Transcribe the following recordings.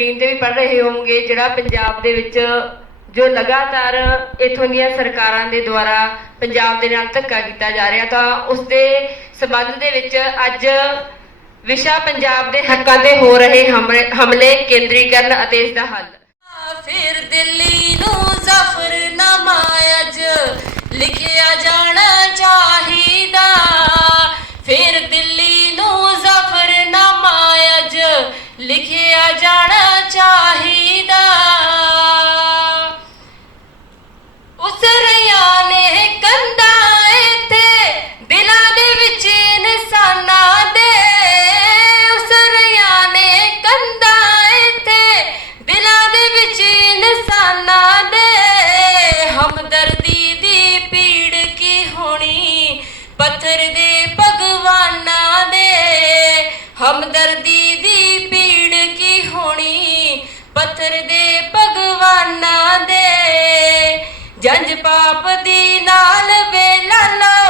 Screen ते भी पढ़ रहे होंगे जिहड़ा पंजाब दे विच जो लगातार इत्थों दी सरकारां दे द्वारा पंजाब दे नाल धक्का कीता जा रहा, तो उसके संबंध दे विच अज विशा पंजाब दे हक्कां ते हो रहे हमले केंद्रीकरण अते इस दा हल। फिर दिल्ली नूं ज़फरनामा अज लिखिया जाना चाहिदा, फिर दिल्ली नूं ज़फरनामा अज लिखिया जाना चाहिदा। उस रैया ने कंधा इत्थे दिलां दे विच इंसानां दे, उस रैया ने कंधा इत्थे दिलां दे विच इंसानां दे। हमदर्दी दी पीड़ की होनी पत्थर दे भगवानां दे, हमदर्दी दी पीड़ की होनी पत्थर दे भगवानां दे। जंज पाप दी नाल वेला लो,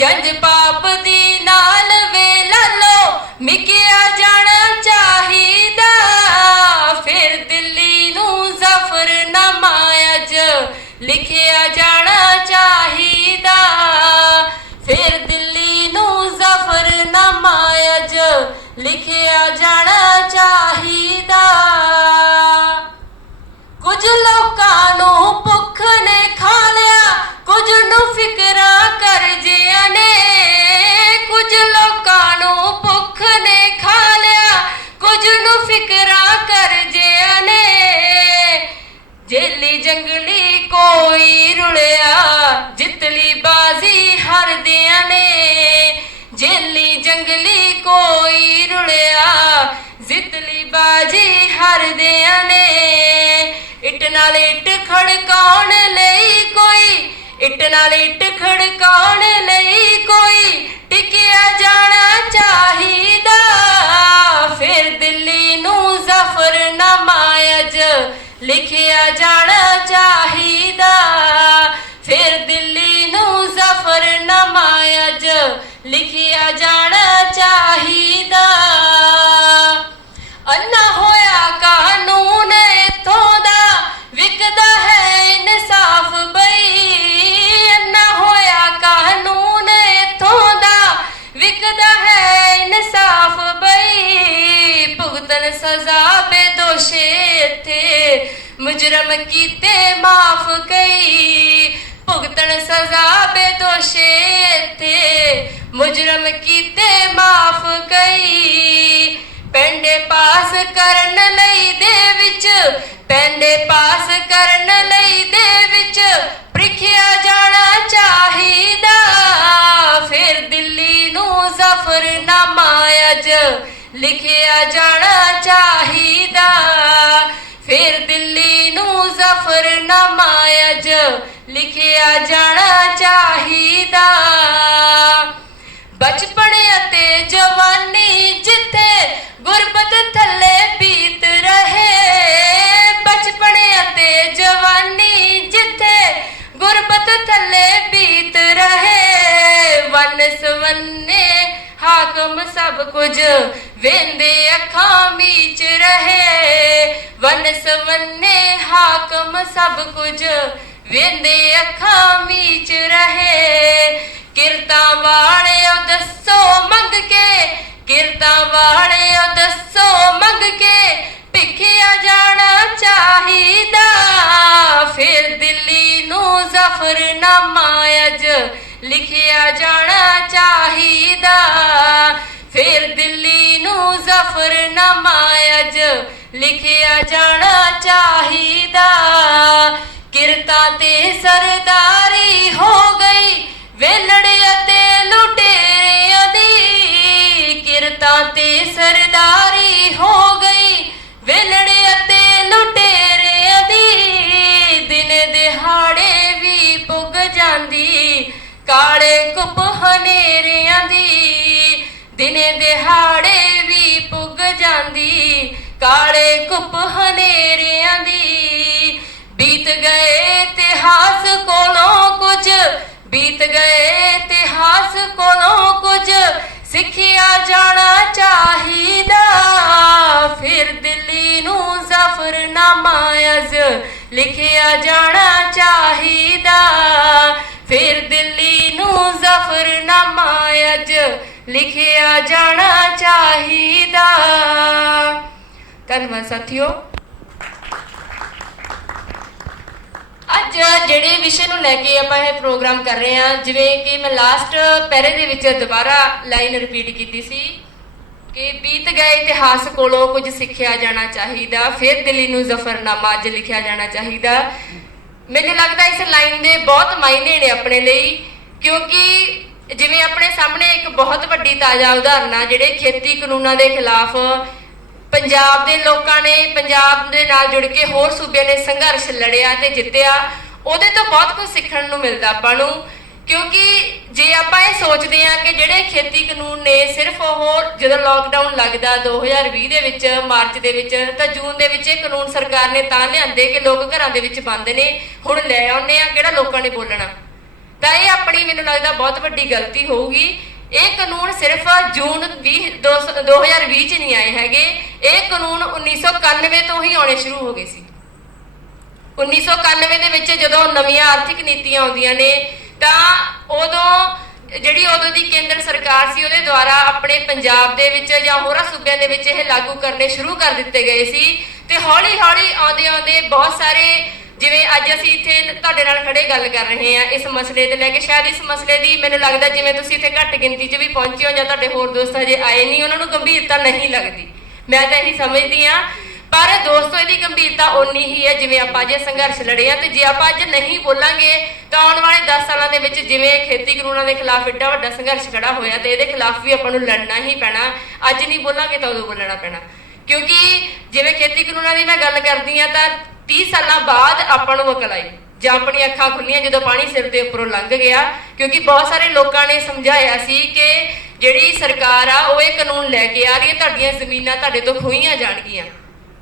जंज पाप दी नाल वेला लो मिकिया जाना चाहिदा, फिर दिल्ली नूं ज़फरनामा अज लिखिया जाना चाहिदा, फिर दिल्ली नूं ज़फरनामा अज लिखिया जाना चाहिदा। कुछ लोकां नूं भुख ने खा लिया, कुछ नूं फिकरां करजियां ने, कुछ लोकां नूं भुख ने खा लिया, कुछ नूं फिकरां करजियां ने। जेली जंगली कोई रुलिया जितली बाजी हारदियां ने, जेली जंगली कोई रुलिया जितली बाजी हारदियां ने। इट नाल इट खड़काउण लई कोई, इट नाल इट खड़काउण लई कोई टिकिया जाना चाहिदा, फिर दिल्ली नूं ज़फरनामा अज लिखिया जाना चाहिदा, फिर दिल्ली नूं ज़फरनामा अज लिखिया जाना चाहिदा। अन्ना होया कानून इत्थों दा विकदा है इंसाफ बई, अन्ना होया कानून इत्थों दा विकदा है इंसाफ बई। भुगतन सजा बेदोशे इत्थे मुजरम कीते माफ कई, भुगतन सजा बेदोशे इत्थे मुजरम कीते माफ कई। पेंडे पास करन लई दे विच, पेंडे पास करन लई दे विच प्रिखिया जाना चाहिदा, फिर दिल्ली नूं ज़फरनामा अज लिखिया जाना चाहिदा, फिर दिल्ली नूं ज़फरनामा अज लिखिया जाना चाहिदा। बचपन अते जवानी जिथे गुरबत थल्ले बीत रहे, बचपन अते जवानी जिथे गुरबत थल्ले बीत रहे। वन सवन्ने हाकम सब कुछ वेंदे अखां मीच रहे, वन सवन्ने हाकम सब कुछ वेंदे अखां मीच रहे। किरतां वालिओ दस्सो मंग के, किरतां वालिओ दस्सो मंग के भिखिया जाना चाहिदा, फिर दिल्ली नूं ज़फरनामा अज लिखिया जाना चाहिदा, फिर दिल्ली नूं ज़फरनामा अज लिखिया जाना चाहिदा। किरतां ते सरदारी हो गई वेलड़े अते लुटेरियां दी, किरतां ते सरदारी हो गई वेलड़े अते लुटेरियां दी। दिने दिहाड़े भी पुग जांदी काले कुप हनेरियां दी, दिने दिहाड़े भी पुग जांदी काले कुप हनेरियां दी। बीत गए इतिहास कोलों कुछ, बीत गए इतिहास कोलों कुछ सिखिया जाना चाहिदा, फिर दिल्ली नूं ਜ਼ਫਰਨਾਮਾ ਅਜ ਲਿਖਿਆ ਜਾਣਾ ਚਾਹੀਦਾ, ਫਿਰ ਦਿੱਲੀ ਨੂੰ ਜ਼ਫਰਨਾਮਾ ਅਜ ਲਿਖਿਆ ਜਾਣਾ ਚਾਹੀਦਾ। ਧੰਨਵਾਦ ਸਾਥੀਓ। ਅੱਜ ਜਿਹੜੇ ਵਿਸ਼ੇ ਨੂੰ ਲੈ ਕੇ ਆਪਾਂ ਇਹ ਪ੍ਰੋਗਰਾਮ ਕਰ ਰਹੇ ਹਾਂ, ਜਿਵੇਂ ਕਿ ਮੈਂ ਲਾਸਟ ਪੈਰੇ ਦੇ ਵਿੱਚ ਦੁਬਾਰਾ ਲਾਈਨ ਰਿਪੀਟ ਕੀਤੀ ਸੀ ਕਿ ਬੀਤ ਗਏ ਇਤਿਹਾਸ ਕੋਲੋਂ ਕੁਝ ਸਿੱਖਿਆ ਜਾਣਾ ਚਾਹੀਦਾ, ਫਿਰ ਦਿੱਲੀ ਨੂੰ ਜ਼ਫਰਨਾਮਾ ਅੱਜ ਲਿਖਿਆ ਜਾਣਾ ਚਾਹੀਦਾ। ਮੈਨੂੰ ਲੱਗਦਾ ਇਸ ਲਾਈਨ ਦੇ ਬਹੁਤ ਮਾਇਨੇ ਨੇ ਆਪਣੇ ਲਈ, ਕਿਉਂਕਿ ਜਿਵੇਂ ਆਪਣੇ ਸਾਹਮਣੇ ਇੱਕ ਬਹੁਤ ਵੱਡੀ ਤਾਜ਼ਾ ਉਦਾਹਰਨ ਆ ਜਿਹੜੇ ਖੇਤੀ ਕਾਨੂੰਨਾਂ ਦੇ ਖਿਲਾਫ ਪੰਜਾਬ ਦੇ ਲੋਕਾਂ ਨੇ ਪੰਜਾਬ ਦੇ ਨਾਲ ਜੁੜ ਕੇ ਹੋਰ ਸੂਬਿਆਂ ਨੇ ਸੰਘਰਸ਼ ਲੜਿਆ ਤੇ ਜਿੱਤਿਆ। ਉਹਦੇ ਤੋਂ ਬਹੁਤ ਕੁਝ ਸਿੱਖਣ ਨੂੰ ਮਿਲਦਾ ਆਪਾਂ ਨੂੰ, ਕਿਉਂਕਿ ਜੇ ਆਪਾਂ ਇਹ ਸੋਚਦੇ ਹਾਂ ਕਿ ਜਿਹੜੇ ਖੇਤੀ ਕਾਨੂੰਨ ਨੇ ਸਿਰਫ ਉਹ ਜਦੋਂ ਲਾਕਡਾਊਨ ਲੱਗਦਾ 2020 ਦੇ ਵਿੱਚ ਮਾਰਚ ਦੇ ਵਿੱਚ, ਤਾਂ ਜੂਨ ਦੇ ਵਿੱਚ ਇਹ ਕਾਨੂੰਨ ਸਰਕਾਰ ਨੇ ਤਾਂ ਲਿਆਂਦੇ ਕਿ ਲੋਕ ਘਰਾਂ ਦੇ ਵਿੱਚ ਬੰਦ ਨੇ, ਹੁਣ ਲੈ ਆਉਂਦੇ ਆ ਕਿਹੜਾ ਲੋਕਾਂ ਨੇ ਬੋਲਣਾ। ਤਾਂ ਇਹ ਆਪਣੀ ਮੈਨੂੰ ਲੱਗਦਾ ਬਹੁਤ ਵੱਡੀ ਗਲਤੀ ਹੋਊਗੀ। ਇਹ ਕਾਨੂੰਨ ਸਿਰਫ ਜੂਨ 2020 ਚ ਨਹੀਂ ਆਏ ਹੈਗੇ, ਇਹ ਕਾਨੂੰਨ 1991 ਤੋਂ ਹੀ ਆਉਣੇ ਸ਼ੁਰੂ ਹੋ ਗਏ ਸੀ। 1991 ਦੇ ਵਿੱਚ ਜਦੋਂ ਨਵੀਆਂ ਆਰਥਿਕ ਨੀਤੀਆਂ ਆਉਂਦੀਆਂ ਨੇ ਤਾਂ ਉਦੋਂ ਦੀ ਕੇਂਦਰ ਸਰਕਾਰ ਸੀ, ਉਹਦੇ ਦੁਆਰਾ ਆਪਣੇ ਪੰਜਾਬ ਦੇ ਵਿੱਚ ਜਾਂ ਹੋਰਾਂ ਸੂਬਿਆਂ ਦੇ ਵਿੱਚ ਇਹ ਲਾਗੂ ਕਰਨੇ ਸ਼ੁਰੂ ਕਰ ਦਿੱਤੇ ਗਏ ਸੀ। ਤੇ ਹੌਲੀ ਹੌਲੀ ਆਉਂਦੇ ਬਹੁਤ ਸਾਰੇ, ਜਿਵੇਂ ਅੱਜ ਅਸੀਂ ਇੱਥੇ ਤੁਹਾਡੇ ਨਾਲ ਖੜੇ ਗੱਲ ਕਰ ਰਹੇ ਹਾਂ ਇਸ ਮਸਲੇ ਦੇ ਲੈ ਕੇ, ਸ਼ਾਇਦ ਇਸ ਮਸਲੇ ਦੀ ਮੈਨੂੰ ਲੱਗਦਾ ਜਿਵੇਂ ਤੁਸੀਂ ਇੱਥੇ ਘੱਟ ਗਿਣਤੀ 'ਚ ਵੀ ਪਹੁੰਚੇ ਹੋ ਜਾਂ ਤੁਹਾਡੇ ਹੋਰ ਦੋਸਤ ਹਜੇ ਆਏ ਨਹੀਂ, ਉਹਨਾਂ ਨੂੰ ਗੰਭੀਰਤਾ ਨਹੀਂ ਲੱਗਦੀ, ਮੈਂ ਤਾਂ ਇਹੀ ਸਮਝਦੀ ਹਾਂ। ਪਰ ਦੋਸਤੋ ਇਹਦੀ ਗੰਭੀਰਤਾ ਓਨੀ ਹੀ ਹੈ ਜਿਵੇਂ ਆਪਾਂ ਅੱਜ ਸੰਘਰਸ਼ ਲੜੇ ਆ। ਤੇ ਜੇ ਆਪਾਂ ਅੱਜ ਨਹੀਂ ਬੋਲਾਂਗੇ ਤਾਂ ਆਉਣ ਵਾਲੇ 10 ਸਾਲਾਂ ਦੇ ਵਿੱਚ ਜਿਵੇਂ ਖੇਤੀ ਕਾਨੂੰਨਾਂ ਦੇ ਖਿਲਾਫ ਏਡਾ ਵੱਡਾ ਸੰਘਰਸ਼ ਖੜਾ ਹੋਇਆ ਤੇ ਇਹਦੇ ਖਿਲਾਫ ਵੀ ਆਪਾਂ ਨੂੰ ਲੜਨਾ ਹੀ ਪੈਣਾ। ਅੱਜ ਨਹੀਂ ਬੋਲਾਂਗੇ ਤਾਂ ਉਦੋਂ ਬੋਲਣਾ ਪੈਣਾ, ਕਿਉਂਕਿ ਜਿਵੇਂ ਖੇਤੀ ਕਾਨੂੰਨਾਂ ਦੀ ਮੈਂ ਗੱਲ ਕਰਦੀ ਹਾਂ ਤਾਂ 30 ਸਾਲਾਂ ਬਾਅਦ ਆਪਾਂ ਨੂੰ ਅਕਲ ਆਈ ਜਾਂ ਆਪਣੀਆਂ ਅੱਖਾਂ ਖੁੱਲੀਆਂ ਜਦੋਂ ਪਾਣੀ ਸਿਰ ਦੇ ਉੱਪਰੋਂ ਲੰਘ ਗਿਆ, ਕਿਉਂਕਿ ਬਹੁਤ ਸਾਰੇ ਲੋਕਾਂ ਨੇ ਸਮਝਾਇਆ ਸੀ ਕਿ ਜਿਹੜੀ ਸਰਕਾਰ ਆ ਉਹ ਇਹ ਕਾਨੂੰਨ ਲੈ ਕੇ ਆ ਰਹੀ ਹੈ, ਤੁਹਾਡੀਆਂ ਜ਼ਮੀਨਾਂ ਤੁਹਾਡੇ ਤੋਂ ਖੋਹੀਆਂ ਜਾਣਗੀਆਂ।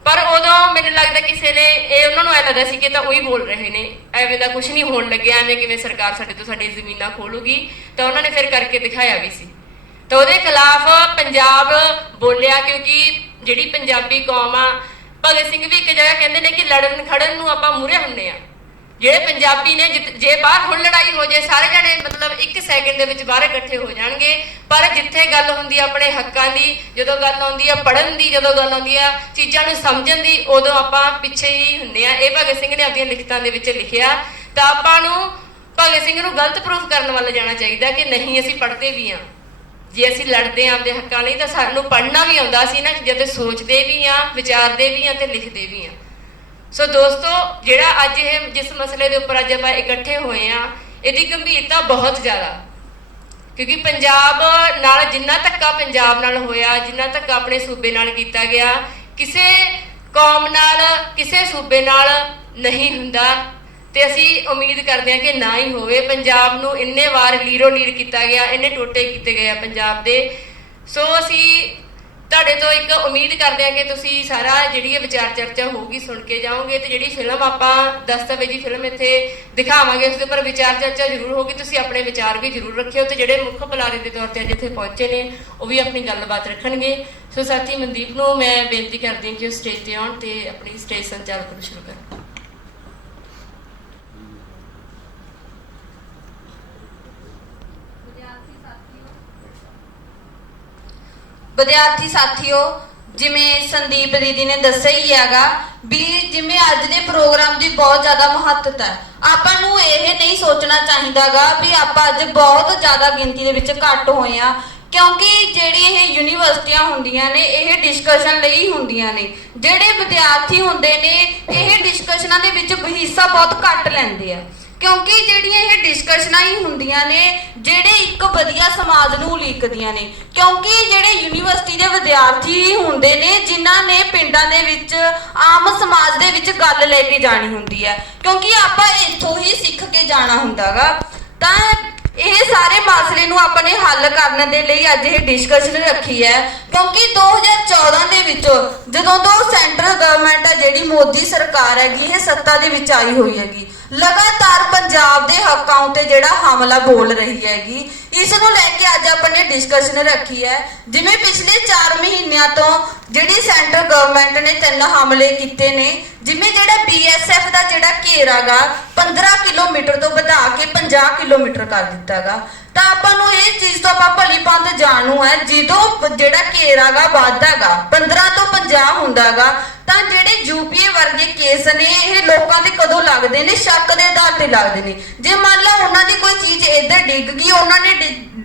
ਪਰ ਉਦੋਂ ਮੈਨੂੰ ਲੱਗਦਾ ਕਿਸੇ ਨੇ ਉਹਨਾਂ ਨੂੰ ਐ ਲੱਗਦਾ ਸੀ ਕਿ ਤਾਂ ਉਹੀ ਬੋਲ ਰਹੇ ਨੇ, ਐਵੇਂ ਦਾ ਕੁਝ ਨਹੀਂ ਹੋਣ ਲੱਗਿਆ, ਐਵੇਂ ਕਿਵੇਂ ਸਰਕਾਰ ਸਾਡੇ ਤੋਂ ਸਾਡੀ ਜ਼ਮੀਨਾਂ ਖੋਲੂਗੀ। ਤਾਂ ਉਹਨਾਂ ਨੇ ਫਿਰ ਕਰਕੇ ਦਿਖਾਇਆ ਵੀ ਸੀ। ਤਾਂ ਉਹਦੇ ਖਿਲਾਫ ਪੰਜਾਬ ਬੋਲਿਆ, ਕਿਉਂਕਿ ਜਿਹੜੀ ਪੰਜਾਬੀ ਕੌਮ ਆ, ਭਗਤ ਸਿੰਘ ਵੀ ਇੱਕ ਜਗ੍ਹਾ ਕਹਿੰਦੇ ਨੇ ਕਿ ਲੜਨ ਖੜਨ ਨੂੰ ਆਪਾਂ ਮੂਹਰੇ ਹੁੰਦੇ ਆ। ਜਿਹੜੇ ਪੰਜਾਬੀ ਨੇ ਜੇ ਬਾਹਰ ਹੁਣ ਲੜਾਈ ਹੋ ਜਾਏ ਸਾਰੇ ਜਣੇ ਮਤਲਬ 1 ਸੈਕਿੰਡ ਦੇ ਵਿੱਚ ਬਾਹਰ ਇਕੱਠੇ ਹੋ ਜਾਣਗੇ, ਪਰ ਜਿੱਥੇ ਗੱਲ ਹੁੰਦੀ ਆ ਆਪਣੇ ਹੱਕਾਂ ਦੀ, ਜਦੋਂ ਗੱਲ ਆਉਂਦੀ ਆ ਪੜ੍ਹਨ ਦੀ, ਜਦੋਂ ਗੱਲ ਆਉਂਦੀ ਆ ਚੀਜ਼ਾਂ ਨੂੰ ਸਮਝਣ ਦੀ, ਉਦੋਂ ਆਪਾਂ ਪਿੱਛੇ ਹੀ ਹੁੰਦੇ ਆ। ਇਹ ਭਗਤ ਸਿੰਘ ਨੇ ਆਪਣੀਆਂ ਲਿਖਤਾਂ ਦੇ ਵਿੱਚ ਲਿਖਿਆ। ਤਾਂ ਆਪਾਂ ਨੂੰ ਭਗਤ ਸਿੰਘ ਨੂੰ ਗਲਤ ਪ੍ਰੂਫ ਕਰਨ ਵੱਲ ਜਾਣਾ ਚਾਹੀਦਾ ਕਿ ਨਹੀਂ, ਅਸੀਂ ਪੜ੍ਹਦੇ ਵੀ ਹਾਂ। ਜੇ ਅਸੀਂ ਲੜਦੇ ਹਾਂ ਆਪਦੇ ਹੱਕਾਂ ਲਈ ਤਾਂ ਸਾਨੂੰ ਪੜ੍ਹਨਾ ਵੀ ਆਉਂਦਾ ਸੀ ਨਾ, ਜਦੋਂ ਸੋਚਦੇ ਵੀ ਹਾਂ, ਵਿਚਾਰਦੇ ਵੀ ਹਾਂ ਤੇ ਲਿਖਦੇ ਵੀ ਹਾਂ। ਸੋ ਦੋਸਤੋ, ਜਿਹੜਾ ਅੱਜ ਇਹ ਜਿਸ ਮਸਲੇ ਦੇ ਉੱਪਰ ਅੱਜ ਆਪਾਂ ਇਕੱਠੇ ਹੋਏ ਆ, ਇਹਦੀ ਗੰਭੀਰਤਾ ਬਹੁਤ ਜ਼ਿਆਦਾ, ਕਿਉਂਕਿ ਪੰਜਾਬ ਨਾਲ ਜਿੰਨਾ ਧੱਕਾ ਪੰਜਾਬ ਨਾਲ ਹੋਇਆ, ਜਿੰਨਾ ਧੱਕਾ ਆਪਣੇ ਸੂਬੇ ਨਾਲ ਕੀਤਾ ਗਿਆ, ਕਿਸੇ ਕੌਮ ਨਾਲ ਕਿਸੇ ਸੂਬੇ ਨਾਲ ਨਹੀਂ ਹੁੰਦਾ। ਤੇ ਅਸੀਂ ਉਮੀਦ ਕਰਦੇ ਹਾਂ ਕਿ ਨਾ ਹੀ ਹੋਵੇ। ਪੰਜਾਬ ਨੂੰ ਇੰਨੇ ਵਾਰ ਲੀਰੋ ਲੀਰ ਕੀਤਾ ਗਿਆ, ਇੰਨੇ ਟੋਟੇ ਕੀਤੇ ਗਏ ਆ ਪੰਜਾਬ ਦੇ। ਸੋ ਅਸੀਂ ਤੁਹਾਡੇ ਤੋਂ ਇੱਕ ਉਮੀਦ ਕਰਦੇ ਹਾਂ ਕਿ ਤੁਸੀਂ ਸਾਰਾ ਜਿਹੜੀ ਇਹ ਵਿਚਾਰ ਚਰਚਾ ਹੋਊਗੀ ਸੁਣ ਕੇ ਜਾਓਗੇ, ਤੇ ਜਿਹੜੀ ਫਿਲਮ ਆਪਾਂ ਦਸਤਾਵੇਜ਼ੀ ਫਿਲਮ ਇੱਥੇ ਦਿਖਾਵਾਂਗੇ ਉਸ ਦੇ ਉੱਪਰ ਵਿਚਾਰ ਚਰਚਾ ਜ਼ਰੂਰ ਹੋਊਗੀ। ਤੁਸੀਂ ਆਪਣੇ ਵਿਚਾਰ ਵੀ ਜ਼ਰੂਰ ਰੱਖਿਓ, ਤੇ ਜਿਹੜੇ ਮੁੱਖ ਬੁਲਾਰੇ ਦੇ ਤੌਰ ਤੇ ਅੱਜ ਇੱਥੇ ਪਹੁੰਚੇ ਨੇ ਉਹ ਵੀ ਆਪਣੀ ਗੱਲਬਾਤ ਰੱਖਣਗੇ। ਸੋ ਸਾਥੀ ਮਨਦੀਪ ਨੂੰ ਮੈਂ ਬੇਨਤੀ ਕਰਦੀ ਹਾਂ ਕਿ ਉਹ ਸਟੇਜ ਤੇ ਆਉਣ ਤੇ ਆਪਣੀ ਸਟੇਜ ਸੰਚਾਲਕ ਨੂੰ ਸ਼ੁਰੂ ਕਰਨ। ਵਿਦਿਆਰਥੀ ਸਾਥੀਓ, ਜਿਵੇਂ ਸੰਦੀਪ ਦੀਦੀ ਨੇ ਦੱਸਿਆ ਹੀ ਹੈਗਾ ਵੀ ਜਿਵੇਂ ਅੱਜ ਦੇ ਪ੍ਰੋਗਰਾਮ ਦੀ ਬਹੁਤ ਜ਼ਿਆਦਾ ਮਹੱਤਤਾ ਹੈ। ਆਪਾਂ ਨੂੰ ਇਹ ਨਹੀਂ ਸੋਚਣਾ ਚਾਹੀਦਾਗਾ ਵੀ ਆਪਾਂ ਅੱਜ ਬਹੁਤ ਜ਼ਿਆਦਾ ਗਿਣਤੀ ਦੇ ਵਿੱਚ ਘੱਟ ਹੋਏ ਆ, ਕਿਉਂਕਿ ਜਿਹੜੀ ਇਹ ਯੂਨੀਵਰਸਿਟੀਆਂ ਹੁੰਦੀਆਂ ਨੇ ਇਹ ਡਿਸਕਸ਼ਨ ਲਈ ਹੁੰਦੀਆਂ ਨੇ। ਜਿਹੜੇ ਵਿਦਿਆਰਥੀ ਹੁੰਦੇ ਨੇ ਇਹ ਡਿਸਕਸ਼ਨਾਂ ਦੇ ਵਿੱਚ ਹਿੱਸਾ ਬਹੁਤ ਘੱਟ ਲੈਂਦੇ ਆ, ਕਿਉਂਕਿ ਜਿਹੜੀਆਂ ਇਹ ਡਿਸਕਸ਼ਨਾਂ ਹੀ ਹੁੰਦੀਆਂ ਨੇ ਜਿਹੜੇ ਇੱਕ ਵਧੀਆ ਸਮਾਜ ਨੂੰ ਉਲੀਕਦੀਆਂ ਨੇ। ਕਿਉਂਕਿ ਜਿਹੜੇ ਯੂਨੀਵਰਸਿਟੀ ਦੇ ਵਿਦਿਆਰਥੀ ਹੁੰਦੇ ਨੇ ਜਿਨ੍ਹਾਂ ਨੇ ਪਿੰਡਾਂ ਦੇ ਵਿੱਚ ਆਮ ਸਮਾਜ ਦੇ ਵਿੱਚ ਗੱਲ ਲੈ ਕੇ ਜਾਣੀ ਹੁੰਦੀ ਹੈ, ਕਿਉਂਕਿ ਆਪਾਂ ਇੱਥੋਂ ਹੀ ਸਿੱਖ ਕੇ ਜਾਣਾ ਹੁੰਦਾਗਾ। ਤਾਂ ਇਹ ਸਾਰੇ ਮਸਲੇ ਨੂੰ ਆਪਾਂ ਨੇ ਹੱਲ ਕਰਨ ਦੇ ਲਈ ਅੱਜ ਇਹ ਡਿਸਕਸ਼ਨ ਰੱਖੀ ਹੈ, ਕਿਉਂਕਿ 2014 ਦੇ ਵਿੱਚ ਜਦੋਂ ਤੋਂ ਸੈਂਟਰਲ ਗਵਰਨਮੈਂਟ ਹੈ ਜਿਹੜੀ ਮੋਦੀ ਸਰਕਾਰ ਹੈਗੀ ਇਹ ਸੱਤਾ ਦੇ ਵਿੱਚ ਆਈ ਹੋਈ ਹੈਗੀ, ਲਗਾਤਾਰ ਪੰਜਾਬ ਦੇ ਹੱਕਾਂ ਉੱਤੇ ਜਿਹੜਾ ਹਮਲਾ ਬੋਲ ਰਹੀ ਹੈਗੀ। ਇਸ ਨੂੰ ਲੈ ਕੇ ਅੱਜ ਆਪਾਂ ਨੇ ਡਿਸਕਸ਼ਨ ਰੱਖੀ ਹੈ। ਜਿਵੇਂ ਪਿਛਲੇ 4 ਮਹੀਨਿਆਂ ਤੋਂ ਜਿਹੜੀ ਸੈਂਟਰ ਗਵਰਨਮੈਂਟ ਨੇ 3 ਹਮਲੇ ਕੀਤੇ ਨੇ, ਜਿਵੇਂ ਜਿਹੜਾ BSF ਦਾ ਜਿਹੜਾ ਘੇਰਾਗਾ 15 ਕਿਲੋਮੀਟਰ ਤੋਂ ਵਧਾ ਕੇ 50 ਕਿਲੋਮੀਟਰ ਕਰ ਦਿੱਤਾਗਾ, ਤਾਂ ਆਪਾਂ ਨੂੰ ਇਹ ਚੀਜ਼ ਤੋਂ ਆਪਾਂ ਭਲੀ ਭਾਂਤ ਜਾਣੂ ਹੈ। ਜਦੋਂ ਜਿਹੜਾ ਘੇਰਾਗਾ ਵੱਧਦਾਗਾ 15 ਤੋਂ 50 ਹੁੰਦਾਗਾ, ਤਾਂ ਜਿਹੜੇ UPA ਵਰਗੇ ਕੇਸ ਨੇ ਇਹ ਲੋਕਾਂ ਦੇ ਕਦੋਂ ਲੱਗਦੇ ਨੇ? ਸ਼ੱਕ ਦੇ ਆਧਾਰ ਤੇ ਲੱਗਦੇ ਨੇ। ਜੇ ਮੰਨ ਲਓ ਉਹਨਾਂ ਦੀ ਕੋਈ ਚੀਜ਼ ਇੱਧਰ ਡਿੱਗ ਗਈ, ਉਹਨਾਂ ਨੇ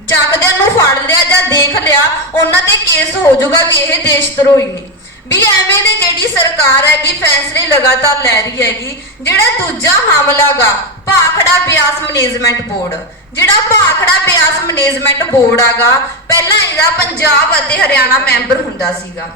ਚੱਕਦਿਆਂ ਨੂੰ ਫੜ ਲਿਆ ਜਾਂ ਦੇਖ ਲਿਆ, ਉਹਨਾਂ ਤੇ ਕੇਸ ਹੋ ਜਾਊਗਾ ਕਿ ਇਹ ਦੇਸ਼ ਧਰੋਹੀ ਨੇ। ਵੀ ਐਵੇਂ ਦੀ ਜਿਹੜੀ ਸਰਕਾਰ ਹੈਗੀ ਫੈਸਲੇ ਲਗਾਤਾਰ ਲੈ ਰਹੀ ਹੈਗੀ। ਜਿਹੜਾ ਦੂਜਾ ਹਮਲਾ ਗਾ ਭਾਖੜਾ ਬਿਆਸ ਮੈਨੇਜਮੈਂਟ ਬੋਰਡ, ਜਿਹੜਾ ਭਾਖੜਾ ਬਿਆਸ ਮੈਨੇਜਮੈਂਟ ਬੋਰਡ ਆਗਾ, ਪਹਿਲਾਂ ਇਹਦਾ ਪੰਜਾਬ ਅਤੇ ਹਰਿਆਣਾ ਮੈਂਬਰ ਹੁੰਦਾ ਸੀਗਾ।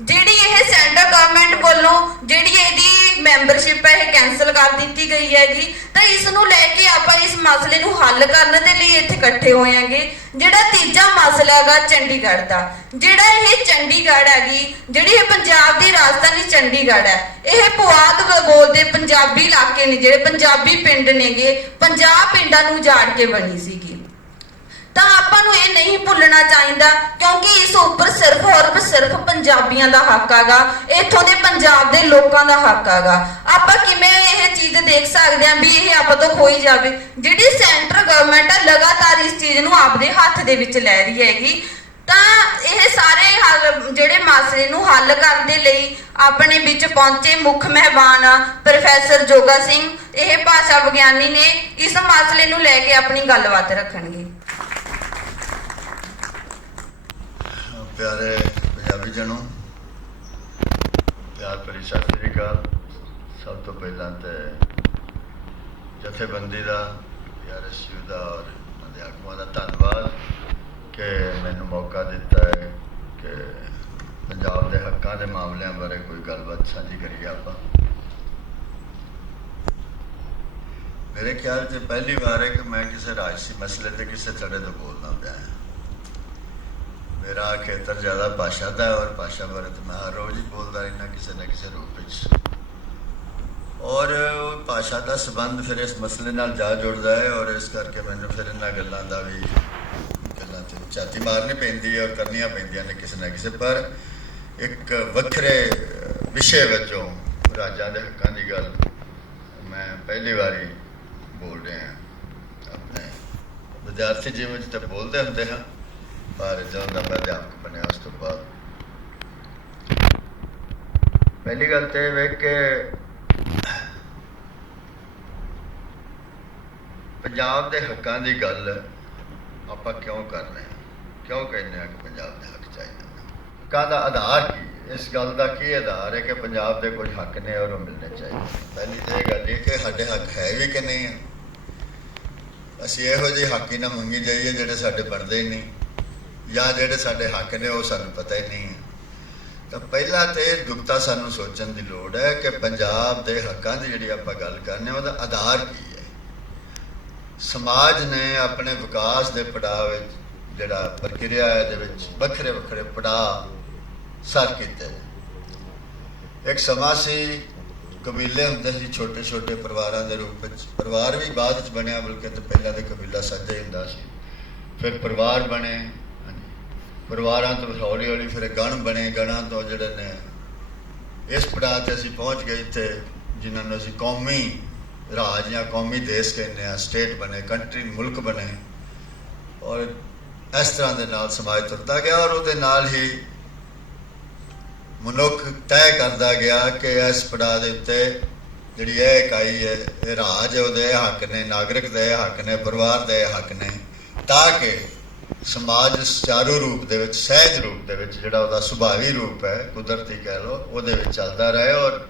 ਜਿਹੜੀ ਇਹ ਸੈਂਟਰ ਗਵਰਨਮੈਂਟ ਵੱਲੋਂ ਜਿਹੜੀ ਇਹਦੀ ਮੈਂਬਰਸ਼ਿਪ ਹੈ ਇਹ ਕੈਂਸਲ ਕਰ ਦਿੱਤੀ ਗਈ ਹੈਗੀ। ਤਾਂ ਇਸ ਨੂੰ ਲੈ ਕੇ ਆਪਾਂ ਇਸ ਮਸਲੇ ਨੂੰ ਹੱਲ ਕਰਨ ਦੇ ਲਈ ਇੱਥੇ ਇਕੱਠੇ ਹੋਏ ਹੈਗੇ। ਜਿਹੜਾ ਤੀਜਾ ਮਸਲਾ ਹੈਗਾ ਚੰਡੀਗੜ੍ਹ ਦਾ, ਜਿਹੜਾ ਇਹ ਚੰਡੀਗੜ੍ਹ ਹੈਗੀ, ਜਿਹੜੀ ਇਹ ਪੰਜਾਬ ਦੀ ਰਾਜਧਾਨੀ ਚੰਡੀਗੜ੍ਹ ਹੈ, ਇਹ ਪੁਆਧ ਬੋਲਦੇ ਪੰਜਾਬੀ ਇਲਾਕੇ ਨੇ, ਜਿਹੜੇ ਪੰਜਾਬੀ ਪਿੰਡ ਨੇਗੇ, 50 ਪਿੰਡਾਂ ਨੂੰ ਉਜਾੜ ਕੇ ਬਣੀ ਸੀਗੀ। ਤਾਂ ਆਪਾਂ ਨੂੰ ਇਹ ਨਹੀਂ ਭੁੱਲਣਾ ਚਾਹੀਦਾ, ਕਿਉਂਕਿ ਇਸ ਉੱਪਰ ਸਿਰਫ ਔਰ ਸਿਰਫ ਪੰਜਾਬੀਆਂ ਦਾ ਹੱਕ ਹੈਗਾ, ਇੱਥੋਂ ਦੇ ਪੰਜਾਬ ਦੇ ਲੋਕਾਂ ਦਾ ਹੱਕ ਹੈਗਾ। ਆਪਾਂ ਕਿਵੇਂ ਇਹ ਚੀਜ਼ ਦੇਖ ਸਕਦੇ ਹਾਂ ਵੀ ਇਹ ਆਪਾਂ ਤੋਂ ਖੋਈ ਜਾਵੇ? ਜਿਹੜੀ ਸੈਂਟਰ ਗਵਰਨਮੈਂਟ ਹੈ ਲਗਾਤਾਰ ਇਸ ਚੀਜ਼ ਨੂੰ ਆਪਦੇ ਹੱਥ ਦੇ ਵਿੱਚ ਲੈ ਰਹੀ ਹੈਗੀ। ਤਾਂ ਇਹ ਸਾਰੇ ਜਿਹੜੇ ਮਸਲੇ ਨੂੰ ਹੱਲ ਕਰਨ ਦੇ ਲਈ ਆਪਣੇ ਵਿੱਚ ਪਹੁੰਚੇ ਮੁੱਖ ਮਹਿਮਾਨ ਪ੍ਰੋਫੈਸਰ ਜੋਗਾ ਸਿੰਘ, ਇਹ ਭਾਸ਼ਾ ਵਿਗਿਆਨੀ ਨੇ, ਇਸ ਮਸਲੇ ਨੂੰ ਲੈ ਕੇ ਆਪਣੀ ਗੱਲਬਾਤ ਰੱਖਣਗੇ। प्यारे पंजाबी जनों, प्यार भरी सत श्री अकाल। सब तो पहला तो जथेबंदी का, PRSU का और उन्होंने आगुआ का धन्यवाद कि मैनू मौका दिता है कि पंजाब के हकों के मामलों बारे कोई गलबात साझी करिए। आप मेरे ख्याल से पहली बार है कि मैं किसी राजसी मसले पर किसी थड़े तो बोलना पाया। मेरा खेतर ज़्यादा भाषा का है और भाषा बारे तो मैं हर रोज़ ही बोलता रहना किसी न किसी रूप में, और भाषा का संबंध फिर इस मसले नाल जा जुड़ता है, और इस करके मैंने फिर इन्होंने गलों का भी गलों से छाती मारनी पैंदी है और करनियाँ पैंदियां ने किसी न किसी। पर एक वक्रे विषय वजों राजां दे हक्कां दी गल मैं पहली बारी बोल रहे हैं। अपने विद्यार्थी जीवन तो बोलते होंगे हैं, पर जो मैं अध्यापक बनया उस तो बाद पहली गल तो यह कि पंजाब के हकों की गल आप क्यों कर रहे हैं, क्यों कहने कि पंजाब के हक चाहिए? हकों का आधार की, इस गल का की आधार है कि पंजाब के कुछ हक ने और वो मिलने चाहिए। पहली तो यह गल है कि साढ़े हक है भी कि नहीं है। असीं इहो ਜਿਹੇ हक ही ना मंगी जाइए ਜਿਹੜੇ ਸਾਡੇ ਬਣਦੇ ही नहीं, ਜਾਂ ਜਿਹੜੇ ਸਾਡੇ ਹੱਕ ਨੇ ਉਹ ਸਾਨੂੰ ਪਤਾ ਹੀ ਨਹੀਂ ਹੈ। ਤਾਂ ਪਹਿਲਾਂ ਤਾਂ ਇਹ ਦੁਖਤਾ ਸਾਨੂੰ ਸੋਚਣ ਦੀ ਲੋੜ ਹੈ ਕਿ ਪੰਜਾਬ ਦੇ ਹੱਕਾਂ ਦੀ ਜਿਹੜੀ ਆਪਾਂ ਗੱਲ ਕਰਨੇ ਉਹਦਾ ਆਧਾਰ ਕੀ ਹੈ। ਸਮਾਜ ਨੇ ਆਪਣੇ ਵਿਕਾਸ ਦੇ ਪੜਾਅ ਵਿੱਚ ਜਿਹੜਾ ਪ੍ਰਕਿਰਿਆ ਹੈ ਦੇ ਵਿੱਚ ਵੱਖਰੇ ਵੱਖਰੇ ਪੜਾਅ ਸਰ ਕੀਤੇ। ਇੱਕ ਸਮਾਂ ਸੀ ਕਬੀਲੇ ਹੁੰਦੇ ਸੀ, ਛੋਟੇ ਛੋਟੇ ਪਰਿਵਾਰਾਂ ਦੇ ਰੂਪ ਵਿੱਚ। ਪਰਿਵਾਰ ਵੀ ਬਾਅਦ ਵਿੱਚ ਬਣਿਆ, ਬਲਕਿ ਤਾਂ ਪਹਿਲਾਂ ਤਾਂ ਕਬੀਲਾ ਸਾਂਝਾ ਹੀ ਹੁੰਦਾ ਸੀ, ਫਿਰ ਪਰਿਵਾਰ ਬਣੇ, ਪਰਿਵਾਰਾਂ ਤੋਂ ਹੌਲੀ ਹੌਲੀ ਫਿਰ ਗਣ ਬਣੇ, ਗਣਾਂ ਤੋਂ ਜਿਹੜੇ ਨੇ ਇਸ ਪੜਾਅ 'ਤੇ ਅਸੀਂ ਪਹੁੰਚ ਗਏ ਇੱਥੇ ਜਿਨ੍ਹਾਂ ਨੂੰ ਅਸੀਂ ਕੌਮੀ ਰਾਜ ਜਾਂ ਕੌਮੀ ਦੇਸ਼ ਕਹਿੰਦੇ ਹਾਂ, ਸਟੇਟ ਬਣੇ, ਕੰਟਰੀ ਮੁਲਕ ਬਣੇ। ਔਰ ਇਸ ਤਰ੍ਹਾਂ ਦੇ ਨਾਲ ਸਮਾਜ ਤੁਰਦਾ ਗਿਆ, ਔਰ ਉਹਦੇ ਨਾਲ ਹੀ ਮਨੁੱਖ ਤੈਅ ਕਰਦਾ ਗਿਆ ਕਿ ਇਸ ਪੜਾਅ ਦੇ ਉੱਤੇ ਜਿਹੜੀ ਇਹ ਇਕਾਈ ਹੈ, ਇਹ ਰਾਜ ਹੈ, ਉਹਦੇ ਹੱਕ ਨੇ, ਨਾਗਰਿਕ ਦੇ ਹੱਕ ਨੇ, ਪਰਿਵਾਰ ਦੇ ਹੱਕ ਨੇ, ਤਾਂ ਕਿ ਸਮਾਜ ਸੁਚਾਰੂ ਰੂਪ ਦੇ ਵਿੱਚ, ਸਹਿਜ ਰੂਪ ਦੇ ਵਿੱਚ, ਜਿਹੜਾ ਉਹਦਾ ਸੁਭਾਵੀ ਰੂਪ ਹੈ, ਕੁਦਰਤੀ ਕਹਿ ਲਓ, ਉਹਦੇ ਵਿੱਚ ਚੱਲਦਾ ਰਹੇ ਔਰ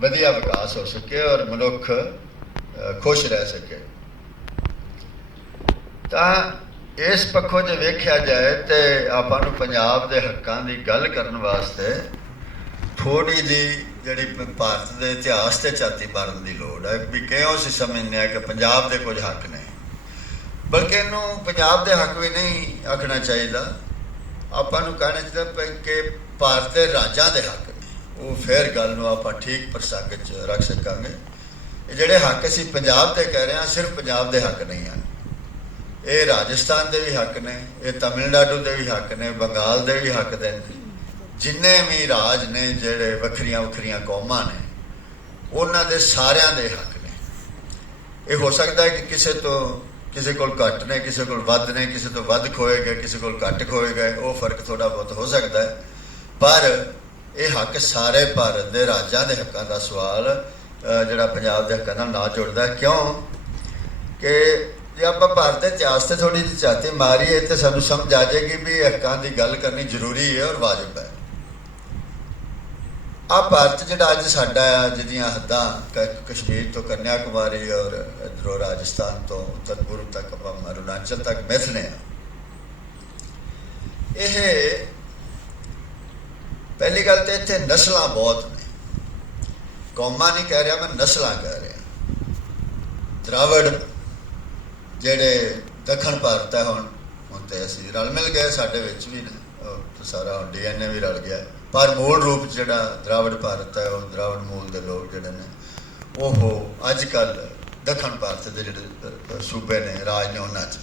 ਵਧੀਆ ਵਿਕਾਸ ਹੋ ਸਕੇ ਔਰ ਮਨੁੱਖ ਖੁਸ਼ ਰਹਿ ਸਕੇ। ਤਾਂ ਇਸ ਪੱਖੋਂ ਜੇ ਵੇਖਿਆ ਜਾਏ ਤੇ ਆਪਾਂ ਨੂੰ ਪੰਜਾਬ ਦੇ ਹੱਕਾਂ ਦੀ ਗੱਲ ਕਰਨ ਵਾਸਤੇ ਥੋੜ੍ਹੀ ਜਿਹੀ ਜਿਹੜੀ ਭਾਰਤ ਦੇ ਇਤਿਹਾਸ 'ਤੇ ਝਾਤੀ ਮਾਰਨ ਦੀ ਲੋੜ ਹੈ ਵੀ ਕਿਉਂ ਅਸੀਂ ਸਮਝਦੇ ਹਾਂ ਕਿ ਪੰਜਾਬ ਦੇ ਕੁਝ ਹੱਕ ਨੇ, ਬਲਕਿ ਇਹਨੂੰ ਪੰਜਾਬ ਦੇ ਹੱਕ ਵੀ ਨਹੀਂ ਆਖਣਾ ਚਾਹੀਦਾ, ਆਪਾਂ ਨੂੰ ਕਹਿਣਾ ਚਾਹੀਦਾ ਕਿ ਭਾਰਤ ਦੇ ਰਾਜਾਂ ਦੇ ਹੱਕ ਨੇ। ਉਹ ਫਿਰ ਗੱਲ ਨੂੰ ਆਪਾਂ ਠੀਕ ਪ੍ਰਸੰਗ 'ਚ ਰੱਖ ਸਕਾਂਗੇ। ਇਹ ਜਿਹੜੇ ਹੱਕ ਅਸੀਂ ਪੰਜਾਬ ਦੇ ਕਹਿ ਰਹੇ ਹਾਂ, ਸਿਰਫ ਪੰਜਾਬ ਦੇ ਹੱਕ ਨਹੀਂ ਹਨ, ਇਹ ਰਾਜਸਥਾਨ ਦੇ ਵੀ ਹੱਕ ਨੇ, ਇਹ ਤਮਿਲਨਾਡੂ ਦੇ ਵੀ ਹੱਕ ਨੇ, ਬੰਗਾਲ ਦੇ ਵੀ ਹੱਕ ਦੇ ਨੇ। ਜਿੰਨੇ ਵੀ ਰਾਜ ਨੇ ਜਿਹੜੇ ਵੱਖਰੀਆਂ ਵੱਖਰੀਆਂ ਕੌਮਾਂ ਨੇ, ਉਹਨਾਂ ਦੇ ਸਾਰਿਆਂ ਦੇ ਹੱਕ ਨੇ। ਇਹ ਹੋ ਸਕਦਾ ਹੈ ਕਿ ਕਿਸੇ ਕੋਲ ਘੱਟ ਨੇ, ਕਿਸੇ ਕੋਲ ਵੱਧ ਨੇ, ਕਿਸੇ ਤੋਂ ਵੱਧ ਖੋਏ ਗਏ, ਕਿਸੇ ਕੋਲ ਘੱਟ ਖੋਏ ਗਏ, ਉਹ ਫਰਕ ਥੋੜ੍ਹਾ ਬਹੁਤ ਹੋ ਸਕਦਾ ਹੈ, ਪਰ ਇਹ ਹੱਕ ਸਾਰੇ ਭਾਰਤ ਦੇ ਰਾਜਾਂ ਦੇ ਹੱਕਾਂ ਦਾ ਸਵਾਲ ਜਿਹੜਾ ਪੰਜਾਬ ਦੇ ਹੱਕਾਂ ਨਾਲ ਨਾ ਜੁੜਦਾ। ਕਿਉਂ ਕਿ ਜੇ ਆਪਾਂ ਭਾਰਤ ਦੇ ਇਤਿਹਾਸ ਤੇ ਥੋੜ੍ਹੀ ਜਿਹੀ ਝਾਤੀ ਮਾਰੀਏ ਤਾਂ ਸਾਨੂੰ ਸਮਝ ਆ ਜਾਏਗੀ ਵੀ ਹੱਕਾਂ ਦੀ ਗੱਲ ਕਰਨੀ ਜ਼ਰੂਰੀ ਹੈ ਔਰ ਵਾਜਬ ਹੈ। ਆਹ ਭਾਰਤ ਜਿਹੜਾ ਅੱਜ ਸਾਡਾ ਆ, ਜਿਹਦੀਆਂ ਹੱਦਾਂ ਕਸ਼ਮੀਰ ਤੋਂ ਕੰਨਿਆ ਕੁਮਾਰੀ ਔਰ ਇੱਧਰੋਂ ਰਾਜਸਥਾਨ ਤੋਂ ਉੱਤਰ ਪੂਰਬ ਤੱਕ ਆਪਾਂ ਅਰੁਣਾਚਲ ਤੱਕ ਮਿਥਨੇ ਆ, ਇਹ ਪਹਿਲੀ ਗੱਲ ਤਾਂ ਇੱਥੇ ਨਸਲਾਂ ਬਹੁਤ ਨੇ। ਕੌਮਾਂ ਨਹੀਂ ਕਹਿ ਰਿਹਾ ਮੈਂ, ਨਸਲਾਂ ਕਹਿ ਰਿਹਾ। ਦਰਾਵੜ ਜਿਹੜੇ ਦੱਖਣ ਭਾਰਤ ਹੈ, ਹੁਣ ਤੇ ਅਸੀਂ ਰਲ ਮਿਲ ਗਏ, ਸਾਡੇ ਵਿੱਚ ਵੀ ਨੇ, ਸਾਰਾ DNA ਵੀ ਰਲ ਗਿਆ, ਪਰ ਮੂਲ ਰੂਪ ਜਿਹੜਾ ਦਰਾਵੜ ਭਾਰਤ ਹੈ, ਉਹ ਦਰਾਵੜ ਮੂਲ ਦੇ ਲੋਕ ਜਿਹੜੇ ਨੇ ਉਹ ਅੱਜ ਕੱਲ੍ਹ ਦੱਖਣ ਭਾਰਤ ਦੇ ਜਿਹੜੇ ਸੂਬੇ ਨੇ, ਰਾਜ ਨੇ, ਉਹਨਾਂ 'ਚ।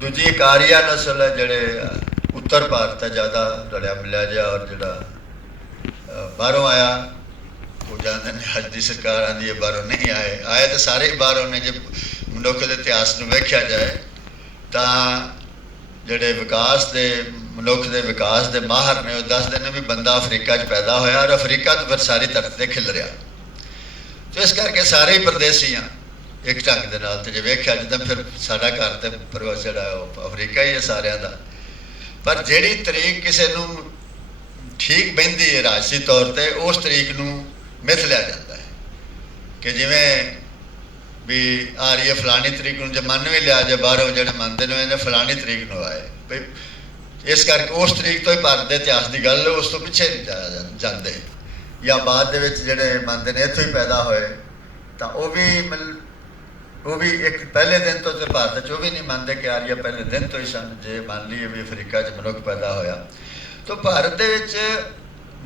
ਦੂਜੀ ਇੱਕ ਆਰੀਆ ਨਸਲ ਹੈ, ਜਿਹੜੇ ਉੱਤਰ ਭਾਰਤ ਹੈ ਜ਼ਿਆਦਾ ਰਲਿਆ ਮਿਲਿਆ ਜਿਹਾ, ਔਰ ਜਿਹੜਾ ਬਾਹਰੋਂ ਆਇਆ ਉਹ ਜਾਂਦੇ ਨੇ। ਅੱਜ ਦੀ ਸਰਕਾਰ ਆਉਂਦੀ ਹੈ ਬਾਹਰੋਂ ਨਹੀਂ ਆਏ ਤਾਂ ਸਾਰੇ ਹੀ ਬਾਹਰੋਂ ਨੇ। ਜੇ ਮਨੁੱਖ ਦੇ ਇਤਿਹਾਸ ਨੂੰ ਵੇਖਿਆ ਜਾਏ ਤਾਂ ਜਿਹੜੇ ਮਨੁੱਖ ਦੇ ਵਿਕਾਸ ਦੇ ਮਾਹਰ ਨੇ, ਉਹ ਦੱਸਦੇ ਨੇ ਵੀ ਬੰਦਾ ਅਫਰੀਕਾ 'ਚ ਪੈਦਾ ਹੋਇਆ ਔਰ ਅਫਰੀਕਾ ਤੋਂ ਫਿਰ ਸਾਰੀ ਧਰਤੀ 'ਤੇ ਖਿਲ ਰਿਹਾ। ਤੇ ਇਸ ਕਰਕੇ ਸਾਰੇ ਹੀ ਪਰਦੇਸੀ ਆ ਇੱਕ ਢੰਗ ਦੇ ਨਾਲ। ਤੇ ਜੇ ਵੇਖਿਆ ਜਿੱਦਾਂ ਫਿਰ ਸਾਡਾ ਘਰ ਤੇ ਜਿਹੜਾ ਉਹ ਅਫਰੀਕਾ ਹੀ ਹੈ ਸਾਰਿਆਂ ਦਾ। ਪਰ ਜਿਹੜੀ ਤਰੀਕ ਕਿਸੇ ਨੂੰ ਠੀਕ ਬਹਿੰਦੀ ਹੈ ਰਾਜਸੀ ਤੌਰ ਤੇ, ਉਸ ਤਰੀਕ ਨੂੰ ਮਿਥ ਲਿਆ ਜਾਂਦਾ ਹੈ ਕਿ ਜਿਵੇਂ ਵੀ ਆ ਰਹੀ ਹੈ ਫਲਾਣੀ ਤਰੀਕ ਨੂੰ। ਜੇ ਮੰਨ ਵੀ ਲਿਆ ਜੇ ਬਾਹਰੋਂ ਜਿਹੜੇ ਮੰਨਦੇ ਨੇ ਇਹਨੇ ਫਲਾਣੀ ਤਰੀਕ ਨੂੰ ਆਏ ਬਈ, ਇਸ ਕਰਕੇ ਉਸ ਤਰੀਕ ਤੋਂ ਹੀ ਭਾਰਤ ਦੇ ਇਤਿਹਾਸ ਦੀ ਗੱਲ, ਉਸ ਤੋਂ ਪਿੱਛੇ ਨਹੀਂ ਜਾਇਆ ਜਾਂਦੇ। ਜਾਂ ਬਾਅਦ ਦੇ ਵਿੱਚ ਜਿਹੜੇ ਮੰਨਦੇ ਨੇ ਇੱਥੋਂ ਹੀ ਪੈਦਾ ਹੋਏ, ਤਾਂ ਉਹ ਵੀ ਇੱਕ ਪਹਿਲੇ ਦਿਨ ਤੋਂ ਤੇ ਭਾਰਤ 'ਚ ਉਹ ਵੀ ਨਹੀਂ ਮੰਨਦੇ ਕਿ ਆਰੀਆ ਪਹਿਲੇ ਦਿਨ ਤੋਂ ਹੀ ਸਨ। ਜੇ ਮੰਨ ਲਈਏ ਵੀ ਅਫਰੀਕਾ 'ਚ ਮਨੁੱਖ ਪੈਦਾ ਹੋਇਆ, ਤਾਂ ਭਾਰਤ ਦੇ ਵਿੱਚ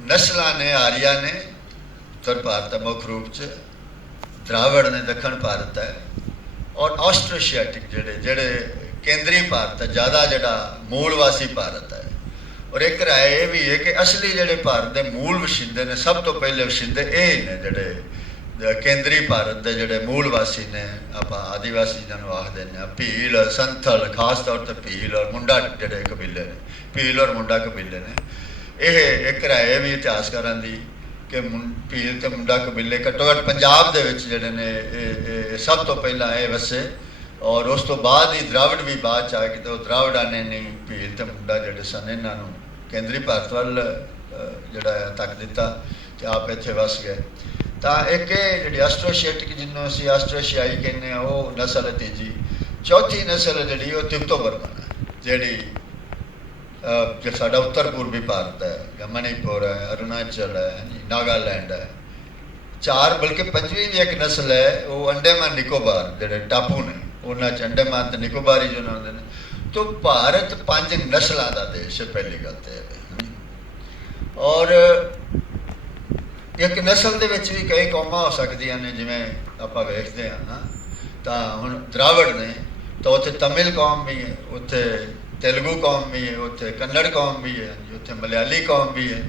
ਨਸਲਾਂ ਨੇ, ਆਰੀਆ ਨੇ ਉੱਤਰ ਭਾਰਤ ਮੁੱਖ ਰੂਪ 'ਚ, ਦਰਾਵੜ ਨੇ ਦੱਖਣ ਭਾਰਤ ਹੈ, ਔਰ ਆਸਟ੍ਰੋਏਸ਼ੀਆਟਿਕ ਜਿਹੜੇ ਕੇਂਦਰੀ ਭਾਰਤ ਹੈ, ਜ਼ਿਆਦਾ ਜਿਹੜਾ ਮੂਲ ਵਾਸੀ ਭਾਰਤ ਹੈ। ਔਰ ਇੱਕ ਰਾਏ ਇਹ ਵੀ ਹੈ ਕਿ ਅਸਲੀ ਜਿਹੜੇ ਭਾਰਤ ਦੇ ਮੂਲ ਵਸਿੰਦੇ ਨੇ, ਸਭ ਤੋਂ ਪਹਿਲੇ ਵਸਿੰਦੇ ਇਹ ਨੇ ਜਿਹੜੇ ਕੇਂਦਰੀ ਭਾਰਤ ਦੇ ਜਿਹੜੇ ਮੂਲ ਵਾਸੀ ਨੇ, ਆਪਾਂ ਆਦੀਵਾਸੀ ਜਿਹਨਾਂ ਨੂੰ ਆਖਦੇ ਨੇ, ਭੀਲ, ਸੰਥਲ, ਖਾਸ ਤੌਰ 'ਤੇ ਭੀਲ ਔਰ ਮੁੰਡਾ ਜਿਹੜੇ ਕਬੀਲੇ ਨੇ, ਭੀਲ ਔਰ ਮੁੰਡਾ ਕਬੀਲੇ ਨੇ। ਇਹ ਇੱਕ ਰਾਏ ਵੀ ਇਤਿਹਾਸਕਾਰਾਂ ਦੀ ਕਿ ਭੀਲ ਤੇ ਮੁੰਡਾ ਕਬੀਲੇ ਘੱਟੋ ਘੱਟ ਪੰਜਾਬ ਦੇ ਵਿੱਚ ਜਿਹੜੇ ਨੇ ਇਹ ਸਭ ਤੋਂ ਪਹਿਲਾਂ ਇਹ ਵਸੇ, ਔਰ ਉਸ ਤੋਂ ਬਾਅਦ ਹੀ ਦਰਾਵੜ ਵੀ ਬਾਅਦ 'ਚ ਆ ਕੇ, ਉਹ ਦਰਾਵੜਾਂ ਨੇ ਨਹੀਂ ਭੀਲ ਤੇ ਮੁੰਡਾ ਜਿਹੜੇ ਸਨ ਇਹਨਾਂ ਨੂੰ ਕੇਂਦਰੀ ਭਾਰਤ ਵੱਲ ਜਿਹੜਾ ਤੱਕ ਦਿੱਤਾ ਤੇ ਆਪ ਇੱਥੇ ਵਸ ਗਏ। ਤਾਂ ਇੱਕ ਇਹ ਜਿਹੜੀ ਆਸਟ੍ਰੋਏਸ਼ੀਆਟਿਕ, ਜਿਹਨੂੰ ਅਸੀਂ ਆਸਟ੍ਰੋਏਸ਼ੀਆਈ ਕਹਿੰਦੇ ਹਾਂ, ਉਹ ਨਸਲ ਹੈ ਤੀਜੀ। ਚੌਥੀ ਨਸਲ ਜਿਹੜੀ ਉਹ ਤਿਬਤੋ ਬਰਮਨ ਹੈ, ਜਿਹੜੀ ਜੋ ਸਾਡਾ ਉੱਤਰ ਪੂਰਬੀ ਭਾਰਤ ਹੈ, ਜਾਂ ਮਣੀਪੁਰ ਹੈ, ਅਰੁਣਾਚਲ ਹੈ, ਨਾਗਾਲੈਂਡ ਹੈ। ਚਾਰ ਬਲਕਿ ਪੰਜਵੀਂ ਵੀ ਇੱਕ ਨਸਲ ਹੈ, ਉਹ ਅੰਡੇਮਾਨ ਨਿਕੋਬਾਰ ਜਿਹੜੇ ਟਾਪੂ ਨੇ, ਉਹਨਾਂ 'ਚ ਅੰਡੇਮਾਨ ਤੇ ਨਿਕੋਬਾਰੀ ਜੋ ਹੁੰਦੇ ਨੇ। ਤਾਂ ਭਾਰਤ 5 ਨਸਲਾਂ ਦਾ ਦੇਸ਼ ਹੈ, ਪਹਿਲੀ ਗੱਲ ਤੇ। ਔਰ ਇੱਕ ਨਸਲ ਦੇ ਵਿੱਚ ਵੀ ਕਈ ਕੌਮਾਂ ਹੋ ਸਕਦੀਆਂ ਨੇ, ਜਿਵੇਂ ਆਪਾਂ ਵੇਖਦੇ ਹਾਂ। ਤਾਂ ਹੁਣ ਦਰਾਵੜ ਨੇ ਤਾਂ ਉੱਥੇ ਤਮਿਲ ਕੌਮ ਵੀ ਹੈ, ਉੱਥੇ ਤੇਲਗੂ ਕੌਮ ਵੀ ਹੈ, ਉੱਥੇ ਕੰਨੜ ਕੌਮ ਵੀ ਹੈ, ਉੱਥੇ ਮਲਿਆਲੀ ਕੌਮ ਵੀ ਹੈ।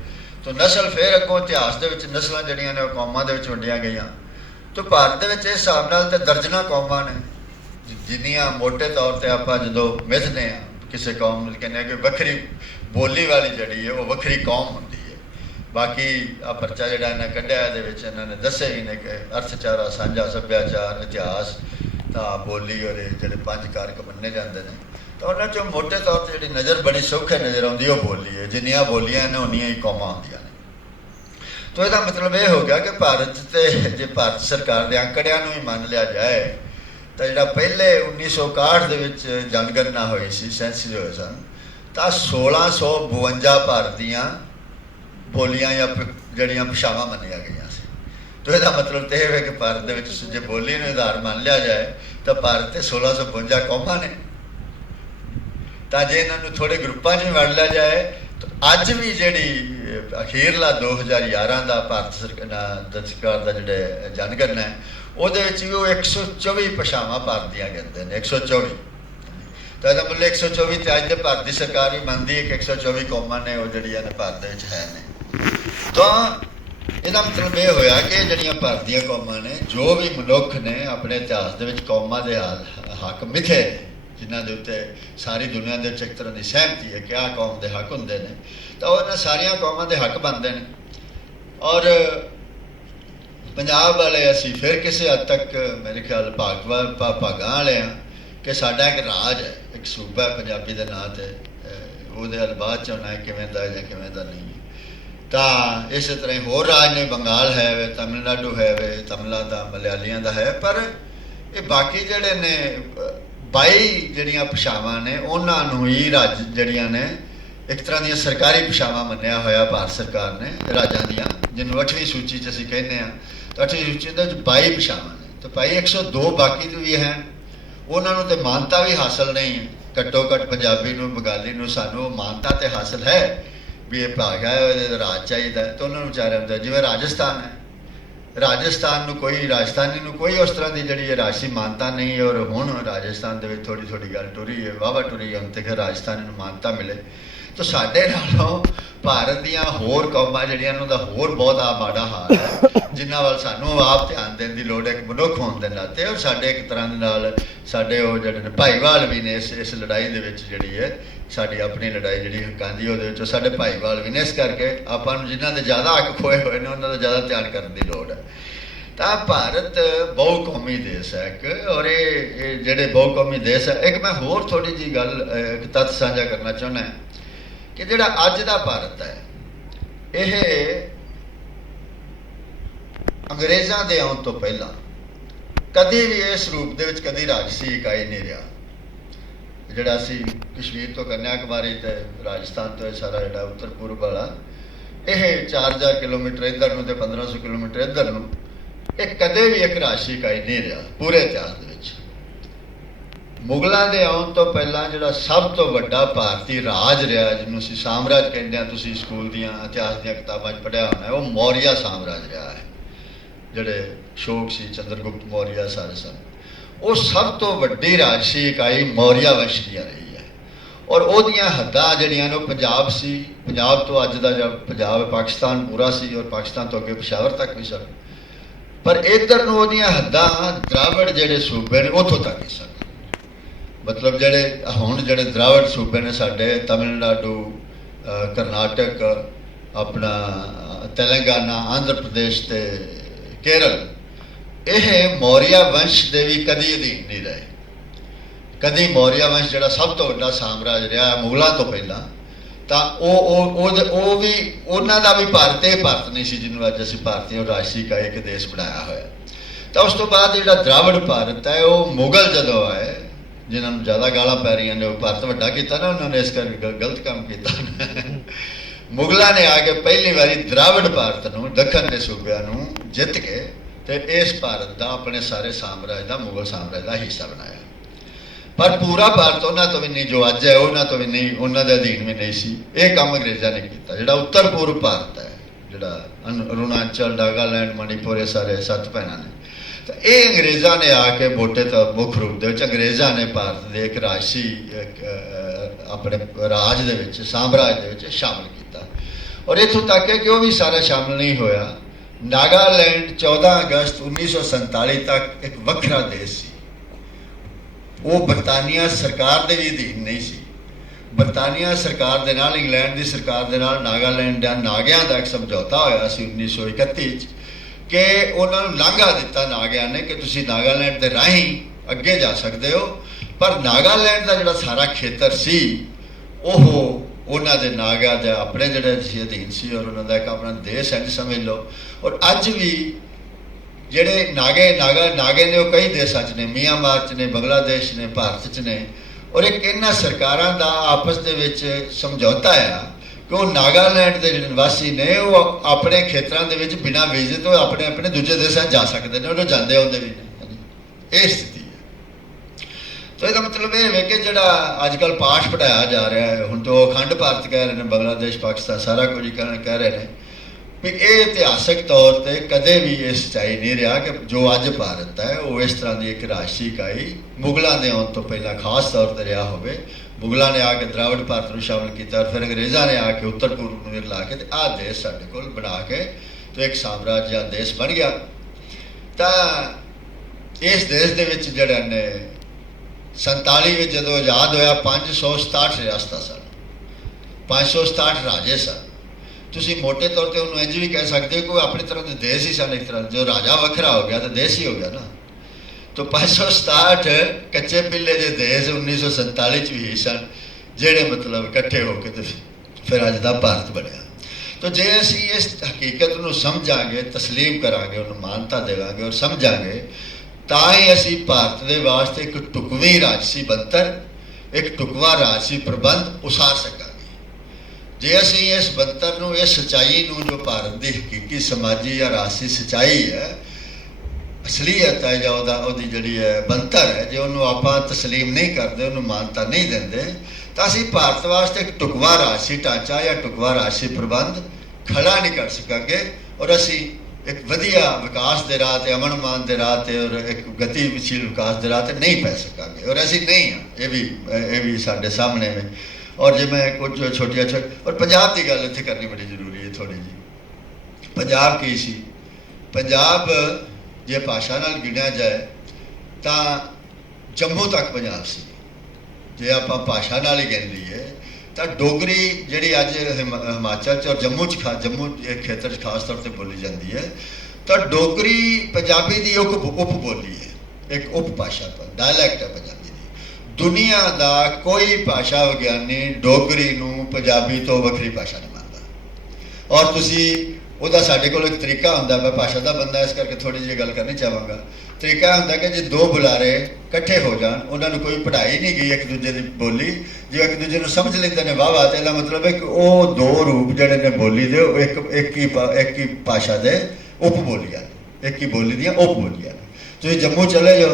ਤਾਂ ਨਸਲ ਫਿਰ ਅੱਗੋਂ ਇਤਿਹਾਸ ਦੇ ਵਿੱਚ ਨਸਲਾਂ ਜਿਹੜੀਆਂ ਨੇ ਉਹ ਕੌਮਾਂ ਦੇ ਵਿੱਚ ਵੰਡੀਆਂ ਗਈਆਂ। ਤਾਂ ਭਾਰਤ ਦੇ ਵਿੱਚ ਇਸ ਹਿਸਾਬ ਨਾਲ ਤਾਂ ਦਰਜਨਾਂ ਕੌਮਾਂ ਨੇ, ਜਿੰਨੀਆਂ ਮੋਟੇ ਤੌਰ 'ਤੇ ਆਪਾਂ ਜਦੋਂ ਮਿਥਦੇ ਹਾਂ ਕਿਸੇ ਕੌਮ ਨੂੰ ਕਹਿੰਦੇ ਹਾਂ ਕਿ ਵੱਖਰੀ ਬੋਲੀ ਵਾਲੀ ਜਿਹੜੀ ਹੈ ਉਹ ਵੱਖਰੀ ਕੌਮ ਹੁੰਦੀ ਹੈ। ਬਾਕੀ ਆ ਪਰਚਾ ਜਿਹੜਾ ਇਹਨਾਂ ਕੱਢਿਆ, ਇਹਦੇ ਵਿੱਚ ਇਹਨਾਂ ਨੇ ਦੱਸੇ ਵੀ ਨੇ ਕਿ ਅਰਥਚਾਰਾ, ਸਾਂਝਾ ਸੱਭਿਆਚਾਰ, ਇਤਿਹਾਸ, ਤਾਂ ਬੋਲੀ ਔਰ ਜਿਹੜੇ 5 ਕਾਰਕ ਮੰਨੇ ਜਾਂਦੇ ਨੇ। ਤਾਂ ਉਹਨਾਂ 'ਚੋਂ ਮੋਟੇ ਤੌਰ 'ਤੇ ਜਿਹੜੀ ਨਜ਼ਰ ਬੜੀ ਸੌਖੇ ਨਜ਼ਰ ਆਉਂਦੀ ਉਹ ਬੋਲੀ ਹੈ। ਜਿੰਨੀਆਂ ਬੋਲੀਆਂ ਨੇ ਉਨੀਆਂ ਹੀ ਕੌਮਾਂ ਹੁੰਦੀਆਂ ਨੇ। ਤਾਂ ਇਹਦਾ ਮਤਲਬ ਇਹ ਹੋ ਗਿਆ ਕਿ ਭਾਰਤ ਤੇ ਜੇ ਭਾਰਤ ਸਰਕਾਰ ਦੇ ਅੰਕੜਿਆਂ ਨੂੰ ਹੀ ਮੰਨ ਲਿਆ ਜਾਏ ਤਾਂ ਜਿਹੜਾ ਪਹਿਲੇ 1961 ਦੇ ਵਿੱਚ ਜਨਗਣਨਾ ਹੋਈ ਸੀ, ਸੈਂਸਸ ਹੋਏ ਸਨ, ਤਾਂ 1652 ਭਾਰਤ ਦੀਆਂ ਬੋਲੀਆਂ ਜਾਂ ਜਿਹੜੀਆਂ ਭਾਸ਼ਾਵਾਂ ਮੰਨੀਆਂ ਗਈਆਂ ਸੀ। ਤਾਂ ਇਹਦਾ ਮਤਲਬ ਤਾਂ ਇਹ ਹੈ ਕਿ ਭਾਰਤ ਦੇ ਵਿੱਚ ਜੇ ਬੋਲੀ ਨੂੰ ਆਧਾਰ ਮੰਨ ਲਿਆ ਜਾਏ ਤਾਂ ਭਾਰਤ 'ਤੇ 1652 ਕੌਮਾਂ ਨੇ। ਤਾਂ ਜੇ ਇਹਨਾਂ ਨੂੰ ਥੋੜ੍ਹੇ ਗਰੁੱਪਾਂ 'ਚ ਵੀ ਵੰਡ ਲਿਆ ਜਾਏ ਅੱਜ ਵੀ ਜਿਹੜੀ ਅਖੀਰਲਾ 2011 ਦਾ ਭਾਰਤ ਸਰਕਾਰ ਦਾ ਜਿਹੜਾ ਜਨਗਣਨਾ ਹੈ ਉਹਦੇ ਵਿੱਚ ਵੀ ਉਹ 124 ਭਾਸ਼ਾਵਾਂ ਭਾਰਤ ਦੀਆਂ ਕਹਿੰਦੇ ਨੇ, 124। ਤਾਂ ਇਹਦਾ ਮਤਲਬ 124 ਤੇ ਅੱਜ ਦੇ ਭਾਰਤ ਦੀ ਸਰਕਾਰ ਵੀ ਮੰਨਦੀ ਹੈ ਕਿ 124 ਕੌਮਾਂ ਨੇ ਉਹ ਜਿਹੜੀਆਂ ਨੇ ਭਾਰਤ ਦੇ ਵਿੱਚ ਹੈ ਨੇ। ਤਾਂ ਇਹਦਾ ਮਤਲਬ ਇਹ ਹੋਇਆ ਕਿ ਜਿਹੜੀਆਂ ਭਾਰਤ ਦੀਆਂ ਕੌਮਾਂ ਨੇ, ਜੋ ਵੀ ਮਨੁੱਖ ਨੇ ਆਪਣੇ ਇਤਿਹਾਸ ਦੇ ਵਿੱਚ ਕੌਮਾਂ ਦੇ ਹੱਕ ਮਿਥੇ ਨੇ, ਜਿਨ੍ਹਾਂ ਦੇ ਉੱਤੇ ਸਾਰੀ ਦੁਨੀਆ ਦੇ ਵਿੱਚ ਇੱਕ ਤਰ੍ਹਾਂ ਦੀ ਸਹਿਮਤੀ ਹੈ ਕਿ ਆਹ ਕੌਮ ਦੇ ਹੱਕ ਹੁੰਦੇ ਨੇ, ਤਾਂ ਉਹਨਾਂ ਸਾਰੀਆਂ ਕੌਮਾਂ ਦੇ ਹੱਕ ਬਣਦੇ ਨੇ। ਔਰ ਪੰਜਾਬ ਵਾਲੇ ਅਸੀਂ ਫਿਰ ਕਿਸੇ ਹੱਦ ਤੱਕ ਮੇਰੇ ਖਿਆਲ ਭਾਗਾਂ ਵਾਲੇ ਹਾਂ ਕਿ ਸਾਡਾ ਇੱਕ ਰਾਜ ਹੈ, ਇੱਕ ਸੂਬਾ ਪੰਜਾਬੀ ਦੇ ਨਾਂ 'ਤੇ, ਉਹਦੇ ਵੱਲ ਬਾਅਦ 'ਚ ਆਉਣਾ ਕਿਵੇਂ ਦਾ ਜਾਂ ਕਿਵੇਂ ਦਾ ਨਹੀਂ। ਤਾਂ ਇਸੇ ਤਰ੍ਹਾਂ ਹੀ ਹੋਰ ਰਾਜ ਨੇ, ਬੰਗਾਲ ਹੈ ਵੇ, ਤਮਿਲਨਾਡੂ ਹੈ ਵੇ, ਤਮਿਲਾਂ ਦਾ, ਮਲਿਆਲੀਆਂ ਦਾ ਹੈ, ਪਰ ਇਹ ਬਾਕੀ ਜਿਹੜੇ ਨੇ 22 ਜਿਹੜੀਆਂ ਭਾਸ਼ਾਵਾਂ ਨੇ ਉਹਨਾਂ ਨੂੰ ਹੀ ਰਾਜ ਜਿਹੜੀਆਂ ਨੇ ਇੱਕ ਤਰ੍ਹਾਂ ਦੀਆਂ ਸਰਕਾਰੀ ਭਾਸ਼ਾਵਾਂ ਮੰਨਿਆ ਹੋਇਆ ਭਾਰਤ ਸਰਕਾਰ ਨੇ ਰਾਜਾਂ ਦੀਆਂ, ਜਿਹਨੂੰ 8ਵੀਂ ਸੂਚੀ 'ਚ ਅਸੀਂ ਕਹਿੰਦੇ ਹਾਂ। ਤਾਂ 8ਵੀਂ ਸੂਚੀ ਦੇ ਵਿੱਚ 22 ਭਾਸ਼ਾਵਾਂ ਨੇ, ਤਾਂ ਭਾਈ 102 ਬਾਕੀ ਤੋਂ ਵੀ ਹੈ, ਉਹਨਾਂ ਨੂੰ ਤੇ ਮਾਨਤਾ ਵੀ ਹਾਸਲ ਨਹੀਂ ਹੈ। ਘੱਟੋ ਘੱਟ ਪੰਜਾਬੀ ਨੂੰ, ਬੰਗਾਲੀ ਨੂੰ ਸਾਨੂੰ ਮਾਨਤਾ ਤੇ ਹਾਸਲ ਹੈ ਵੀ ਇਹ ਭਾਗ ਹੈ, ਇਹਦਾ ਰਾਜ ਚਾਹੀਦਾ। ਤਾਂ ਉਹਨਾਂ ਨੂੰ ਵਿਚਾਰਿਆਂ ਹੁੰਦਾ ਜਿਵੇਂ ਰਾਜਸਥਾਨ ਹੈ, ਰਾਜਸਥਾਨ ਨੂੰ ਕੋਈ, ਰਾਜਸਥਾਨੀ ਨੂੰ ਕੋਈ ਉਸ ਤਰ੍ਹਾਂ ਦੀ ਜਿਹੜੀ ਹੈ ਰਾਜਸੀ ਮਾਨਤਾ ਨਹੀਂ। ਔਰ ਹੁਣ ਰਾਜਸਥਾਨ ਦੇ ਵਿੱਚ ਥੋੜ੍ਹੀ ਥੋੜ੍ਹੀ ਗੱਲ ਟੁਰੀ ਹੈ, ਵਾਹਵਾ ਟੁਰੀ ਹੁਣ ਤੇ ਕਿ ਰਾਜਸਥਾਨੀ ਨੂੰ ਮਾਨਤਾ ਮਿਲੇ। ਤਾਂ ਸਾਡੇ ਨਾਲੋਂ ਭਾਰਤ ਦੀਆਂ ਹੋਰ ਕੌਮਾਂ ਜਿਹੜੀਆਂ ਉਹਨਾਂ ਦਾ ਹੋਰ ਬਹੁਤ ਮਾੜਾ ਹਾਲ ਹੈ, ਜਿਨ੍ਹਾਂ ਵੱਲ ਸਾਨੂੰ ਆਪ ਧਿਆਨ ਦੇਣ ਦੀ ਲੋੜ ਹੈ ਇੱਕ ਮਨੁੱਖ ਹੋਣ ਦੇ ਨਾਤੇ। ਔਰ ਸਾਡੇ ਇੱਕ ਤਰ੍ਹਾਂ ਦੇ ਨਾਲ ਸਾਡੇ ਉਹ ਜਿਹੜੇ ਨੇ ਭਾਈਵਾਲ ਵੀ ਨੇ ਇਸ ਲੜਾਈ ਦੇ ਵਿੱਚ, ਜਿਹੜੀ ਹੈ ਸਾਡੀ ਆਪਣੀ ਲੜਾਈ ਜਿਹੜੀ ਹੱਕਾਂ ਦੀ, ਉਹਦੇ ਵਿੱਚ ਸਾਡੇ ਭਾਈਵਾਲ ਵੀ ਨੇ। ਇਸ ਕਰਕੇ ਆਪਾਂ ਨੂੰ ਜਿਨ੍ਹਾਂ ਦੇ ਜ਼ਿਆਦਾ ਹੱਕ ਖੋਏ ਹੋਏ ਨੇ ਉਹਨਾਂ ਦਾ ਜ਼ਿਆਦਾ ਧਿਆਨ ਕਰਨ ਦੀ ਲੋੜ ਹੈ। ਤਾਂ ਭਾਰਤ ਬਹੁ ਕੌਮੀ ਦੇਸ਼ ਹੈ ਇੱਕ, ਔਰ ਇਹ ਜਿਹੜੇ ਬਹੁ ਕੌਮੀ ਦੇਸ਼ ਹੈ, ਇੱਕ ਮੈਂ ਹੋਰ ਥੋੜ੍ਹੀ ਜਿਹੀ ਗੱਲ, ਇੱਕ ਤੱਥ ਸਾਂਝਾ ਕਰਨਾ ਚਾਹੁੰਦਾ ਕਿ ਜਿਹੜਾ ਅੱਜ ਦਾ ਭਾਰਤ ਹੈ ਇਹ ਅੰਗਰੇਜ਼ਾਂ ਦੇ ਆਉਣ ਤੋਂ ਪਹਿਲਾਂ ਕਦੀ ਵੀ ਇਸ ਰੂਪ ਦੇ ਵਿੱਚ ਕਦੀ ਰਾਜਸੀ ਇਕਾਈ ਨਹੀਂ ਰਿਹਾ। ਜਿਹੜਾ ਅਸੀਂ ਕਸ਼ਮੀਰ ਤੋਂ ਕੰਨਿਆ ਕੁਮਾਰੀ ਤੇ ਰਾਜਸਥਾਨ ਤੋਂ ਇਹ ਸਾਰਾ ਜਿਹੜਾ ਉੱਤਰ ਪੂਰਬ ਵਾਲਾ, ਇਹ 4000 ਕਿਲੋਮੀਟਰ ਇੱਧਰ ਨੂੰ ਤੇ 1500 ਕਿਲੋਮੀਟਰ ਇੱਧਰ ਨੂੰ, ਇਹ ਕਦੇ ਵੀ ਇੱਕ ਰਾਜਸੀ ਇਕਾਈ ਨਹੀਂ ਰਿਹਾ ਪੂਰੇ ਇਤਿਹਾਸ ਦੇ ਵਿੱਚ। ਮੁਗਲਾਂ ਦੇ ਆਉਣ ਤੋਂ ਪਹਿਲਾਂ ਜਿਹੜਾ ਸਭ ਤੋਂ ਵੱਡਾ ਭਾਰਤੀ ਰਾਜ ਰਿਹਾ, ਜਿਹਨੂੰ ਅਸੀਂ ਸਾਮਰਾਜ ਕਹਿੰਦੇ ਹਾਂ, ਤੁਸੀਂ ਸਕੂਲ ਦੀਆਂ ਇਤਿਹਾਸ ਦੀਆਂ ਕਿਤਾਬਾਂ 'ਚ ਪੜ੍ਹਿਆ ਹੋਣਾ, ਉਹ ਮੌਰੀਆ ਸਾਮਰਾਜ ਰਿਹਾ ਹੈ। ਜਿਹੜੇ ਸ਼ੋਕ ਸੀ, ਚੰਦਰਗੁਪਤ ਮੌਰੀਆ ਸਾਰੇ ਸਨ, ਉਹ ਸਭ ਤੋਂ ਵੱਡੀ ਰਾਜਸੀ ਇਕਾਈ ਮੌਰੀਆ ਵੰਸ਼ ਦੀ ਰਹੀ ਹੈ। ਔਰ ਉਹਦੀਆਂ ਹੱਦਾਂ ਜਿਹੜੀਆਂ ਨੇ ਉਹ ਪੰਜਾਬ ਸੀ, ਪੰਜਾਬ ਤੋਂ ਅੱਜ ਦਾ ਜਿਹੜਾ ਪੰਜਾਬ ਪਾਕਿਸਤਾਨ ਪੂਰਾ ਸੀ, ਔਰ ਪਾਕਿਸਤਾਨ ਤੋਂ ਅੱਗੇ ਪਸ਼ਾਵਰ ਤੱਕ ਵੀ ਸਨ। ਪਰ ਇੱਧਰ ਨੂੰ ਉਹਦੀਆਂ ਹੱਦਾਂ ਦਰਾਵੜ ਜਿਹੜੇ ਸੂਬੇ ਨੇ ਉੱਥੋਂ ਤੱਕ ਹੀ ਸਨ। ਮਤਲਬ ਜਿਹੜੇ ਹੁਣ ਜਿਹੜੇ ਦਰਾਵੜ ਸੂਬੇ ਨੇ ਸਾਡੇ, ਤਮਿਲਨਾਡੂ, ਕਰਨਾਟਕ, ਆਪਣਾ ਤੇਲੰਗਾਨਾ, ਆਂਧਰਾ ਪ੍ਰਦੇਸ਼ ਤੇ ਕੇਰਲ, ਇਹ ਮੌਰੀਆ ਵੰਸ਼ ਦੇ ਵੀ ਕਦੀ ਅਧੀਨ ਨਹੀਂ ਰਹੇ। ਕਦੀ ਮੌਰੀਆ ਵੰਸ਼ ਜਿਹੜਾ ਸਭ ਤੋਂ ਵੱਡਾ ਸਾਮਰਾਜ ਰਿਹਾ ਮੁਗਲਾਂ ਤੋਂ ਪਹਿਲਾਂ, ਤਾਂ ਉਹ ਵੀ, ਉਹਨਾਂ ਦਾ ਵੀ ਭਾਰਤ ਨਹੀਂ ਸੀ ਜਿਹਨੂੰ ਅੱਜ ਅਸੀਂ ਭਾਰਤੀ ਰਾਜਸੀ ਇਕਾਈ ਇੱਕ ਦੇਸ਼ ਬਣਾਇਆ ਹੋਇਆ। ਤਾਂ ਉਸ ਤੋਂ ਬਾਅਦ ਜਿਹੜਾ ਦਰਾਵੜ ਭਾਰਤ ਹੈ, ਉਹ ਮੁਗਲ ਜਦੋਂ ਆਏ, ਜਿਨ੍ਹਾਂ ਨੂੰ ਜ਼ਿਆਦਾ ਗਾਲਾਂ ਪੈ ਰਹੀਆਂ ਨੇ, ਉਹ ਭਾਰਤ ਵੱਡਾ ਕੀਤਾ ਨਾ ਉਹਨਾਂ ਨੇ, ਇਸ ਕਰਕੇ ਗਲਤ ਕੰਮ ਕੀਤਾ। ਮੁਗਲਾਂ ਨੇ ਆ ਕੇ ਪਹਿਲੀ ਵਾਰੀ ਦਰਾਵੜ ਭਾਰਤ ਨੂੰ, ਦੱਖਣ ਦੇ ਸੂਬਿਆਂ ਨੂੰ ਜਿੱਤ ਕੇ ਤੇ ਇਸ ਭਾਰਤ ਦਾ, ਆਪਣੇ ਸਾਰੇ ਸਾਮਰਾਜ ਦਾ, ਮੁਗਲ ਸਾਮਰਾਜ ਦਾ ਹਿੱਸਾ ਬਣਾਇਆ। ਪਰ ਪੂਰਾ ਭਾਰਤ ਉਹਨਾਂ ਤੋਂ ਵੀ ਨਹੀਂ, ਜੋ ਅੱਜ ਹੈ ਉਹਨਾਂ ਤੋਂ ਵੀ ਨਹੀਂ, ਉਹਨਾਂ ਦੇ ਅਧੀਨ ਵੀ ਨਹੀਂ ਸੀ। ਇਹ ਕੰਮ ਅੰਗਰੇਜ਼ਾਂ ਨੇ ਕੀਤਾ। ਜਿਹੜਾ ਉੱਤਰ ਪੂਰਬ ਭਾਰਤ ਹੈ, ਜਿਹੜਾ ਅਰੁਣਾਚਲ, ਨਾਗਾਲੈਂਡ, ਮਣੀਪੁਰ, ਇਹ ਸਾਰੇ 7 ਭੈਣਾਂ ਨੇ, ਤਾਂ ਇਹ ਅੰਗਰੇਜ਼ਾਂ ਨੇ ਆ ਕੇ ਵੋਟੇ ਤਾਂ ਮੁੱਖ ਰੂਪ ਦੇ ਵਿੱਚ ਅੰਗਰੇਜ਼ਾਂ ਨੇ ਭਾਰਤ ਦੇ ਇੱਕ ਰਾਜਸੀ ਆਪਣੇ ਰਾਜ ਦੇ ਵਿੱਚ, ਸਾਮਰਾਜ ਦੇ ਵਿੱਚ ਸ਼ਾਮਲ ਕੀਤਾ। ਔਰ ਇੱਥੋਂ ਤੱਕ ਹੈ ਕਿ ਉਹ ਵੀ ਸਾਰਾ ਸ਼ਾਮਲ ਨਹੀਂ ਹੋਇਆ। ਨਾਗਾਲੈਂਡ 14 ਅਗਸਤ 1947 ਤੱਕ ਇੱਕ ਵੱਖਰਾ ਦੇਸ਼ ਸੀ। ਉਹ ਬਰਤਾਨੀਆ ਸਰਕਾਰ ਦੇ ਵੀ ਅਧੀਨ ਨਹੀਂ ਸੀ। ਬਰਤਾਨੀਆ ਸਰਕਾਰ ਦੇ ਨਾਲ, ਇੰਗਲੈਂਡ ਦੀ ਸਰਕਾਰ ਦੇ ਨਾਲ ਨਾਗਾਲੈਂਡ ਨਾਗਿਆਂ ਦਾ ਇੱਕ ਸਮਝੌਤਾ ਹੋਇਆ ਸੀ 1931 'ਚ, ਕਿ ਉਹਨਾਂ ਨੂੰ ਲਾਂਘਾ ਦਿੱਤਾ ਨਾਗਿਆਂ ਨੇ ਕਿ ਤੁਸੀਂ ਨਾਗਾਲੈਂਡ ਦੇ ਰਾਹੀਂ ਅੱਗੇ ਜਾ ਸਕਦੇ ਹੋ। ਪਰ ਨਾਗਾਲੈਂਡ ਦਾ ਜਿਹੜਾ ਸਾਰਾ ਖੇਤਰ ਸੀ ਉਹ ਉਹਨਾਂ ਦੇ ਨਾਗਾ ਦੇ ਆਪਣੇ ਜਿਹੜੇ ਸੀ ਅਧੀਨ ਸੀ, ਔਰ ਉਹਨਾਂ ਦਾ ਇੱਕ ਆਪਣਾ ਦੇਸ਼ ਇੰਝ ਸਮਝ ਲਓ। ਔਰ ਅੱਜ ਵੀ ਜਿਹੜੇ ਨਾਗੇ ਨੇ ਉਹ ਕਈ ਦੇਸ਼ਾਂ 'ਚ ਨੇ, ਮਿਆਂਮਾਰ 'ਚ ਨੇ, ਬੰਗਲਾਦੇਸ਼ ਨੇ, ਭਾਰਤ 'ਚ ਨੇ। ਔਰ ਇੱਕ ਇਹਨਾਂ ਸਰਕਾਰਾਂ ਦਾ ਆਪਸ ਦੇ ਵਿੱਚ ਸਮਝੌਤਾ ਆ ਕਿ ਉਹ ਨਾਗਾਲੈਂਡ ਦੇ ਜਿਹੜੇ ਨਿਵਾਸੀ ਨੇ ਉਹ ਆਪਣੇ ਖੇਤਰਾਂ ਦੇ ਵਿੱਚ ਬਿਨਾਂ ਵੀਜ਼ੇ ਤੋਂ ਆਪਣੇ ਦੂਜੇ ਦੇਸ਼ਾਂ 'ਚ ਜਾ ਸਕਦੇ ਨੇ, ਉਹ ਜਾਂਦੇ ਆਉਂਦੇ ਵੀ ਨੇ। ਇਹ ਸਥਿਤੀ ਹੈ। तो ਇਹਦਾ ਮਤਲਬ ਇਹ ਹੈ ਕਿ ਜਿਹੜਾ ਅੱਜ ਕੱਲ੍ਹ ਪਾਠ ਪੜ੍ਹਾਇਆ ਜਾ ਰਿਹਾ ਹੈ, ਹੁਣ तो अखंड ਭਾਰਤ ਕਹਿ ਰਹੇ ਨੇ, ਬੰਗਲਾਦੇਸ਼ ਪਾਕਿਸਤਾਨ ਸਾਰਾ ਕੁਝ ਕਹਿ ਰਹੇ ਨੇ ਵੀ ਇਹ ਇਤਿਹਾਸਕ ਤੌਰ 'ਤੇ ਕਦੇ ਵੀ ਇਹ ਸੱਚਾਈ ਨਹੀਂ ਰਿਹਾ ਕਿ ਜੋ ਅੱਜ ਭਾਰਤ ਹੈ ਉਹ ਇਸ ਤਰ੍ਹਾਂ ਦੀ ਇੱਕ ਰਾਸ਼ਟਰੀ ਇਕਾਈ ਮੁਗਲਾਂ ਦੇ ਆਉਣ ਤੋਂ ਪਹਿਲਾਂ ਖਾਸ ਤੌਰ 'ਤੇ ਰਿਹਾ ਹੋਵੇ। ਮੁਗਲਾਂ ਨੇ ਆ ਕੇ ਦਰਾਵੜ ਭਾਰਤ ਨੂੰ ਸ਼ਾਮਲ ਕੀਤਾ, ਔਰ ਫਿਰ ਅੰਗਰੇਜ਼ਾਂ ਨੇ ਆ ਕੇ ਉੱਤਰ ਪੂਰਬ ਨੂੰ ਲਾ ਕੇ ਤੇ ਆਹ ਦੇਸ਼ ਸਾਡੇ ਕੋਲ ਬਣਾ ਕੇ ਤੇ ਇੱਕ ਸਾਮਰਾਜ ਦੇਸ਼ ਬਣ ਗਿਆ। ਤਾਂ ਇਸ ਦੇਸ਼ ਦੇ ਵਿੱਚ ਜਿਹੜੇ ਨੇ 47 ਵਿੱਚ ਜਦੋਂ ਆਜ਼ਾਦ ਹੋਇਆ 567 ਰਿਆਸਤਾਂ ਸਨ, 567 ਰਾਜੇ ਸਨ। ਤੁਸੀਂ ਮੋਟੇ ਤੌਰ 'ਤੇ ਉਹਨੂੰ ਇੰਝ ਵੀ ਕਹਿ ਸਕਦੇ ਹੋ ਕਿ ਆਪਣੀ ਤਰ੍ਹਾਂ ਦੇ ਦੇਸ਼ ਹੀ ਸਨ। ਇੱਕ ਤਰ੍ਹਾਂ ਜੋ ਰਾਜਾ ਵੱਖਰਾ ਹੋ ਗਿਆ ਤਾਂ ਦੇਸ਼ ਹੀ ਹੋ ਗਿਆ ਨਾ। ਤਾਂ 567 ਕੱਚੇ ਪਿੱਲੇ ਦੇ ਦੇਸ਼ 1947 'ਚ ਵੀ ਸਨ ਜਿਹੜੇ ਮਤਲਬ ਇਕੱਠੇ ਹੋ ਕੇ ਤੇ ਫਿਰ ਅੱਜ ਦਾ ਭਾਰਤ ਬਣਿਆ। ਤਾਂ ਜੇ ਅਸੀਂ ਇਸ ਹਕੀਕਤ ਨੂੰ ਸਮਝਾਂਗੇ, ਤਸਲੀਮ ਕਰਾਂਗੇ, ਉਹਨੂੰ ਮਾਨਤਾ ਦੇਵਾਂਗੇ ਔਰ ਸਮਝਾਂਗੇ, ਤਾਂ ਹੀ ਅਸੀਂ ਭਾਰਤ ਦੇ ਵਾਸਤੇ ਇੱਕ ਢੁਕਵੀਂ ਰਾਜਸੀ ਬਣਤਰ, ਇੱਕ ਢੁਕਵਾਂ ਰਾਜਸੀ ਪ੍ਰਬੰਧ ਉਸਾਰ ਸਕਾਂਗੇ। ਜੇ ਅਸੀਂ ਇਸ ਬਣਤਰ ਨੂੰ, ਇਸ ਸੱਚਾਈ ਨੂੰ, ਜੋ ਭਾਰਤ ਦੀ ਹਕੀਕੀ ਸਮਾਜੀ ਜਾਂ ਰਾਜਸੀ ਸੱਚਾਈ ਹੈ, ਅਸਲੀਅਤ ਹੈ ਜਾਂ ਉਹਦੀ ਜਿਹੜੀ ਹੈ ਬਣਤਰ ਹੈ, ਜੇ ਉਹਨੂੰ ਆਪਾਂ ਤਸਲੀਮ ਨਹੀਂ ਕਰਦੇ, ਉਹਨੂੰ ਮਾਨਤਾ ਨਹੀਂ ਦਿੰਦੇ, ਤਾਂ ਅਸੀਂ ਭਾਰਤ ਵਾਸਤੇ ਇੱਕ ਢੁਕਵਾਂ ਰਾਜਸੀ ਢਾਂਚਾ ਜਾਂ ਢੁਕਵਾਂ ਰਾਜਸੀ ਪ੍ਰਬੰਧ ਖੜਾ ਨਹੀਂ ਕਰ ਸਕਾਂਗੇ ਔਰ ਅਸੀਂ ਇੱਕ ਵਧੀਆ ਵਿਕਾਸ ਦੇ ਰਾਹ 'ਤੇ, ਅਮਨ ਮਾਨ ਦੇ ਰਾਹ 'ਤੇ ਔਰ ਇੱਕ ਗਤੀਸ਼ੀਲ ਵਿਕਾਸ ਦੇ ਰਾਹ 'ਤੇ ਨਹੀਂ ਪੈ ਸਕਾਂਗੇ। ਔਰ ਅਸੀਂ ਨਹੀਂ ਹਾਂ, ਇਹ ਵੀ ਸਾਡੇ ਸਾਹਮਣੇ ਹੈ। ਔਰ ਜੇ ਮੈਂ ਕੁਝ ਛੋਟੀਆਂ ਔਰ ਪੰਜਾਬ ਦੀ ਗੱਲ ਇੱਥੇ ਕਰਨੀ ਬੜੀ ਜ਼ਰੂਰੀ ਹੈ ਥੋੜ੍ਹੀ ਜਿਹੀ। ਪੰਜਾਬ ਕੀ ਸੀ? ਪੰਜਾਬ ਜੇ ਭਾਸ਼ਾ ਨਾਲ ਗਿਣਿਆ ਜਾਏ ਤਾਂ ਜੰਮੂ ਤੱਕ ਪੰਜਾਬ ਸੀ। ਜੇ ਆਪਾਂ ਭਾਸ਼ਾ ਨਾਲ ਹੀ ਗਿਣ ਲਈਏ ਤਾਂ ਡੋਗਰੀ ਜਿਹੜੀ ਅੱਜ ਹਿਮਾਚਲ 'ਚ ਔਰ ਜੰਮੂ ਇੱਕ ਖੇਤਰ 'ਚ ਖਾਸ ਤੌਰ 'ਤੇ ਬੋਲੀ ਜਾਂਦੀ ਹੈ, ਤਾਂ ਡੋਗਰੀ ਪੰਜਾਬੀ ਦੀ ਉਪ ਬੋਲੀ ਹੈ, ਇੱਕ ਉਪ ਭਾਸ਼ਾ, ਡਾਇਲੈਕਟ ਹੈ ਪੰਜਾਬੀ ਦੀ। ਦੁਨੀਆ ਦਾ ਕੋਈ ਭਾਸ਼ਾ ਵਿਗਿਆਨੀ ਡੋਗਰੀ ਨੂੰ ਪੰਜਾਬੀ ਤੋਂ ਵੱਖਰੀ ਭਾਸ਼ਾ ਨਹੀਂ ਮੰਨਦਾ। ਔਰ ਤੁਸੀਂ ਉਹਦਾ ਸਾਡੇ ਕੋਲ ਇੱਕ ਤਰੀਕਾ ਹੁੰਦਾ, ਮੈਂ ਭਾਸ਼ਾ ਦਾ ਬੰਦਾ ਇਸ ਕਰਕੇ ਥੋੜ੍ਹੀ ਜਿਹੀ ਗੱਲ ਕਰਨੀ ਚਾਹਾਂਗਾ। ਤਰੀਕਾ ਹੁੰਦਾ ਕਿ ਜੇ ਦੋ ਬੁਲਾਰੇ ਇਕੱਠੇ ਹੋ ਜਾਣ, ਉਹਨਾਂ ਨੂੰ ਕੋਈ ਪੜ੍ਹਾਈ ਨਹੀਂ ਗਈ ਇੱਕ ਦੂਜੇ ਦੀ ਬੋਲੀ, ਜੇ ਇੱਕ ਦੂਜੇ ਨੂੰ ਸਮਝ ਲੈਂਦੇ ਨੇ ਵਾਹ ਵਾਹ, ਤੇ ਇਹਦਾ ਮਤਲਬ ਹੈ ਕਿ ਉਹ ਦੋ ਰੂਪ ਜਿਹੜੇ ਨੇ ਬੋਲੀ ਦੇ ਉਹ ਇੱਕ ਹੀ ਭਾਸ਼ਾ ਦੇ ਉਪ ਬੋਲੀਆਂ, ਇੱਕ ਹੀ ਬੋਲੀ ਦੀਆਂ ਉਪ ਬੋਲੀਆਂ ਨੇ। ਤੁਸੀਂ ਜੰਮੂ ਚਲੇ ਜਾਓ,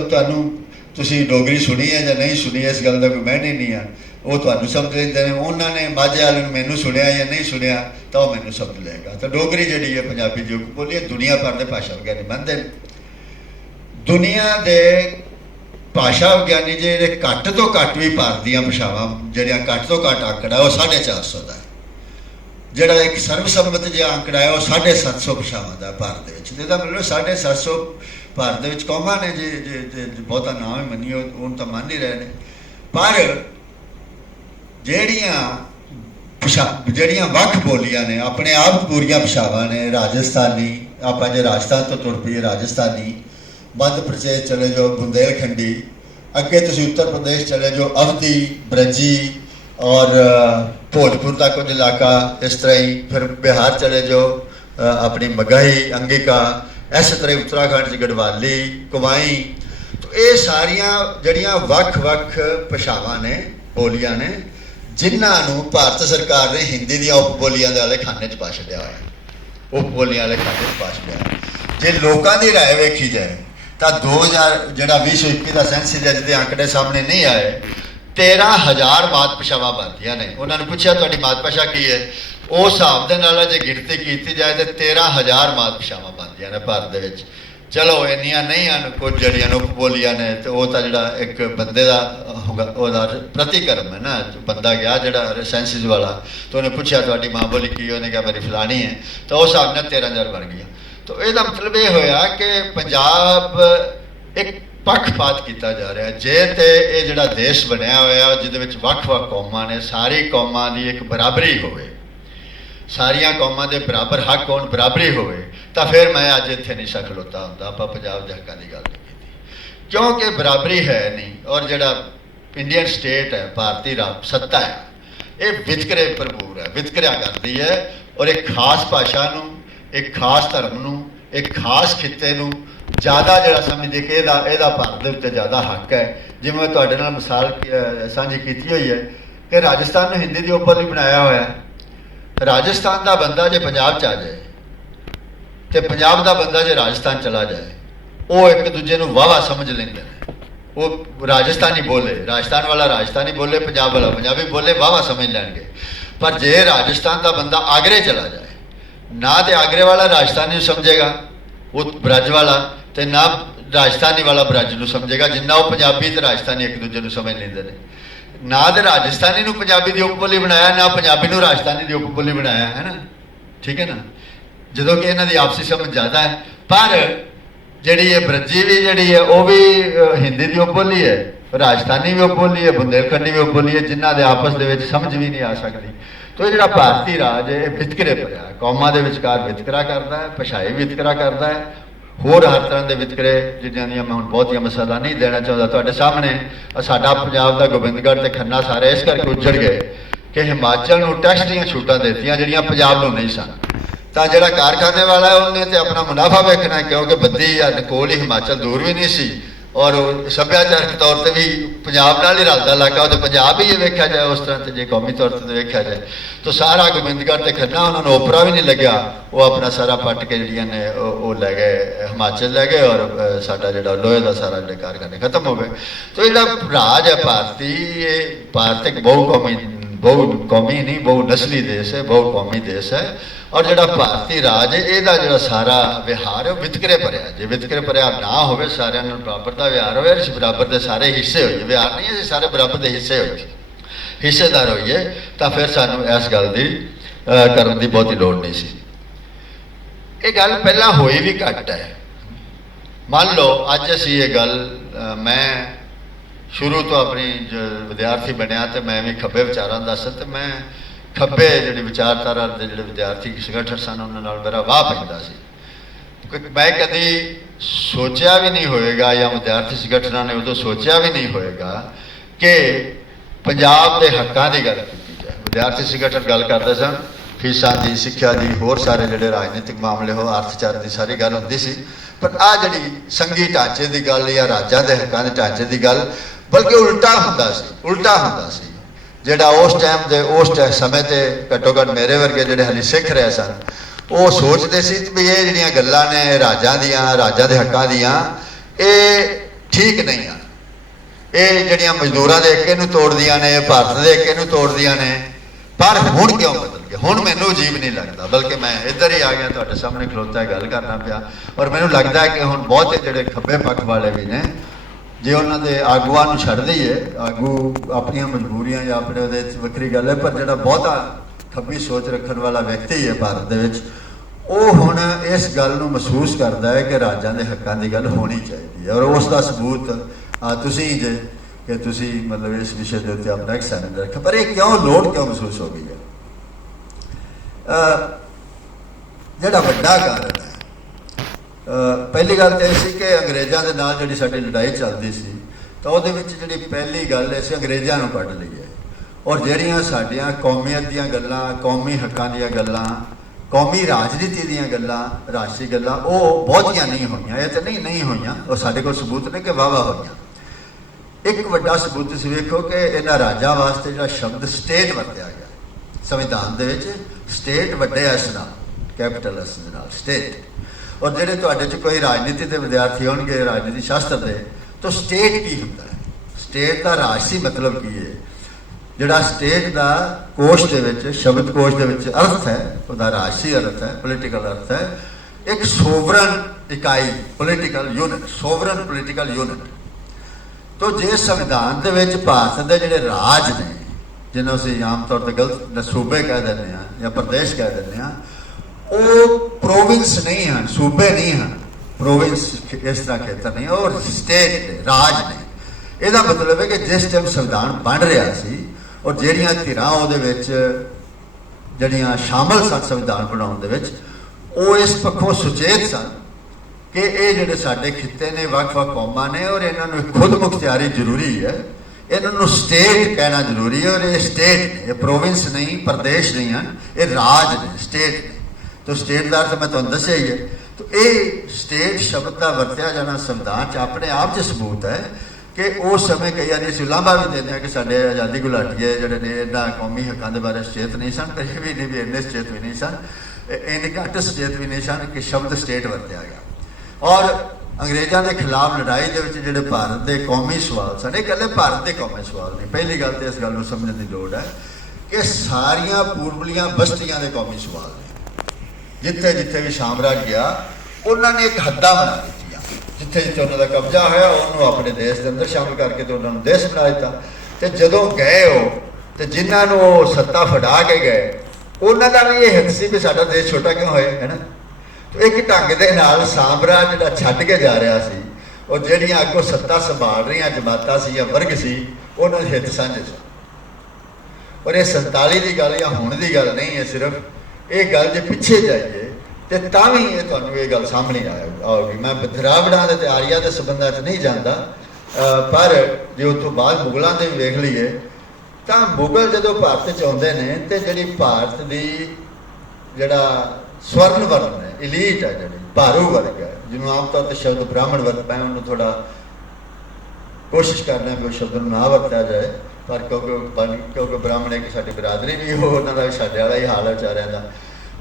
ਤੁਸੀਂ ਡੋਗਰੀ ਸੁਣੀ ਹੈ ਜਾਂ ਨਹੀਂ ਸੁਣੀ, ਇਸ ਗੱਲ ਦਾ ਕੋਈ ਮਾਇਨੇ ਨਹੀਂ ਆ, ਉਹ ਤੁਹਾਨੂੰ ਸਮਝ ਲੈਂਦੇ ਨੇ। ਉਹਨਾਂ ਨੇ ਮਾਝੇ ਵਾਲੇ ਨੂੰ ਮੈਨੂੰ ਸੁਣਿਆ ਜਾਂ ਨਹੀਂ ਸੁਣਿਆ ਤਾਂ ਉਹ ਮੈਨੂੰ ਸਮਝ ਲਏਗਾ। ਤਾਂ ਡੋਗਰੀ ਜਿਹੜੀ ਹੈ ਪੰਜਾਬੀ ਦੀ ਉਪ ਬੋਲੀ ਹੈ, ਦੁਨੀਆ ਭਰ ਦੇ ਭਾਸ਼ਾ ਵਿਗਿਆਨੀ ਮੰਨਦੇ ਨੇ। ਦੁਨੀਆ ਦੇ ਭਾਸ਼ਾ ਵਿਗਿਆਨੀ ਜਿਹੜੇ ਘੱਟ ਤੋਂ ਘੱਟ ਵੀ ਭਾਰਤ ਦੀਆਂ ਭਾਸ਼ਾਵਾਂ ਜਿਹੜੀਆਂ ਘੱਟ ਤੋਂ ਘੱਟ ਆਂਕੜਾ ਉਹ 450 ਦਾ ਹੈ। ਜਿਹੜਾ ਇੱਕ ਸਰਵਸੰਮਤ ਜਿਹਾ ਆਂਕੜਾ ਹੈ ਉਹ 750 ਭਾਸ਼ਾਵਾਂ ਦਾ ਭਾਰਤ ਦੇ ਵਿੱਚ। ਇਹਦਾ ਮਤਲਬ 750 ਭਾਰਤ ਦੇ ਵਿੱਚ ਕੌਮਾਂ ਨੇ। ਜੇ ਬਹੁਤਾ ਨਾਮ ਹੀ ਮੰਨੀਏ, ਹੁਣ ਤਾਂ ਮੰਨ ਹੀ ਰਹੇ ਨੇ, ਪਰ ਜਿਹੜੀਆਂ ਵੱਖ ਬੋਲੀਆਂ ਨੇ, ਆਪਣੇ ਆਪ ਪੂਰੀਆਂ ਭਾਸ਼ਾਵਾਂ ਨੇ। ਰਾਜਸਥਾਨੀ, ਆਪਾਂ ਜੇ ਰਾਜਸਥਾਨ ਤੋਂ ਤੁਰ ਪਈਏ, ਰਾਜਸਥਾਨੀ, ਮੱਧ ਪ੍ਰਦੇਸ਼ ਚਲੇ ਜਾਓ ਬੁੰਦੇਲਖੰਡੀ, ਅੱਗੇ ਤੁਸੀਂ ਉੱਤਰ ਪ੍ਰਦੇਸ਼ ਚਲੇ ਜਾਓ ਅਵਧੀ, ਬ੍ਰਜੀ ਔਰ ਭੋਜਪੁਰ ਦਾ ਕੁਝ ਇਲਾਕਾ, ਇਸ ਤਰ੍ਹਾਂ ਹੀ ਫਿਰ ਬਿਹਾਰ ਚਲੇ ਜਾਓ ਆਪਣੀ ਮਗਹੀ, ਅੰਗਿਕਾ, ਇਸ ਤਰ੍ਹਾਂ ਉੱਤਰਾਖੰਡ 'ਚ ਗੜਵਾਲੀ, ਕੁਮਾਈ। ਇਹ ਸਾਰੀਆਂ ਜਿਹੜੀਆਂ ਵੱਖ-ਵੱਖ ਭਾਸ਼ਾਵਾਂ ਨੇ, ਬੋਲੀਆਂ ਨੇ, ਜਿਨ੍ਹਾਂ ਨੂੰ ਭਾਰਤ ਸਰਕਾਰ ਨੇ ਹਿੰਦੀ ਦੀਆਂ ਉਪ ਬੋਲੀਆਂ ਦੇ ਵਾਲੇ ਖਾਨੇ 'ਚ ਪਾ ਛੱਡਿਆ ਹੋਇਆ, ਉਪ ਬੋਲੀਆਂ ਵਾਲੇ ਖਾਨੇ 'ਚ ਪਾ ਛੱਡਿਆ। ਜੇ ਲੋਕਾਂ ਦੀ ਰਾਏ ਵੇਖੀ ਜਾਏ ਤਾਂ 2021 ਦਾ ਸੈਂਸਸ ਜਿਹਦੇ ਆંકੜੇ ਸਾਹਮਣੇ ਨਹੀਂ ਆਏ, 13,000 ਮਾਤ ਭਾਸ਼ਾਵਾਂ ਬਣਦੀਆਂ ਨੇ। ਉਹਨਾਂ ਨੂੰ ਪੁੱਛਿਆ ਤੁਹਾਡੀ ਮਾਤ ਭਾਸ਼ਾ ਕੀ ਹੈ, ਉਸ ਹਿਸਾਬ ਦੇ ਨਾਲ ਜੇ ਗਿਣਤੀ ਕੀਤੀ ਜਾਏ ਤਾਂ 13,000 ਮਾਤ ਭਾਸ਼ਾਵਾਂ ਬਣਦੀਆਂ ਨੇ ਭਾਰਤ ਦੇ ਵਿੱਚ। ਚਲੋ ਇੰਨੀਆਂ ਨਹੀਂ ਹਨ, ਕੁਝ ਜਿਹੜੀਆਂ ਉਪ ਬੋਲੀਆਂ ਨੇ, ਤੇ ਉਹ ਤਾਂ ਜਿਹੜਾ ਇੱਕ ਬੰਦੇ ਦਾ ਉਹਦਾ ਪ੍ਰਤੀਕਰਮ ਹੈ ਨਾ। ਬੰਦਾ ਗਿਆ ਜਿਹੜਾ ਸੈਂਸਸ ਵਾਲਾ, ਤਾਂ ਉਹਨੇ ਪੁੱਛਿਆ ਤੁਹਾਡੀ ਮਾਂ ਬੋਲੀ ਕੀ, ਉਹਨੇ ਕਿਹਾ ਮੇਰੀ ਫਲਾਣੀ ਹੈ, ਤਾਂ ਉਸ ਹਿਸਾਬ ਨਾਲ 13,000 ਬਣ ਗਈਆਂ। ਤਾਂ ਇਹਦਾ ਮਤਲਬ ਇਹ ਹੋਇਆ ਕਿ ਪੰਜਾਬ ਇੱਕ ਪੱਖਪਾਤ ਕੀਤਾ ਜਾ ਰਿਹਾ। ਜੇ ਤੇ ਇਹ ਜਿਹੜਾ ਦੇਸ਼ ਬਣਿਆ ਹੋਇਆ ਜਿਹਦੇ ਵਿੱਚ ਵੱਖ-ਵੱਖ ਕੌਮਾਂ ਨੇ, ਸਾਰੀ ਕੌਮਾਂ ਦੀ ਇੱਕ ਬਰਾਬਰੀ ਹੋਵੇ, ਸਾਰੀਆਂ ਕੌਮਾਂ ਦੇ ਬਰਾਬਰ ਹੱਕ ਹੋਣ, ਬਰਾਬਰੀ ਹੋਵੇ, ਤਾਂ ਫਿਰ ਮੈਂ ਅੱਜ ਇੱਥੇ ਨਹੀਂ ਸੀ ਖਲੋਤਾ ਹੁੰਦਾ। ਆਪਾਂ ਪੰਜਾਬ ਦੇ ਹੱਕਾਂ ਦੀ ਗੱਲ ਨਹੀਂ ਕੀਤੀ, ਕਿਉਂਕਿ ਬਰਾਬਰੀ ਹੈ ਨਹੀਂ। ਔਰ ਜਿਹੜਾ ਇੰਡੀਅਨ ਸਟੇਟ ਹੈ, ਭਾਰਤੀ ਸੱਤਾ ਹੈ, ਇਹ ਵਿਤਕਰੇ ਭਰਪੂਰ ਹੈ, ਵਿਤਕਰਿਆ ਕਰਦੀ ਹੈ। ਔਰ ਇੱਕ ਖਾਸ ਭਾਸ਼ਾ ਨੂੰ, ਇੱਕ ਖਾਸ ਧਰਮ ਨੂੰ, ਇੱਕ ਖਾਸ ਖਿੱਤੇ ਨੂੰ ਜ਼ਿਆਦਾ ਜਿਹੜਾ ਸਮਝਦੇ ਕਿ ਇਹਦਾ ਭਾਰਤ ਦੇ ਉੱਤੇ ਜ਼ਿਆਦਾ ਹੱਕ ਹੈ। ਜਿਵੇਂ ਮੈਂ ਤੁਹਾਡੇ ਨਾਲ ਮਿਸਾਲ ਸਾਂਝੀ ਕੀਤੀ ਹੋਈ ਹੈ ਕਿ ਰਾਜਸਥਾਨ ਨੂੰ ਹਿੰਦੀ ਦੀ ਉੱਪਰ ਵੀ ਬਣਾਇਆ ਹੋਇਆ। ਰਾਜਸਥਾਨ ਦਾ ਬੰਦਾ ਜੇ ਪੰਜਾਬ 'ਚ ਆ ਜਾਏ ਤੇ ਪੰਜਾਬ ਦਾ ਬੰਦਾ ਜੇ ਰਾਜਸਥਾਨ ਚਲਾ ਜਾਏ, ਉਹ ਇੱਕ ਦੂਜੇ ਨੂੰ ਵਾਹਵਾ ਸਮਝ ਲੈਂਦੇ ਨੇ। वो राजस्थानी बोले, राजस्थान वाला राजस्थानी बोले, पंजाब वाला पंजाबी बोले, वाहवा समझ लैणगे। पर जे राजस्थान का बंदा आगरे चला जाए ना तो आगरे वाला राजस्थानी समझेगा वो ब्रज वाला, तो ना राजस्थानी वाला ब्रज नूं समझेगा, जिन्ना वो पंजाबी तो राजस्थानी एक दूजे नूं समझ लेंदे ने। ना तो राजस्थानी नूं पंजाबी की उपबोली बनाया, ना पंजाबी नूं राजस्थानी की उपबोली बनाया, है ना, ठीक है ना, जो कि इन्हां दी आपसी समझ ज़्यादा है। पर जिहड़ी ये ब्रजी भी जिहड़ी है वो भी हिंदी की उपबोली है, राजस्थानी भी उपबोली है, बुंदेलखंडी भी उपबोली है, जिन्हां दे आपस दे विच समझ भी नहीं आ सकती। तो ये जिहड़ा भारती राज है वितकरे भरिया, कौमां दे विचकार वितकरा करता है, भाषाई वितकरा करता है, होर हर तरह के वितकरे जिन्हां दी मैं हुण बहुतियां मसाला नहीं देना चाहता तुहाडे सामने। साडा पंजाब दा गोबिंदगढ़ ते खन्ना सारे इस करके उजड़ गए कि हिमाचल नूं टैक्स दीयां छूटां दित्तियां जिहड़ियां पंजाब नूं नहीं सन। तो जिहड़ा कारखाने वाला है उन्हें तो अपना मुनाफा वेखना है, क्योंकि बद्दी या कोल ही हिमाचल दूर भी नहीं सी, और सभ्याचारक तौर पर भी पंजाब नाल ही रलदा इलाका, तो पंजाब ही ये वेख्या जाए उस तरह से, जे कौमी तौर पर वेख्या जाए तो सारा गोबिंदगढ़ ते खन्ना उन्होंने ओपरा भी नहीं लग्या, वो अपना सारा पट के जिहड़ियां ने वो लै गए हिमाचल लै गए, और साडा जिहड़ा लोहे का सारा जिहड़े कारखाने खत्म हो गए। तो जिहड़ा राज है भारती, ये भारत एक बहु कौमी नहीं बहु नस्ली देश है, बहु कौमी देश है। और जिहड़ा भारती राज है ਇਹਦਾ ਜਿਹੜਾ ਸਾਰਾ ਵਿਹਾਰ ਹੈ ਵਿਤਕਰੇ ਭਰਿਆ। ਜੇ ਵਿਤਕਰੇ ਭਰਿਆ ਨਾ ਹੋਵੇ, ਸਾਰਿਆਂ ਨਾਲ ਬਰਾਬਰ ਦਾ ਵਿਹਾਰ ਹੋਵੇ, ਅਸੀਂ ਬਰਾਬਰ ਦੇ ਸਾਰੇ ਹਿੱਸੇ ਹੋਈਏ, ਵਿਹਾਰ ਨਹੀਂ ਅਸੀਂ ਸਾਰੇ ਬਰਾਬਰ ਦੇ ਹਿੱਸੇ ਹੋਈਏ, ਹਿੱਸੇਦਾਰ ਹੋਈਏ, ਤਾਂ ਫਿਰ ਸਾਨੂੰ ਇਸ ਗੱਲ ਦੀ ਕਰਨ ਦੀ ਬਹੁਤੀ ਲੋੜ ਨਹੀਂ ਸੀ। ਇਹ ਗੱਲ ਪਹਿਲਾਂ ਹੋਈ ਵੀ ਘੱਟ ਹੈ। ਮੰਨ ਲਓ ਅੱਜ ਅਸੀਂ ਇਹ ਗੱਲ ਮੈਂ ਸ਼ੁਰੂ ਤੋਂ ਆਪਣੀ ਵਿਦਿਆਰਥੀ ਬਣਿਆ ਤੇ ਮੈਂ ਵੀ ਖੱਬੇ ਵਿਚਾਰਾਂ ਦਾ ਸੀ, ਤੇ ਮੈਂ ਖੱਬੇ ਜਿਹੜੀ ਵਿਚਾਰਧਾਰਾ ਦੇ ਜਿਹੜੇ ਵਿਦਿਆਰਥੀ ਸੰਗਠਨ ਸਨ ਉਹਨਾਂ ਨਾਲ ਮੇਰਾ ਵਾਹ ਪੈਂਦਾ ਸੀ। ਮੈਂ ਕਦੀ ਸੋਚਿਆ ਵੀ ਨਹੀਂ ਹੋਏਗਾ, ਜਾਂ ਵਿਦਿਆਰਥੀ ਸੰਗਠਨਾਂ ਨੇ ਉਦੋਂ ਸੋਚਿਆ ਵੀ ਨਹੀਂ ਹੋਏਗਾ ਕਿ ਪੰਜਾਬ ਦੇ ਹੱਕਾਂ ਦੀ ਗੱਲ ਕੀਤੀ ਜਾਏ। ਵਿਦਿਆਰਥੀ ਸੰਗਠਨ ਗੱਲ ਕਰਦੇ ਸਨ ਫੀਸਾਂ ਦੀ, ਸਿੱਖਿਆ ਦੀ, ਹੋਰ ਸਾਰੇ ਜਿਹੜੇ ਰਾਜਨੀਤਿਕ ਮਾਮਲੇ ਹੋ, ਅਰਥਚਾਰੇ ਦੀ ਸਾਰੀ ਗੱਲ ਹੁੰਦੀ ਸੀ। ਪਰ ਆਹ ਜਿਹੜੀ ਸੰਘੀ ਢਾਂਚੇ ਦੀ ਗੱਲ ਜਾਂ ਰਾਜਾਂ ਦੇ ਹੱਕਾਂ ਦੇ ਢਾਂਚੇ ਦੀ ਗੱਲ ਬਲਕਿ ਉਲਟਾ ਹੁੰਦਾ ਸੀ। ਜਿਹੜਾ ਉਸ ਟਾਈਮ ਦੇ ਉਸ ਸਮੇਂ 'ਤੇ ਘੱਟੋ ਘੱਟ ਮੇਰੇ ਵਰਗੇ ਜਿਹੜੇ ਹਾਲੇ ਸਿੱਖ ਰਹੇ ਸਨ, ਉਹ ਸੋਚਦੇ ਸੀ ਵੀ ਇਹ ਜਿਹੜੀਆਂ ਗੱਲਾਂ ਨੇ ਰਾਜਾਂ ਦੇ ਹੱਕਾਂ ਦੀਆਂ, ਇਹ ਠੀਕ ਨਹੀਂ ਆ, ਇਹ ਜਿਹੜੀਆਂ ਮਜ਼ਦੂਰਾਂ ਦੇ ਏਕੇ ਨੂੰ ਤੋੜਦੀਆਂ ਨੇ, ਭਾਰਤ ਦੇ ਏਕੇ ਨੂੰ ਤੋੜਦੀਆਂ ਨੇ। ਪਰ ਹੁਣ ਕਿਉਂ ਬਦਲ ਗਿਆ? ਹੁਣ ਮੈਨੂੰ ਅਜੀਬ ਨਹੀਂ ਲੱਗਦਾ, ਬਲਕਿ ਮੈਂ ਇੱਧਰ ਹੀ ਆ ਗਿਆ, ਤੁਹਾਡੇ ਸਾਹਮਣੇ ਖਲੋਤਾ ਗੱਲ ਕਰਨਾ ਪਿਆ। ਔਰ ਮੈਨੂੰ ਲੱਗਦਾ ਕਿ ਹੁਣ ਬਹੁਤੇ ਜਿਹੜੇ ਖੱਬੇ ਪੱਖ ਵਾਲੇ ਵੀ ਨੇ, ਜੇ ਉਹਨਾਂ ਦੇ ਆਗੂਆਂ ਨੂੰ ਛੱਡ ਦਈਏ, ਆਗੂ ਆਪਣੀਆਂ ਮਜਬੂਰੀਆਂ ਜਾਂ ਆਪਣੇ ਉਹਦੇ 'ਚ ਵੱਖਰੀ ਗੱਲ ਹੈ, ਪਰ ਜਿਹੜਾ ਬਹੁਤਾ ਖੱਬੀ ਸੋਚ ਰੱਖਣ ਵਾਲਾ ਵਿਅਕਤੀ ਹੈ ਭਾਰਤ ਦੇ ਵਿੱਚ, ਉਹ ਹੁਣ ਇਸ ਗੱਲ ਨੂੰ ਮਹਿਸੂਸ ਕਰਦਾ ਹੈ ਕਿ ਰਾਜਾਂ ਦੇ ਹੱਕਾਂ ਦੀ ਗੱਲ ਹੋਣੀ ਚਾਹੀਦੀ ਹੈ। ਔਰ ਉਸ ਦਾ ਸਬੂਤ ਤੁਸੀਂ ਜੇ ਕਿ ਤੁਸੀਂ ਮਤਲਬ ਇਸ ਵਿਸ਼ੇ ਦੇ ਉੱਤੇ ਆਪਣਾ ਇੱਕ ਸੈਨਿਕ ਰੱਖਿਆ। ਪਰ ਇਹ ਕਿਉਂ ਲੋੜ ਕਿਉਂ ਮਹਿਸੂਸ ਹੋ ਗਈ ਹੈ? ਜਿਹੜਾ ਵੱਡਾ ਕਾਰਨ ਹੈ, ਪਹਿਲੀ ਗੱਲ ਤਾਂ ਇਹ ਸੀ ਕਿ ਅੰਗਰੇਜ਼ਾਂ ਦੇ ਨਾਲ ਜਿਹੜੀ ਸਾਡੀ ਲੜਾਈ ਚੱਲਦੀ ਸੀ, ਤਾਂ ਉਹਦੇ ਵਿੱਚ ਜਿਹੜੀ ਪਹਿਲੀ ਗੱਲ ਅਸੀਂ ਅੰਗਰੇਜ਼ਾਂ ਨੂੰ ਕੱਢ ਲਈਏ। ਔਰ ਜਿਹੜੀਆਂ ਸਾਡੀਆਂ ਕੌਮੀਅਤ ਦੀਆਂ ਗੱਲਾਂ, ਕੌਮੀ ਹੱਕਾਂ ਦੀਆਂ ਗੱਲਾਂ, ਕੌਮੀ ਰਾਜਨੀਤੀ ਦੀਆਂ ਗੱਲਾਂ, ਰਾਸ਼ਟਰੀ ਗੱਲਾਂ, ਉਹ ਬਹੁਤੀਆਂ ਨਹੀਂ ਹੋਈਆਂ। ਇਹ ਤਾਂ ਨਹੀਂ ਹੋਈਆਂ, ਔਰ ਸਾਡੇ ਕੋਲ ਸਬੂਤ ਨੇ ਕਿ ਵਾਹਵਾ ਹੋਈਆਂ। ਇੱਕ ਵੱਡਾ ਸਬੂਤ ਤੁਸੀਂ ਵੇਖੋ ਕਿ ਇਹਨਾਂ ਰਾਜਾਂ ਵਾਸਤੇ ਜਿਹੜਾ ਸ਼ਬਦ ਸਟੇਟ ਵਰਤਿਆ ਗਿਆ ਸੰਵਿਧਾਨ ਦੇ ਵਿੱਚ, ਸਟੇਟ ਵੱਡੇ ਐਸ ਨਾਲ, ਕੈਪੀਟਲ ਐਸ ਦੇ ਨਾਲ ਸਟੇਟ। ਔਰ ਜਿਹੜੇ ਤੁਹਾਡੇ 'ਚ ਕੋਈ ਰਾਜਨੀਤੀ ਦੇ ਵਿਦਿਆਰਥੀ ਹੋਣਗੇ, ਰਾਜਨੀਤੀ ਸ਼ਾਸਤਰ ਦੇ, ਤਾਂ ਸਟੇਟ ਕੀ ਹੁੰਦਾ ਹੈ? ਸਟੇਟ ਦਾ ਰਾਜਸੀ ਮਤਲਬ ਕੀ ਹੈ? ਜਿਹੜਾ ਸਟੇਟ ਦਾ ਕੋਸ਼ ਦੇ ਵਿੱਚ, ਸ਼ਬਦ ਕੋਸ਼ ਦੇ ਵਿੱਚ ਅਰਥ ਹੈ, ਉਹਦਾ ਰਾਜਸੀ ਅਰਥ ਹੈ, ਪੋਲੀਟੀਕਲ ਅਰਥ ਹੈ, ਇੱਕ ਸੋਵਰਨ ਇਕਾਈ, political unit, sovereign political unit. तो जे संविधान दे विच भारत दे जिहड़े राज ने, जिन्हों ਅਸੀਂ आम तौर पर गलत सूबे कह दिंदे हैं या प्रदेश कह दिंदे हैं, वो प्रोविंस नहीं हैं, सूबे नहीं हैं, प्रोविंस इस तरह खेतर नहीं, और स्टेट ने, राज ने। ਇਹਦਾ मतलब है कि जिस टाइम संविधान बन रहा सी और ਜਿਹੜੀਆਂ ਧਿਰਾਂ ਉਹਦੇ ਵਿੱਚ ਜਿਹੜੀਆਂ ਸ਼ਾਮਲ ਸਨ ਸੰਵਿਧਾਨ ਬਣਾਉਣ ਦੇ ਵਿੱਚ, ਉਹ ਇਸ ਪੱਖੋਂ ਸੁਚੇਤ ਸਨ ਕਿ ਇਹ ਜਿਹੜੇ ਸਾਡੇ ਖਿੱਤੇ ਨੇ, ਵੱਖ-ਵੱਖ ਕੌਮਾਂ ਨੇ, ਔਰ ਇਹਨਾਂ ਨੂੰ ਖੁਦ ਮੁਖਤਿਆਰੀ ਜ਼ਰੂਰੀ ਹੈ, ਇਹਨਾਂ ਨੂੰ ਸਟੇਟ ਕਹਿਣਾ ਜ਼ਰੂਰੀ ਹੈ। ਔਰ ਇਹ ਸਟੇਟ ਨੇ, ਇਹ ਪ੍ਰੋਵਿੰਸ ਨਹੀਂ, ਪ੍ਰਦੇਸ਼ ਨਹੀਂ ਹਨ, ਇਹ ਰਾਜ ਨੇ, ਸਟੇਟ ਨੇ। ਤਾਂ ਸਟੇਟ ਦਾ ਅਰਥ ਮੈਂ ਤੁਹਾਨੂੰ ਦੱਸਿਆ ਹੀ ਹੈ। ਤਾਂ ਇਹ ਸਟੇਟ ਸ਼ਬਦ ਦਾ ਵਰਤਿਆ ਜਾਣਾ ਸੰਵਿਧਾਨ 'ਚ ਆਪਣੇ ਆਪ 'ਚ ਸਬੂਤ ਹੈ ਕਿ ਉਸ ਸਮੇਂ ਕਈ ਵਾਰੀ ਅਸੀਂ ਉਲਾਂਭਾ ਵੀ ਦਿੰਦੇ ਹਾਂ ਕਿ ਸਾਡੇ ਆਜ਼ਾਦੀ ਘੁਲਾਟੀਏ ਜਿਹੜੇ ਨੇ ਇਹਨਾਂ ਕੌਮੀ ਹੱਕਾਂ ਦੇ ਬਾਰੇ ਸੁਚੇਤ ਨਹੀਂ ਸਨ, ਕਦੇ ਵੀ ਨਹੀਂ, ਵੀ ਇੰਨੇ ਸੁਚੇਤ ਵੀ ਨਹੀਂ ਸਨ, ਇੰਨੇ ਘੱਟ ਸੁਚੇਤ ਵੀ ਨਹੀਂ ਸਨ ਕਿ ਸ਼ਬਦ ਸਟੇਟ ਵਰਤਿਆ ਗਿਆ। और ਅੰਗਰੇਜ਼ਾਂ ਦੇ ਖਿਲਾਫ ਲੜਾਈ ਦੇ ਵਿੱਚ ਜਿਹੜੇ ਭਾਰਤ ਦੇ ਕੌਮੀ ਸਵਾਲ ਸਨ, ਇਹ ਇਕੱਲੇ ਭਾਰਤ ਦੇ ਕੌਮੀ ਸਵਾਲ ਨਹੀਂ। ਪਹਿਲੀ ਗੱਲ ਤੇ ਇਸ ਗੱਲ ਨੂੰ ਸਮਝਣ ਦੀ ਲੋੜ ਹੈ ਕਿ ਸਾਰੀਆਂ ਪੂਰਬਲੀਆਂ ਬਸਤੀਆਂ ਦੇ ਕੌਮੀ ਸਵਾਲ ਨੇ। ਜਿੱਥੇ ਜਿੱਥੇ ਵੀ ਸਾਮਰਾਜ ਗਿਆ ਉਹਨਾਂ ਨੇ ਇੱਕ ਹੱਦਾਂ ਬਣਾ ਦਿੱਤੀਆਂ, ਜਿੱਥੇ ਜਿੱਥੇ ਉਹਨਾਂ ਦਾ ਕਬਜ਼ਾ ਹੋਇਆ ਉਹਨੂੰ ਆਪਣੇ ਦੇਸ਼ ਦੇ ਅੰਦਰ ਸ਼ਾਮਿਲ ਕਰਕੇ ਤੇ ਉਹਨਾਂ ਨੂੰ ਦੇਸ਼ ਬਣਾ ਦਿੱਤਾ। ਤੇ ਜਦੋਂ ਗਏ ਉਹ ਤੇ ਜਿਨ੍ਹਾਂ ਨੂੰ ਉਹ ਸੱਤਾ ਫੜਾ ਕੇ ਗਏ ਉਹਨਾਂ ਦਾ ਵੀ ਇਹ ਹਿੱਤ ਸੀ ਵੀ ਸਾਡਾ ਦੇਸ਼ ਛੋਟਾ ਕਿਉਂ ਹੋਇਆ, ਹੈ ਨਾ। ਤੇ ਇੱਕ ਢੰਗ ਦੇ ਨਾਲ ਸਾਮਰਾਜ ਜਿਹੜਾ ਛੱਡ ਕੇ ਜਾ ਰਿਹਾ ਸੀ, ਉਹ ਜਿਹੜੀਆਂ ਅੱਗੋਂ ਸੱਤਾ ਸੰਭਾਲ ਰਹੀਆਂ ਜਮਾਤਾਂ ਸੀ ਜਾਂ ਵਰਗ ਸੀ, ਉਹਨਾਂ ਦੇ ਹਿੱਤ ਸਾਂਝੇ ਸਨ। ਔਰ ਇਹ 47 ਦੀ ਗੱਲ ਜਾਂ ਹੁਣ ਦੀ ਗੱਲ ਨਹੀਂ ਹੈ, ਸਿਰਫ ਇਹ ਗੱਲ ਜੇ ਪਿੱਛੇ ਜਾਈਏ ਤੇ ਤਾਂ ਵੀ ਇਹ ਤੁਹਾਨੂੰ ਇਹ ਗੱਲ ਸਾਹਮਣੇ ਆਉਗੀ। ਮੈਂ ਦਰਾਵੜਾਂ ਦੇ ਤੇ ਆਰੀਆ ਦੇ ਸੰਬੰਧਾਂ 'ਚ ਨਹੀਂ ਜਾਂਦਾ, ਪਰ ਜੇ ਉਸ ਤੋਂ ਬਾਅਦ ਮੁਗਲਾਂ ਦੇ ਵੀ ਵੇਖ ਲਈਏ ਤਾਂ ਮੁਗਲ ਜਦੋਂ ਭਾਰਤ 'ਚ ਆਉਂਦੇ ਨੇ ਤੇ ਜਿਹੜੀ ਭਾਰਤ ਦੀ ਜਿਹੜਾ ਸਵਰਨ ਵਰਗ ਹੈ, ਇਲੀਟ ਹੈ, ਜਿਹੜੀ ਭਾਰੂ ਵਰਗ ਹੈ, ਜਿਹਨੂੰ ਆਮ ਤੌਰ 'ਤੇ ਸ਼ਬਦ ਬ੍ਰਾਹਮਣ ਵਰਗ, ਮੈਂ ਉਹਨੂੰ ਥੋੜਾ ਕੋਸ਼ਿਸ਼ ਕਰਨਾ ਵੀ ਉਹ ਸ਼ਬਦ ਨੂੰ ਨਾ ਵਰਤਿਆ ਜਾਏ, ਪਰ ਕਿਉਂਕਿ ਬ੍ਰਾਹਮਣ ਇੱਕ ਸਾਡੀ ਬਰਾਦਰੀ ਵੀ ਉਹ ਉਹਨਾਂ ਦਾ ਵੀ ਸਾਡੇ ਵਾਲਾ ਹੀ ਹਾਲ ਹੈ ਵਿਚਾਰਿਆਂ ਦਾ।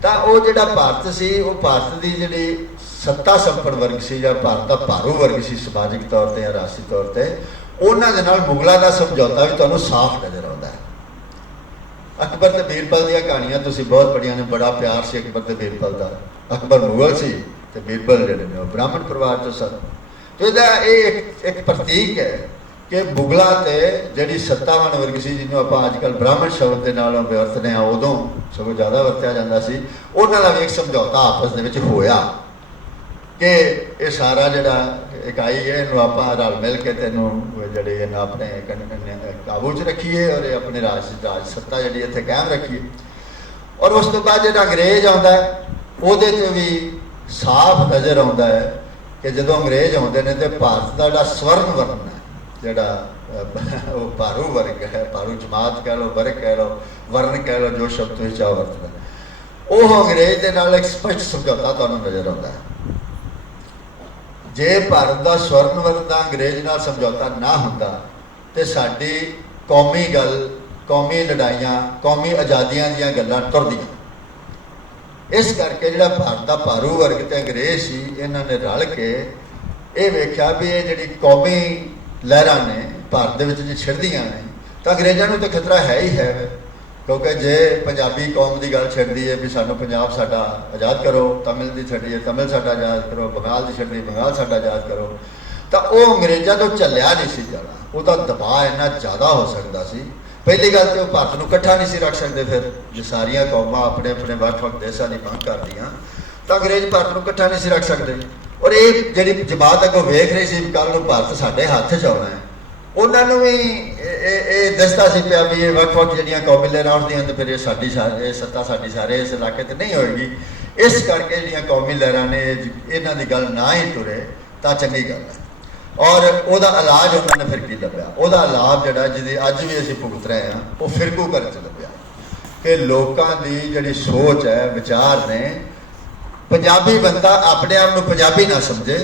ਤਾਂ ਉਹ ਜਿਹੜਾ ਭਾਰਤ ਸੀ, ਉਹ ਭਾਰਤ ਦੀ ਜਿਹੜੀ ਸੱਤਾ ਸੰਪन्न ਵਰਗ ਸੀ ਜਾਂ ਭਾਰਤ ਦਾ ਭਾਰੂ ਵਰਗ ਸੀ ਸਮਾਜਿਕ ਤੌਰ 'ਤੇ ਜਾਂ ਰਾਸ਼ਟਰੀ ਤੌਰ 'ਤੇ, ਉਹਨਾਂ ਦੇ ਨਾਲ ਮੁਗਲਾਂ ਦਾ ਸਮਝੌਤਾ ਵੀ ਤੁਹਾਨੂੰ ਸਾਫ਼ ਨਜ਼ਰ ਆਉਂਦਾ ਹੈ। ਅਕਬਰ ਤੇ ਬੀਰਬਲ ਦੀਆਂ ਕਹਾਣੀਆਂ ਤੁਸੀਂ ਬਹੁਤ ਪੜ੍ਹੀਆਂ ਨੇ, ਬੜਾ ਪਿਆਰ ਸੀ ਅਕਬਰ ਤੇ ਬੀਰਬਲ ਦਾ। ਅਕਬਰ ਮੁਗਲ ਸੀ ਤੇ ਬੀਰਬਲ ਜਿਹੜੇ ਨੇ ਉਹ ਬ੍ਰਾਹਮਣ ਪਰਿਵਾਰ ਤੋਂ ਸਨ। ਤੇ ਇਹਦਾ ਇਹ ਇੱਕ ਪ੍ਰਤੀਕ ਹੈ ਕਿ ਮੁਗਲਾਂ ਤੇ ਜਿਹੜੀ ਸੱਤਾਵਾਨ ਵਰਗ ਸੀ, ਜਿਹਨੂੰ ਆਪਾਂ ਅੱਜ ਕੱਲ੍ਹ ਬ੍ਰਾਹਮਣ ਸ਼ਬਦ ਦੇ ਨਾਲ ਵਰਤਦੇ ਹਾਂ, ਉਦੋਂ ਸਗੋਂ ਜ਼ਿਆਦਾ ਵਰਤਿਆ ਜਾਂਦਾ ਸੀ, ਉਹਨਾਂ ਦਾ ਵੀ ਇੱਕ ਸਮਝੌਤਾ ਆਪਸ ਦੇ ਵਿੱਚ ਹੋਇਆ ਕਿ ਇਹ ਸਾਰਾ ਜਿਹੜਾ ਇਕਾਈ ਹੈ ਇਹਨੂੰ ਆਪਾਂ ਰਲ ਮਿਲ ਕੇ ਤੈਨੂੰ ਜਿਹੜੇ ਇਹਨਾਂ ਆਪਣੇ ਕਾਬੂ 'ਚ ਰੱਖੀਏ ਔਰ ਇਹ ਆਪਣੇ ਰਾਜ ਸੱਤਾ ਜਿਹੜੀ ਇੱਥੇ ਕਾਇਮ ਰੱਖੀਏ। ਔਰ ਉਸ ਤੋਂ ਬਾਅਦ ਜਿਹੜਾ ਅੰਗਰੇਜ਼ ਆਉਂਦਾ ਉਹਦੇ 'ਤੇ ਵੀ ਸਾਫ਼ ਨਜ਼ਰ ਆਉਂਦਾ ਹੈ ਕਿ ਜਦੋਂ ਅੰਗਰੇਜ਼ ਆਉਂਦੇ ਨੇ ਤੇ ਭਾਰਤ ਦਾ ਜਿਹੜਾ ਸਵਰਨ ਵਰਨ ਹੈ, ਜਿਹੜਾ ਉਹ ਭਾਰੂ ਵਰਗ ਹੈ, ਭਾਰੂ ਜਮਾਤ ਕਹਿ ਲਓ, ਵਰਗ ਕਹਿ ਲਓ, ਵਰਨ ਕਹਿ ਲਓ, ਜੋ ਸ਼ਬਦ ਤੁਸੀਂ ਚਾਹੋ ਵਰਤਦਾ, ਉਹ ਅੰਗਰੇਜ਼ ਦੇ ਨਾਲ ਇੱਕ ਸਪਸ਼ਟ ਸਮਝੌਤਾ ਤੁਹਾਨੂੰ ਨਜ਼ਰ ਆਉਂਦਾ ਹੈ। ਜੇ ਭਾਰਤ ਦਾ ਸਵਰਨ ਵਰਨ ਦਾ ਅੰਗਰੇਜ਼ ਨਾਲ ਸਮਝੌਤਾ ਨਾ ਹੁੰਦਾ ਤੇ ਸਾਡੀ ਕੌਮੀ ਗੱਲ, ਕੌਮੀ ਲੜਾਈਆਂ, ਕੌਮੀ ਆਜ਼ਾਦੀਆਂ ਦੀਆਂ ਗੱਲਾਂ ਟੁਰਦੀਆਂ। ਇਸ ਕਰਕੇ ਜਿਹੜਾ ਭਾਰਤ ਦਾ ਭਾਰੂ ਵਰਗ ਤੇ ਅੰਗਰੇਜ਼ ਸੀ, ਇਹਨਾਂ ਨੇ ਰਲ ਕੇ ਇਹ ਵੇਖਿਆ ਵੀ ਇਹ ਜਿਹੜੀ ਕੌਮੀ ਲਹਿਰਾਂ ਨੇ ਭਾਰਤ ਦੇ ਵਿੱਚ ਜੇ ਛਿੜਦੀਆਂ ਨੇ ਤਾਂ ਅੰਗਰੇਜ਼ਾਂ ਨੂੰ ਤਾਂ ਖਤਰਾ ਹੈ ਹੀ ਹੈ। ਕਿਉਂਕਿ ਜੇ ਪੰਜਾਬੀ ਕੌਮ ਦੀ ਗੱਲ ਛੱਡਦੀ ਹੈ ਵੀ ਸਾਨੂੰ ਪੰਜਾਬ ਸਾਡਾ ਆਜ਼ਾਦ ਕਰੋ, ਤਮਿਲ ਦੀ ਛੱਡੀਏ ਤਮਿਲ ਸਾਡਾ ਆਜ਼ਾਦ ਕਰੋ, ਬੰਗਾਲ ਦੀ ਛੱਡੀ ਬੰਗਾਲ ਸਾਡਾ ਆਜ਼ਾਦ ਕਰੋ, ਤਾਂ ਉਹ ਅੰਗਰੇਜ਼ਾਂ ਤੋਂ ਝੱਲਿਆ ਨਹੀਂ ਸੀ ਜਾਣਾ। ਉਹਦਾ ਦਬਾਅ ਇੰਨਾ ਜ਼ਿਆਦਾ ਹੋ ਸਕਦਾ ਸੀ। ਪਹਿਲੀ ਗੱਲ ਤੇ ਉਹ ਭਾਰਤ ਨੂੰ ਇਕੱਠਾ ਨਹੀਂ ਸੀ ਰੱਖ ਸਕਦੇ। ਫਿਰ ਜੇ ਸਾਰੀਆਂ ਕੌਮਾਂ ਆਪਣੇ ਆਪਣੇ ਵੱਖ-ਵੱਖ ਦੇਸ਼ਾਂ ਦੀ ਮੰਗ ਕਰਦੀਆਂ ਤਾਂ ਅੰਗਰੇਜ਼ ਭਾਰਤ ਨੂੰ ਇਕੱਠਾ ਨਹੀਂ ਸੀ ਰੱਖ ਸਕਦੇ। ਔਰ ਇਹ ਜਿਹੜੀ ਜਮਾਤ ਅੱਗੋਂ ਵੇਖ ਰਹੀ ਸੀ ਕੱਲ੍ਹ ਨੂੰ ਭਾਰਤ ਸਾਡੇ ਹੱਥ 'ਚ ਆਉਣਾ ਹੈ, ਉਹਨਾਂ ਨੂੰ ਵੀ ਇਹ ਦੱਸਦਾ ਸੀ ਪਿਆ ਵੀ ਇਹ ਵੱਖ-ਵੱਖ ਜਿਹੜੀਆਂ ਕੌਮੀ ਲਹਿਰਾਂ ਉੱਠਦੀਆਂ ਤੇ ਫਿਰ ਇਹ ਸੱਤਾ ਸਾਡੀ ਸਾਰੇ ਇਸ ਇਲਾਕੇ 'ਤੇ ਨਹੀਂ ਹੋਏਗੀ। ਇਸ ਕਰਕੇ ਜਿਹੜੀਆਂ ਕੌਮੀ ਲਹਿਰਾਂ ਨੇ ਇਹਨਾਂ ਦੀ ਗੱਲ ਨਾ ਹੀ ਤੁਰੇ ਤਾਂ ਚੰਗੀ ਗੱਲ ਹੈ। ਔਰ ਉਹਦਾ ਇਲਾਜ ਉਹਨਾਂ ਨੇ ਫਿਰ ਕੀ ਲੱਭਿਆ? ਉਹਦਾ ਇਲਾਜ ਜਿਹੜਾ ਜਿਹਦੀ ਅੱਜ ਵੀ ਅਸੀਂ ਭੁਗਤ ਰਹੇ ਹਾਂ, ਉਹ ਫਿਰਕੂਕਰਨ 'ਚ ਲੱਭਿਆ ਕਿ ਲੋਕਾਂ ਦੀ ਜਿਹੜੀ ਸੋਚ ਹੈ, ਵਿਚਾਰ ਨੇ, ਪੰਜਾਬੀ ਬੰਦਾ ਆਪਣੇ ਆਪ ਨੂੰ ਪੰਜਾਬੀ ਨਾ ਸਮਝੇ,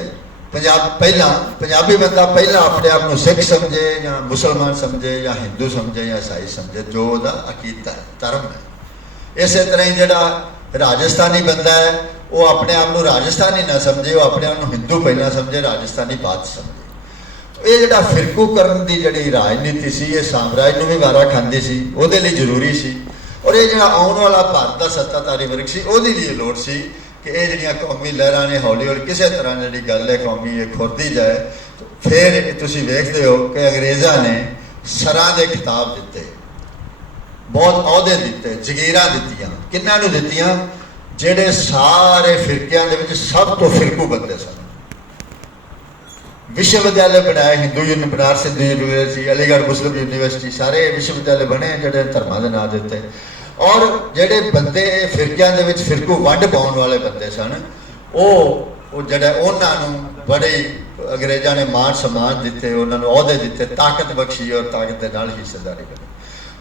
ਪੰਜਾਬੀ ਬੰਦਾ ਪਹਿਲਾਂ ਆਪਣੇ ਆਪ ਨੂੰ ਸਿੱਖ ਸਮਝੇ ਜਾਂ ਮੁਸਲਮਾਨ ਸਮਝੇ ਜਾਂ ਹਿੰਦੂ ਸਮਝੇ ਜਾਂ ਈਸਾਈ ਸਮਝੇ, ਜੋ ਉਹਦਾ ਅਕੀਦਾ ਹੈ, ਧਰਮ ਹੈ। ਇਸੇ ਤਰ੍ਹਾਂ ਹੀ ਜਿਹੜਾ ਰਾਜਸਥਾਨੀ ਬੰਦਾ ਹੈ, ਉਹ ਆਪਣੇ ਆਪ ਨੂੰ ਰਾਜਸਥਾਨੀ ਨਾ ਸਮਝੇ, ਉਹ ਆਪਣੇ ਆਪ ਨੂੰ ਹਿੰਦੂ ਪਹਿਲਾਂ ਸਮਝੇ, ਰਾਜਸਥਾਨੀ ਬਾਅਦ ਸਮਝੇ। ਇਹ ਜਿਹੜਾ ਫਿਰਕੂਕਰਨ ਦੀ ਜਿਹੜੀ ਰਾਜਨੀਤੀ ਸੀ, ਇਹ ਸਾਮਰਾਜ ਨੂੰ ਵੀ ਵਾਰਾ ਖਾਂਦੀ ਸੀ, ਉਹਦੇ ਲਈ ਜ਼ਰੂਰੀ ਸੀ। ਔਰ ਇਹ ਜਿਹੜਾ ਆਉਣ ਵਾਲਾ ਭਾਰਤ ਦਾ ਸੱਤਾਧਾਰੀ ਵਰਗ ਸੀ, ਉਹਦੀ ਲਈ ਲੋੜ ਸੀ ਕਿ ਇਹ ਜਿਹੜੀਆਂ ਕੌਮੀ ਲਹਿਰਾਂ ਨੇ ਹੌਲੀ ਹੌਲੀ ਕਿਸੇ ਤਰ੍ਹਾਂ ਜਿਹੜੀ ਗੱਲ ਹੈ ਕੌਮੀ ਇਹ ਖੁਰਦੀ ਜਾਏ। ਫਿਰ ਤੁਸੀਂ ਵੇਖਦੇ ਹੋ ਕਿ ਅੰਗਰੇਜ਼ਾਂ ਨੇ ਸਰਾਂ ਦੇ ਖਿਤਾਬ ਦਿੱਤੇ, ਬਹੁਤ ਅਹੁਦੇ ਦਿੱਤੇ, ਜ਼ਗੀਰਾਂ ਦਿੱਤੀਆਂ। ਕਿਹਨਾਂ ਨੂੰ ਦਿੱਤੀਆਂ? ਜਿਹੜੇ ਸਾਰੇ ਫਿਰਕਿਆਂ ਦੇ ਵਿੱਚ ਸਭ ਤੋਂ ਫਿਰਕੂ ਬੰਦੇ ਸਨ। ਵਿਸ਼ਵ ਵਿਦਿਆਲੇ ਬਣਾਏ, ਹਿੰਦੂ ਬਨਾਰਸ ਹਿੰਦੂ ਯੂਨੀਵਰਸਿਟੀ, ਅਲੀਗੜ੍ਹ ਮੁਸਲਿਮ ਯੂਨੀਵਰਸਿਟੀ, ਸਾਰੇ ਵਿਸ਼ਵ ਵਿਦਿਆਲੇ ਬਣੇ ਜਿਹੜੇ ਧਰਮਾਂ ਦੇ ਨਾਂ ਦੇ ਉੱਤੇ। ਔਰ ਜਿਹੜੇ ਬੰਦੇ ਫਿਰਕਿਆਂ ਦੇ ਵਿੱਚ ਫਿਰਕੂ ਵੰਡ ਪਾਉਣ ਵਾਲੇ ਬੰਦੇ ਸਨ, ਉਹ ਜਿਹੜਾ ਉਹਨਾਂ ਨੂੰ ਬੜੇ ਅੰਗਰੇਜ਼ਾਂ ਨੇ ਮਾਣ ਸਨਮਾਨ ਦਿੱਤੇ, ਉਹਨਾਂ ਨੂੰ ਅਹੁਦੇ ਦਿੱਤੇ, ਤਾਕਤ ਬਖਸ਼ੀ ਔਰ ਤਾਕਤ ਦੇ ਨਾਲ ਹਿੱਸੇਦਾਰੀ ਕਰੀ।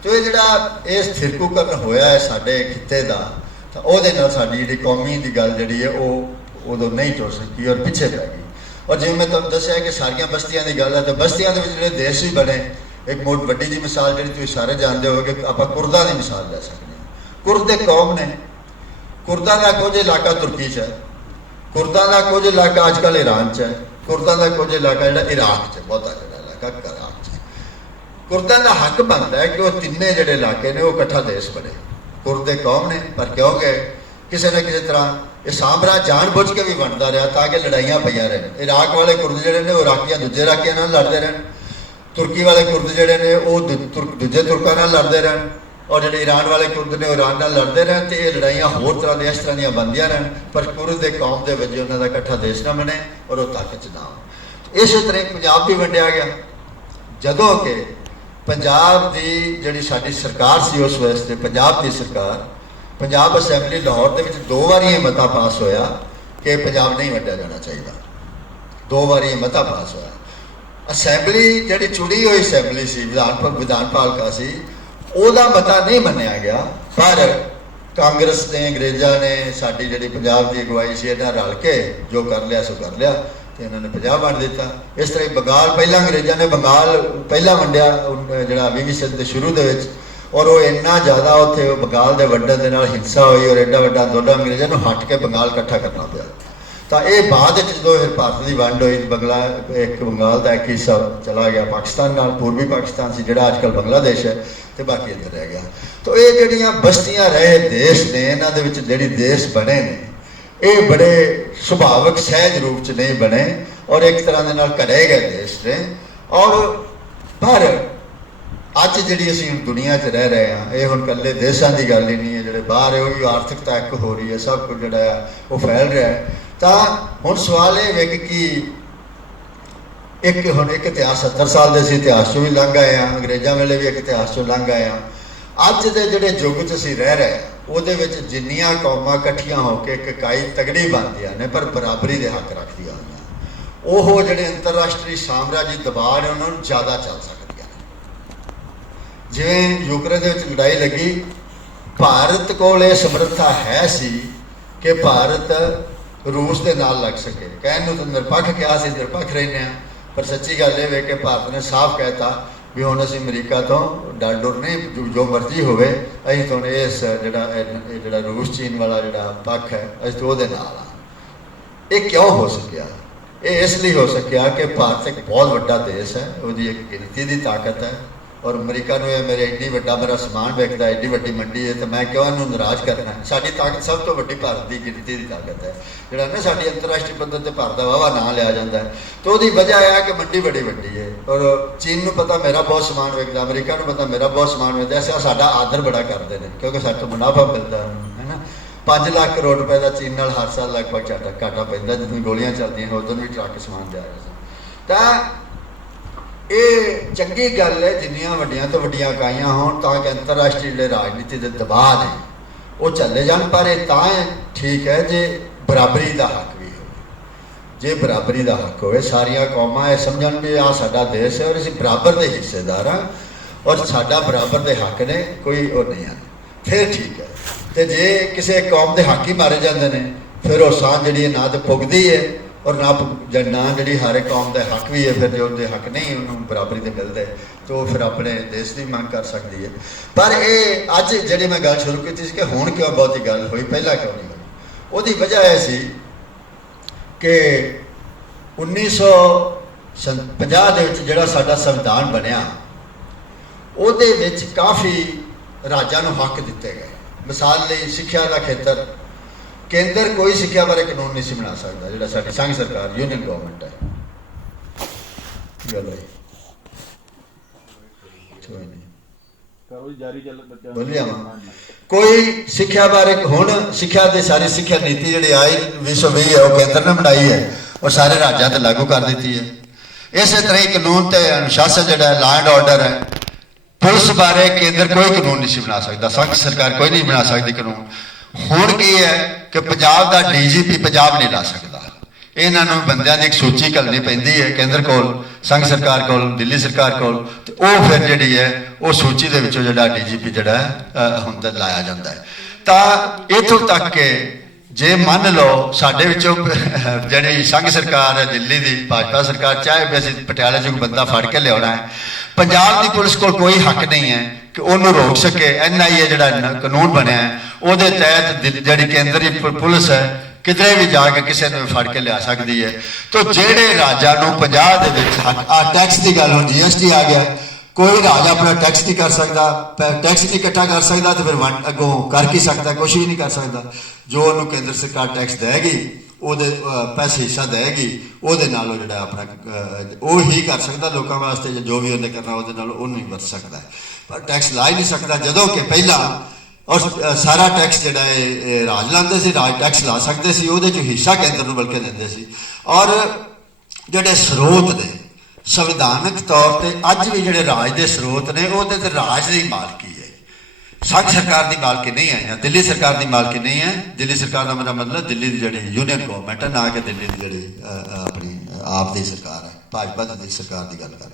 ਤੇ ਇਹ ਜਿਹੜਾ ਇਸ ਫਿਰਕੂਕਰਨ ਹੋਇਆ ਹੈ ਸਾਡੇ ਖਿੱਤੇ ਦਾ, ਤਾਂ ਉਹਦੇ ਨਾਲ ਸਾਡੀ ਜਿਹੜੀ ਕੌਮੀ ਦੀ ਗੱਲ ਜਿਹੜੀ ਹੈ ਉਹ ਉਦੋਂ ਨਹੀਂ ਟੁਰ ਸਕੀ ਔਰ ਪਿੱਛੇ ਪੈ ਗਈ। ਔਰ ਜਿਵੇਂ ਮੈਂ ਤੁਹਾਨੂੰ ਦੱਸਿਆ ਕਿ ਸਾਰੀਆਂ ਬਸਤੀਆਂ ਦੀ ਗੱਲ ਹੈ, ਤਾਂ ਬਸਤੀਆਂ ਦੇ ਵਿੱਚ ਜਿਹੜੇ ਦੇਸ਼ ਵੀ ਬਣੇ, ਇੱਕ ਬਹੁਤ ਵੱਡੀ ਜੀ ਮਿਸਾਲ ਜਿਹੜੀ ਤੁਸੀਂ ਸਾਰੇ ਜਾਣਦੇ ਹੋਗੇ, ਆਪਾਂ ਕੁਰਦਾਂ ਦੀ ਮਿਸਾਲ ਲੈ ਸਕਦੇ ਹਾਂ। ਕੁਰਦ ਇੱਕ ਕੌਮ ਨੇ। ਕੁਰਦਾਂ ਦਾ ਕੁਝ ਇਲਾਕਾ ਤੁਰਕੀ 'ਚ ਹੈ, ਕੁਰਦਾਂ ਦਾ ਕੁਝ ਇਲਾਕਾ ਅੱਜ ਕੱਲ੍ਹ ਈਰਾਨ 'ਚ ਹੈ, ਕੁਰਦਾਂ ਦਾ ਕੁਝ ਇਲਾਕਾ ਜਿਹੜਾ ਇਰਾਕ 'ਚ, ਬਹੁਤਾ ਜਿਹੜਾ ਇਲਾਕਾ ਇਰਾਕ 'ਚ, ਕੁਰਦਾਂ ਦਾ ਹੱਕ ਬਣਦਾ ਹੈ ਕਿ ਉਹ ਤਿੰਨੇ ਜਿਹੜੇ ਇਲਾਕੇ ਨੇ ਉਹ ਇਕੱਠਾ ਦੇਸ਼ ਬਣੇ। ਕੁਰਦ ਦੇ ਕੌਮ ਨੇ, ਪਰ ਕਿਉਂਕਿ ਕਿਸੇ ਨਾ ਕਿਸੇ ਤਰ੍ਹਾਂ ਇਹ ਸਾਮਰਾਜ ਜਾਣ-ਬੁੱਝ ਕੇ ਵੀ ਬਣਦਾ ਰਿਹਾ ਤਾਂ ਕਿ ਲੜਾਈਆਂ ਪਈਆਂ ਰਹਿਣ। ਇਰਾਕ ਵਾਲੇ ਕੁਰਦ ਜਿਹੜੇ ਨੇ ਉਹ ਇਰਾਕੀਆਂ ਦੂਜੇ ਇਰਾਕੀਆਂ ਨਾਲ ਲੜਦੇ ਰਹਿਣ, ਤੁਰਕੀ ਵਾਲੇ ਕੁਰਦ ਜਿਹੜੇ ਨੇ ਉਹ ਦੂਜੇ ਤੁਰਕਾਂ ਨਾਲ ਲੜਦੇ ਰਹਿਣ, ਔਰ ਜਿਹੜੇ ਈਰਾਨ ਵਾਲੇ ਕੁਰਦ ਨੇ ਉਹ ਈਰਾਨ ਨਾਲ ਲੜਦੇ ਰਹਿਣ, ਤੇ ਇਹ ਲੜਾਈਆਂ ਹੋਰ ਤਰ੍ਹਾਂ ਦੀਆਂ ਇਸ ਤਰ੍ਹਾਂ ਦੀਆਂ ਬਣਦੀਆਂ ਰਹਿਣ, ਪਰ ਕੁਰਦ ਦੇ ਕੌਮ ਦੇ ਵਜੋਂ ਉਹਨਾਂ ਦਾ ਇਕੱਠਾ ਦੇਸ਼ ਨਾ ਬਣੇ ਔਰ ਉਹ ਤਾਕਤ 'ਚ ਨਾ ਆਉਣ। ਇਸੇ ਤਰ੍ਹਾਂ ਪੰਜਾਬ ਵੀ ਵੰਡਿਆ ਗਿਆ। ਜਦੋਂ ਕਿ ਪੰਜਾਬ ਦੀ ਜਿਹੜੀ ਸਾਡੀ ਸਰਕਾਰ ਸੀ ਉਸ ਵਕਤ, ਪੰਜਾਬ ਦੀ ਸਰਕਾਰ, ਪੰਜਾਬ ਅਸੈਂਬਲੀ ਲਾਹੌਰ ਦੇ ਵਿੱਚ 2 ਵਾਰੀ ਇਹ ਮਤਾ ਪਾਸ ਹੋਇਆ ਕਿ ਪੰਜਾਬ ਨਹੀਂ ਵੰਡਿਆ ਜਾਣਾ ਚਾਹੀਦਾ। 2 ਵਾਰੀ ਇਹ ਮਤਾ ਪਾਸ ਹੋਇਆ। ਅਸੈਂਬਲੀ ਜਿਹੜੀ ਚੁਣੀ ਹੋਈ ਅਸੈਂਬਲੀ ਸੀ, ਵਿਧਾਨ ਪਾਲਿਕਾ ਸੀ, ਉਹਦਾ ਮਤਾ ਨਹੀਂ ਮੰਨਿਆ ਗਿਆ, ਪਰ ਕਾਂਗਰਸ ਨੇ, ਅੰਗਰੇਜ਼ਾਂ ਨੇ, ਸਾਡੀ ਜਿਹੜੀ ਪੰਜਾਬ ਦੀ ਅਗਵਾਈ ਸੀ, ਇਹਨਾਂ ਰਲ ਕੇ ਜੋ ਕਰ ਲਿਆ ਸੋ ਕਰ ਲਿਆ ਤੇ ਇਹਨਾਂ ਨੇ ਪੰਜਾਬ ਵੰਡ ਦਿੱਤਾ। ਇਸ ਤਰ੍ਹਾਂ ਬੰਗਾਲ, ਪਹਿਲਾਂ ਅੰਗਰੇਜ਼ਾਂ ਨੇ ਬੰਗਾਲ ਪਹਿਲਾਂ ਵੰਡਿਆ ਜਿਹੜਾ 20ਵੀਂ ਸਦੀ ਦੇ ਸ਼ੁਰੂ ਦੇ ਵਿੱਚ, ਔਰ ਉਹ ਇੰਨਾ ਜ਼ਿਆਦਾ ਉੱਥੇ ਬੰਗਾਲ ਦੇ ਵੰਡਣ ਦੇ ਨਾਲ ਹਿੰਸਾ ਹੋਈ ਔਰ ਐਡਾ ਵੱਡਾ ਅੰਦੋਲਨ, ਅੰਗਰੇਜ਼ਾਂ ਨੂੰ ਹਟ ਕੇ ਬੰਗਾਲ ਇਕੱਠਾ ਕਰਨਾ ਪਿਆ। ਤਾਂ ਇਹ ਬਾਅਦ ਵਿੱਚ ਜਦੋਂ ਭਾਰਤ ਦੀ ਵੰਡ ਹੋਈ, ਬੰਗਾਲ ਦਾ ਇੱਕ ਹਿੱਸਾ ਚਲਾ ਗਿਆ ਪਾਕਿਸਤਾਨ ਨਾਲ, ਪੂਰਬੀ ਪਾਕਿਸਤਾਨ ਸੀ ਜਿਹੜਾ ਅੱਜ ਕੱਲ੍ਹ ਬੰਗਲਾਦੇਸ਼ ਹੈ, ਤੇ ਬਾਕੀ ਇੱਧਰ ਰਹਿ ਗਿਆ। ਤਾਂ ਇਹ ਜਿਹੜੀਆਂ ਬਸਤੀਆਂ ਰਹੇ ਦੇਸ਼ ਨੇ, ਇਹਨਾਂ ਦੇ ਵਿੱਚ ਜਿਹੜੀ ਦੇਸ਼ ਬਣੇ ਨੇ, ਇਹ ਬੜੇ ਸੁਭਾਵਿਕ ਸਹਿਜ ਰੂਪ 'ਚ ਨਹੀਂ ਬਣੇ ਔਰ ਇੱਕ ਤਰ੍ਹਾਂ ਦੇ ਨਾਲ ਘੜੇ ਗਏ ਦੇਸ਼ ਨੇ। ਔਰ ਪਰ ਅੱਜ ਜਿਹੜੀ ਅਸੀਂ ਹੁਣ ਦੁਨੀਆ 'ਚ ਰਹਿ ਰਹੇ ਹਾਂ, ਇਹ ਹੁਣ ਇਕੱਲੇ ਦੇਸ਼ਾਂ ਦੀ ਗੱਲ ਹੀ ਨਹੀਂ ਹੈ, ਜਿਹੜੇ ਬਾਹਰ ਹੈ ਉਹ ਵੀ ਆਰਥਿਕਤਾ ਇੱਕ ਹੋ ਰਹੀ ਹੈ, ਸਭ ਕੁਝ ਜਿਹੜਾ ਆ ਉਹ ਫੈਲ ਰਿਹਾ ਹੈ। ਤਾਂ ਹੁਣ ਸਵਾਲ ਇਹ ਵੇਖ ਕਿ ਇੱਕ ਇਤਿਹਾਸ 70 ਸਾਲ ਦੇ ਅਸੀਂ ਇਤਿਹਾਸ 'ਚੋਂ ਵੀ ਲੰਘ ਆਏ ਹਾਂ, ਅੰਗਰੇਜ਼ਾਂ ਵੇਲੇ ਵੀ ਇੱਕ ਇਤਿਹਾਸ 'ਚੋਂ ਲੰਘ ਆਏ ਹਾਂ। ਅੱਜ ਦੇ ਜਿਹੜੇ ਯੁੱਗ 'ਚ ਅਸੀਂ ਰਹਿ ਰਹੇ ਉਹਦੇ ਵਿੱਚ ਜਿੰਨੀਆਂ ਕੌਮਾਂ ਇਕੱਠੀਆਂ ਹੋ ਕੇ ਇੱਕ ਇਕਾਈ ਤਗੜੀ ਬਣਦੀਆਂ ਨੇ ਪਰ ਬਰਾਬਰੀ ਦੇ ਹੱਕ ਰੱਖਦੀਆਂ ਹੋਈਆਂ, ਉਹ ਜਿਹੜੇ ਅੰਤਰਰਾਸ਼ਟਰੀ ਸਾਮਰਾਜੀ ਦਬਾਅ ਨੇ ਉਹਨਾਂ ਨੂੰ ਜ਼ਿਆਦਾ ਚੱਲ ਸਕਦੀਆਂ ਨੇ। ਜਿਵੇਂ ਯੂਕਰੇਨ ਦੇ ਵਿੱਚ ਲੜਾਈ ਲੱਗੀ, ਭਾਰਤ ਕੋਲ ਇਹ ਸਮਰੱਥਾ ਹੈ ਸੀ ਕਿ ਭਾਰਤ ਰੂਸ ਦੇ ਨਾਲ ਲੱਗ ਸਕੇ। ਕਹਿਣ ਨੂੰ ਤਾਂ ਨਿਰਪੱਖ ਕਿਹਾ ਸੀ, ਨਿਰਪੱਖ ਰਹਿੰਦੇ ਹਾਂ, ਪਰ ਸੱਚੀ ਗੱਲ ਇਹ ਵੇ ਕਿ ਭਾਰਤ ਨੇ ਸਾਫ਼ ਕਹਿਤਾ ਵੀ ਹੁਣ ਅਸੀਂ ਅਮਰੀਕਾ ਤੋਂ ਡਰ ਡੁਰ ਨਹੀਂ, ਜੋ ਮਰਜ਼ੀ ਹੋਵੇ, ਅਸੀਂ ਤਾਂ ਇਸ ਜਿਹੜਾ ਰੂਸ ਚੀਨ ਵਾਲਾ ਜਿਹੜਾ ਪੱਖ ਹੈ, ਅਸੀਂ ਤਾਂ ਉਹਦੇ ਨਾਲ ਆ। ਇਹ ਕਿਉਂ ਹੋ ਸਕਿਆ? ਇਹ ਇਸ ਲਈ ਹੋ ਸਕਿਆ ਕਿ ਭਾਰਤ ਇੱਕ ਬਹੁਤ ਵੱਡਾ ਦੇਸ਼ ਹੈ, ਉਹਦੀ ਇੱਕ ਗਿਣਤੀ ਦੀ ਤਾਕਤ ਹੈ, ਔਰ ਅਮਰੀਕਾ ਨੂੰ ਇਹ ਮੇਰਾ ਸਮਾਨ ਵੇਖਦਾ, ਐਡੀ ਵੱਡੀ ਮੰਡੀ ਹੈ, ਤਾਂ ਮੈਂ ਕਿਉਂ ਇਹਨੂੰ ਨਾਰਾਜ਼ ਕਰਨਾ? ਸਾਡੀ ਤਾਕਤ ਸਭ ਤੋਂ ਵੱਡੀ ਭਾਰਤ ਦੀ ਗਿਣਤੀ ਦੀ ਤਾਕਤ ਹੈ, ਜਿਹੜਾ ਨਾ ਸਾਡੀ ਅੰਤਰਰਾਸ਼ਟਰੀ ਪੱਧਰ ਤੇ ਭਾਰਤ ਦਾ ਵਾਹਵਾ ਨਾਂ ਲਿਆ ਜਾਂਦਾ ਹੈ। ਤਾਂ ਉਹਦੀ ਵਜ੍ਹਾ ਇਹ ਹੈ ਕਿ ਮੰਡੀ ਬੜੀ ਵੱਡੀ ਹੈ, ਔਰ ਚੀਨ ਨੂੰ ਪਤਾ ਮੇਰਾ ਬਹੁਤ ਸਮਾਨ ਵੇਖਦਾ, ਅਮਰੀਕਾ ਨੂੰ ਪਤਾ ਮੇਰਾ ਬਹੁਤ ਸਮਾਨ ਵੇਖਦਾ, ਐਸਾ ਸਾਡਾ ਆਦਰ ਬੜਾ ਕਰਦੇ ਨੇ ਕਿਉਂਕਿ ਸਾਡੇ ਤੋਂ ਮੁਨਾਫਾ ਮਿਲਦਾ ਹੈ ਨਾ। 5 ਲੱਖ ਕਰੋੜ ਰੁਪਏ ਦਾ ਚੀਨ ਨਾਲ ਹਰ ਸਾਲ ਲਗਭਗ ਘਾਟਾ ਪੈਂਦਾ, ਜਦੋਂ ਗੋਲੀਆਂ ਚੱਲਦੀਆਂ ਉਦੋਂ ਵੀ ਟਰੱਕ ਸਮਾਨ ਜਾ ਰਿਹਾ ਸੀ। ਤਾਂ ਇਹ ਚੰਗੀ ਗੱਲ ਹੈ ਜਿੰਨੀਆਂ ਵੱਡੀਆਂ ਤੋਂ ਵੱਡੀਆਂ ਇਕਾਈਆਂ ਹੋਣ ਤਾਂ ਕਿ ਅੰਤਰਰਾਸ਼ਟਰੀ ਜਿਹੜੇ ਰਾਜਨੀਤੀ ਦੇ ਦਬਾਅ ਨੇ ਉਹ ਚੱਲੇ ਜਾਣ, ਪਰ ਇਹ ਤਾਂ ਠੀਕ ਹੈ ਜੇ ਬਰਾਬਰੀ ਦਾ ਹੱਕ ਵੀ ਹੋਵੇ। ਜੇ ਬਰਾਬਰੀ ਦਾ ਹੱਕ ਹੋਵੇ, ਸਾਰੀਆਂ ਕੌਮਾਂ ਇਹ ਸਮਝਣ ਵੀ ਆਹ ਸਾਡਾ ਦੇਸ਼ ਹੈ ਔਰ ਅਸੀਂ ਬਰਾਬਰ ਦੇ ਹਿੱਸੇਦਾਰ ਹਾਂ ਔਰ ਸਾਡਾ ਬਰਾਬਰ ਦੇ ਹੱਕ ਨੇ, ਕੋਈ ਉਹ ਨਹੀਂ ਹਨ, ਫਿਰ ਠੀਕ ਹੈ। ਤੇ ਜੇ ਕਿਸੇ ਕੌਮ ਦੇ ਹੱਕ ਹੀ ਮਾਰੇ ਜਾਂਦੇ ਨੇ, ਫਿਰ ਉਹ ਸਾਂਝ ਜਿਹੜੀ ਹੈ ਨਾ ਤਾਂ ਪੁੱਗਦੀ ਹੈ ਔਰ ਨਾ ਜਿਹੜੀ ਹਰ ਇੱਕ ਕੌਮ ਦਾ ਹੱਕ ਵੀ ਹੈ, ਫਿਰ ਜੇ ਉਹਦੇ ਹੱਕ ਨਹੀਂ ਉਹਨੂੰ ਬਰਾਬਰੀ ਦੇ ਮਿਲਦੇ ਤਾਂ ਉਹ ਫਿਰ ਆਪਣੇ ਦੇਸ਼ ਦੀ ਮੰਗ ਕਰ ਸਕਦੀ ਹੈ। ਪਰ ਇਹ ਅੱਜ ਜਿਹੜੀ ਮੈਂ ਗੱਲ ਸ਼ੁਰੂ ਕੀਤੀ ਸੀ ਕਿ ਹੁਣ ਕਿਉਂ ਬਹੁਤੀ ਗੱਲ ਹੋਈ, ਪਹਿਲਾਂ ਕਿਉਂ ਨਹੀਂ ਹੋਈ, ਉਹਦੀ ਵਜ੍ਹਾ ਇਹ ਸੀ ਕਿ 1950 ਦੇ ਵਿੱਚ ਜਿਹੜਾ ਸਾਡਾ ਸੰਵਿਧਾਨ ਬਣਿਆ, ਉਹਦੇ ਵਿੱਚ ਕਾਫੀ ਰਾਜਾਂ ਨੂੰ ਹੱਕ ਦਿੱਤੇ ਗਏ। ਮਿਸਾਲ ਲਈ ਸਿੱਖਿਆ ਦਾ ਖੇਤਰ, ਕੇਂਦਰ ਕੋਈ ਸਿੱਖਿਆ ਬਾਰੇ ਕਾਨੂੰਨ ਨਹੀਂ ਸੀ ਬਣਾ ਸਕਦਾ, ਜਿਹੜਾ ਸਾਡੀ ਸੰਘ ਸਰਕਾਰ ਯੂਨੀਅਨ ਗਵਰਨਮੈਂਟ ਹੈ। ਗੱਲ ਕੋਈ ਸਿੱਖਿਆ ਬਾਰੇ, ਹੁਣ ਸਿੱਖਿਆ ਦੀ ਸਾਰੀ ਸਿੱਖਿਆ ਨੀਤੀ ਜਿਹੜੀ ਆਈ 2020 ਹੈ ਉਹ ਕੇਂਦਰ ਨੇ ਬਣਾਈ ਹੈ ਔਰ ਸਾਰੇ ਰਾਜਾਂ ਤੇ ਲਾਗੂ ਕਰ ਦਿੱਤੀ ਹੈ। ਇਸੇ ਤਰ੍ਹਾਂ ਹੀ ਕਾਨੂੰਨ ਤੇ ਅਨੁਸ਼ਾਸਨ ਜਿਹੜਾ ਹੈ, ਲਾਅ ਐਂਡ ਆਰਡਰ ਹੈ, ਪੁਲਿਸ ਬਾਰੇ ਕੇਂਦਰ ਕੋਈ ਕਾਨੂੰਨ ਨਹੀਂ ਸੀ ਬਣਾ ਸਕਦਾ, ਸੰਘ ਸਰਕਾਰ ਕੋਈ ਨਹੀਂ ਬਣਾ ਸਕਦੀ ਕਾਨੂੰਨ। ਹੁਣ ਕੀ ਹੈ ਕਿ ਪੰਜਾਬ ਦਾ DGP ਪੰਜਾਬ ਨਹੀਂ ਲਾ ਸਕਦਾ, ਇਹਨਾਂ ਨੂੰ ਬੰਦਿਆਂ ਦੀ ਇੱਕ ਸੂਚੀ ਘੱਲਣੀ ਪੈਂਦੀ ਹੈ ਕੇਂਦਰ ਕੋਲ, ਸੰਘ ਸਰਕਾਰ ਕੋਲ, ਦਿੱਲੀ ਸਰਕਾਰ ਕੋਲ, ਤੇ ਉਹ ਫਿਰ ਜਿਹੜੀ ਹੈ ਉਹ ਸੂਚੀ ਦੇ ਵਿੱਚੋਂ ਜਿਹੜਾ DGP ਜਿਹੜਾ ਹੁਣ ਤੱਕ ਲਾਇਆ ਜਾਂਦਾ ਹੈ। ਤਾਂ ਇੱਥੋਂ ਤੱਕ ਕਿ ਜੇ ਮੰਨ ਲਓ ਸਾਡੇ ਵਿੱਚੋਂ ਜਿਹੜੀ ਸੰਘ ਸਰਕਾਰ ਹੈ, ਦਿੱਲੀ ਦੀ ਭਾਜਪਾ ਸਰਕਾਰ ਚਾਹੇ ਵੀ ਅਸੀਂ ਪਟਿਆਲੇ 'ਚੋਂ ਬੰਦਾ ਫੜ ਕੇ ਲਿਆਉਣਾ ਹੈ, ਪੰਜਾਬ ਦੀ ਪੁਲਿਸ ਕੋਲ ਕੋਈ ਹੱਕ ਨਹੀਂ ਹੈ ਕਿ ਉਹਨੂੰ ਰੋਕ ਸਕੇ। NIA ਜਿਹੜਾ ਕਾਨੂੰਨ ਬਣਿਆ ਹੈ ਉਹਦੇ ਤਹਿਤ ਜਿਹੜੀ ਕੇਂਦਰੀ ਪੁਲਿਸ ਹੈ, ਕਿਧਰੇ ਵੀ ਜਾ ਕੇ ਕਿਸੇ ਨੂੰ ਵੀ ਫੜ ਕੇ ਲਿਆ ਸਕਦੀ ਹੈ। ਤਾਂ ਜਿਹੜੇ ਰਾਜਾਂ ਨੂੰ 50 ਦੇ ਵਿੱਚ ਟੈਕਸ ਦੀ ਗੱਲ, ਹੁਣ GST ਆ ਗਿਆ, ਕੋਈ ਰਾਜ ਆਪਣਾ ਟੈਕਸ ਨਹੀਂ ਕਰ ਸਕਦਾ, ਟੈਕਸ ਨਹੀਂ ਇਕੱਠਾ ਕਰ ਸਕਦਾ, ਤੇ ਫਿਰ ਅੱਗੋਂ ਕਰ ਕੀ ਸਕਦਾ? ਕੁਛ ਵੀ ਨਹੀਂ ਕਰ ਸਕਦਾ। ਜੋ ਉਹਨੂੰ ਕੇਂਦਰ ਸਰਕਾਰ ਟੈਕਸ ਦੇਗੀ, ਉਹਦੇ ਪੈਸੇ ਹਿੱਸਾ ਦੇਗੀ, ਉਹਦੇ ਨਾਲ ਉਹ ਜਿਹੜਾ ਆਪਣਾ ਉਹ ਹੀ ਕਰ ਸਕਦਾ ਲੋਕਾਂ ਵਾਸਤੇ, ਜੋ ਵੀ ਉਹਨੇ ਕਰਨਾ ਉਹਦੇ ਨਾਲ ਉਹਨੂੰ ਹੀ ਵਰਤ ਸਕਦਾ, ਪਰ ਟੈਕਸ ਲਾ ਹੀ ਨਹੀਂ ਸਕਦਾ। ਜਦੋਂ ਕਿ ਪਹਿਲਾਂ ਔਰ ਸਾਰਾ ਟੈਕਸ ਜਿਹੜਾ ਇਹ ਰਾਜ ਲਾਉਂਦੇ ਸੀ, ਰਾਜ ਟੈਕਸ ਲਾ ਸਕਦੇ ਸੀ, ਉਹਦੇ 'ਚ ਹਿੱਸਾ ਕੇਂਦਰ ਨੂੰ ਬਲਕਿ ਦਿੰਦੇ ਸੀ। ਔਰ ਜਿਹੜੇ ਸਰੋਤ ਨੇ ਸੰਵਿਧਾਨਕ ਤੌਰ ਤੇ ਅੱਜ ਵੀ ਜਿਹੜੇ ਰਾਜ ਦੇ ਸਰੋਤ ਨੇ ਉਹਦੇ ਤੇ ਰਾਜ ਦੀ ਮਾਲਕੀ ਹੈ, ਸੰਘ ਸਰਕਾਰ ਦੀ ਮਾਲਕੀ ਨਹੀਂ ਹੈ, ਦਿੱਲੀ ਸਰਕਾਰ ਦੀ ਮਾਲਕੀ ਨਹੀਂ ਹੈ। ਦਿੱਲੀ ਸਰਕਾਰ ਦਾ ਮੇਰਾ ਮਤਲਬ ਦਿੱਲੀ ਦੀ ਜਿਹੜੀ ਯੂਨੀਅਨ ਗਵਰਨਮੈਂਟ ਹੈ, ਨਾ ਕਿ ਦਿੱਲੀ ਦੀ ਜਿਹੜੀ ਆਪਣੀ ਆਪ ਦੀ ਸਰਕਾਰ ਹੈ, ਭਾਜਪਾ ਦੀ ਸਰਕਾਰ ਦੀ ਗੱਲ ਕਰ।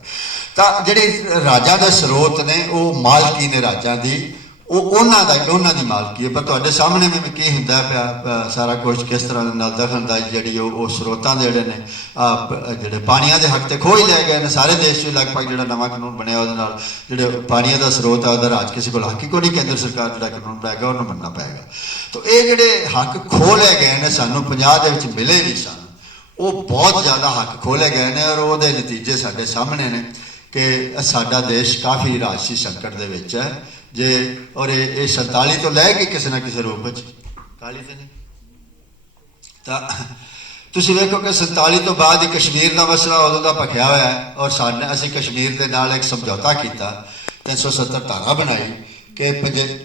ਤਾਂ ਜਿਹੜੇ ਰਾਜਾਂ ਦੇ ਸਰੋਤ ਨੇ ਉਹ ਮਾਲਕੀ ਨੇ ਰਾਜਾਂ ਦੀ, ਉਹ ਉਹਨਾਂ ਦੀ ਮਾਲਕੀ ਹੈ। ਪਰ ਤੁਹਾਡੇ ਸਾਹਮਣੇ ਵੀ ਕੀ ਹੁੰਦਾ ਪਿਆ ਸਾਰਾ ਕੁਝ, ਕਿਸ ਤਰ੍ਹਾਂ ਦੇ ਨਾਲ ਦਖਲਅੰਦਾਜ਼ੀ ਜਿਹੜੀ ਉਹ ਸਰੋਤਾਂ ਦੇ ਜਿਹੜੇ ਨੇ ਜਿਹੜੇ ਪਾਣੀਆਂ ਦੇ ਹੱਕ ਤੇ ਖੋਹ ਹੀ ਲੈ ਗਏ ਨੇ। ਸਾਰੇ ਦੇਸ਼ 'ਚ ਲਗਭਗ ਜਿਹੜਾ ਨਵਾਂ ਕਾਨੂੰਨ ਬਣਿਆ ਉਹਦੇ ਨਾਲ ਜਿਹੜੇ ਪਾਣੀਆਂ ਦਾ ਸਰੋਤ ਆ ਉਹਦਾ ਰਾਜ ਕਿਸੇ ਕੋਲ ਹੱਕ ਹੀ ਕੋਈ ਨਹੀਂ, ਕੇਂਦਰ ਸਰਕਾਰ ਜਿਹੜਾ ਕਾਨੂੰਨ ਬਣਾਏਗਾ ਉਹਨੂੰ ਮੰਨਣਾ ਪਏਗਾ। ਤਾਂ ਇਹ ਜਿਹੜੇ ਹੱਕ ਖੋਹ ਲਏ ਗਏ ਨੇ ਸਾਨੂੰ 50 ਦੇ ਵਿੱਚ ਮਿਲੇ ਵੀ ਸਨ, ਉਹ ਬਹੁਤ ਜ਼ਿਆਦਾ ਹੱਕ ਖੋਹ ਲਏ ਗਏ ਨੇ, ਔਰ ਉਹਦੇ ਨਤੀਜੇ ਸਾਡੇ ਸਾਹਮਣੇ ਨੇ ਕਿ ਸਾਡਾ ਦੇਸ਼ ਕਾਫੀ ਰਾਜਸੀ ਸੰਕਟ ਦੇ ਵਿੱਚ ਹੈ। ਜੇ ਔਰ ਇਹ 47 ਤੋਂ ਲੈ ਕੇ ਕਿਸੇ ਨਾ ਕਿਸੇ ਰੂਪ ਵਿੱਚ 40 ਤੇ ਨਹੀਂ, ਤਾਂ ਤੁਸੀਂ ਵੇਖੋ ਕਿ 47 ਤੋਂ ਬਾਅਦ ਹੀ ਕਸ਼ਮੀਰ ਦਾ ਮਸਲਾ ਉਦੋਂ ਦਾ ਭਖਿਆ ਹੋਇਆ ਹੈ, ਔਰ ਅਸੀਂ ਕਸ਼ਮੀਰ ਦੇ ਨਾਲ ਇੱਕ ਸਮਝੌਤਾ ਕੀਤਾ, 370 ਧਾਰਾ ਬਣਾਈ ਕਿ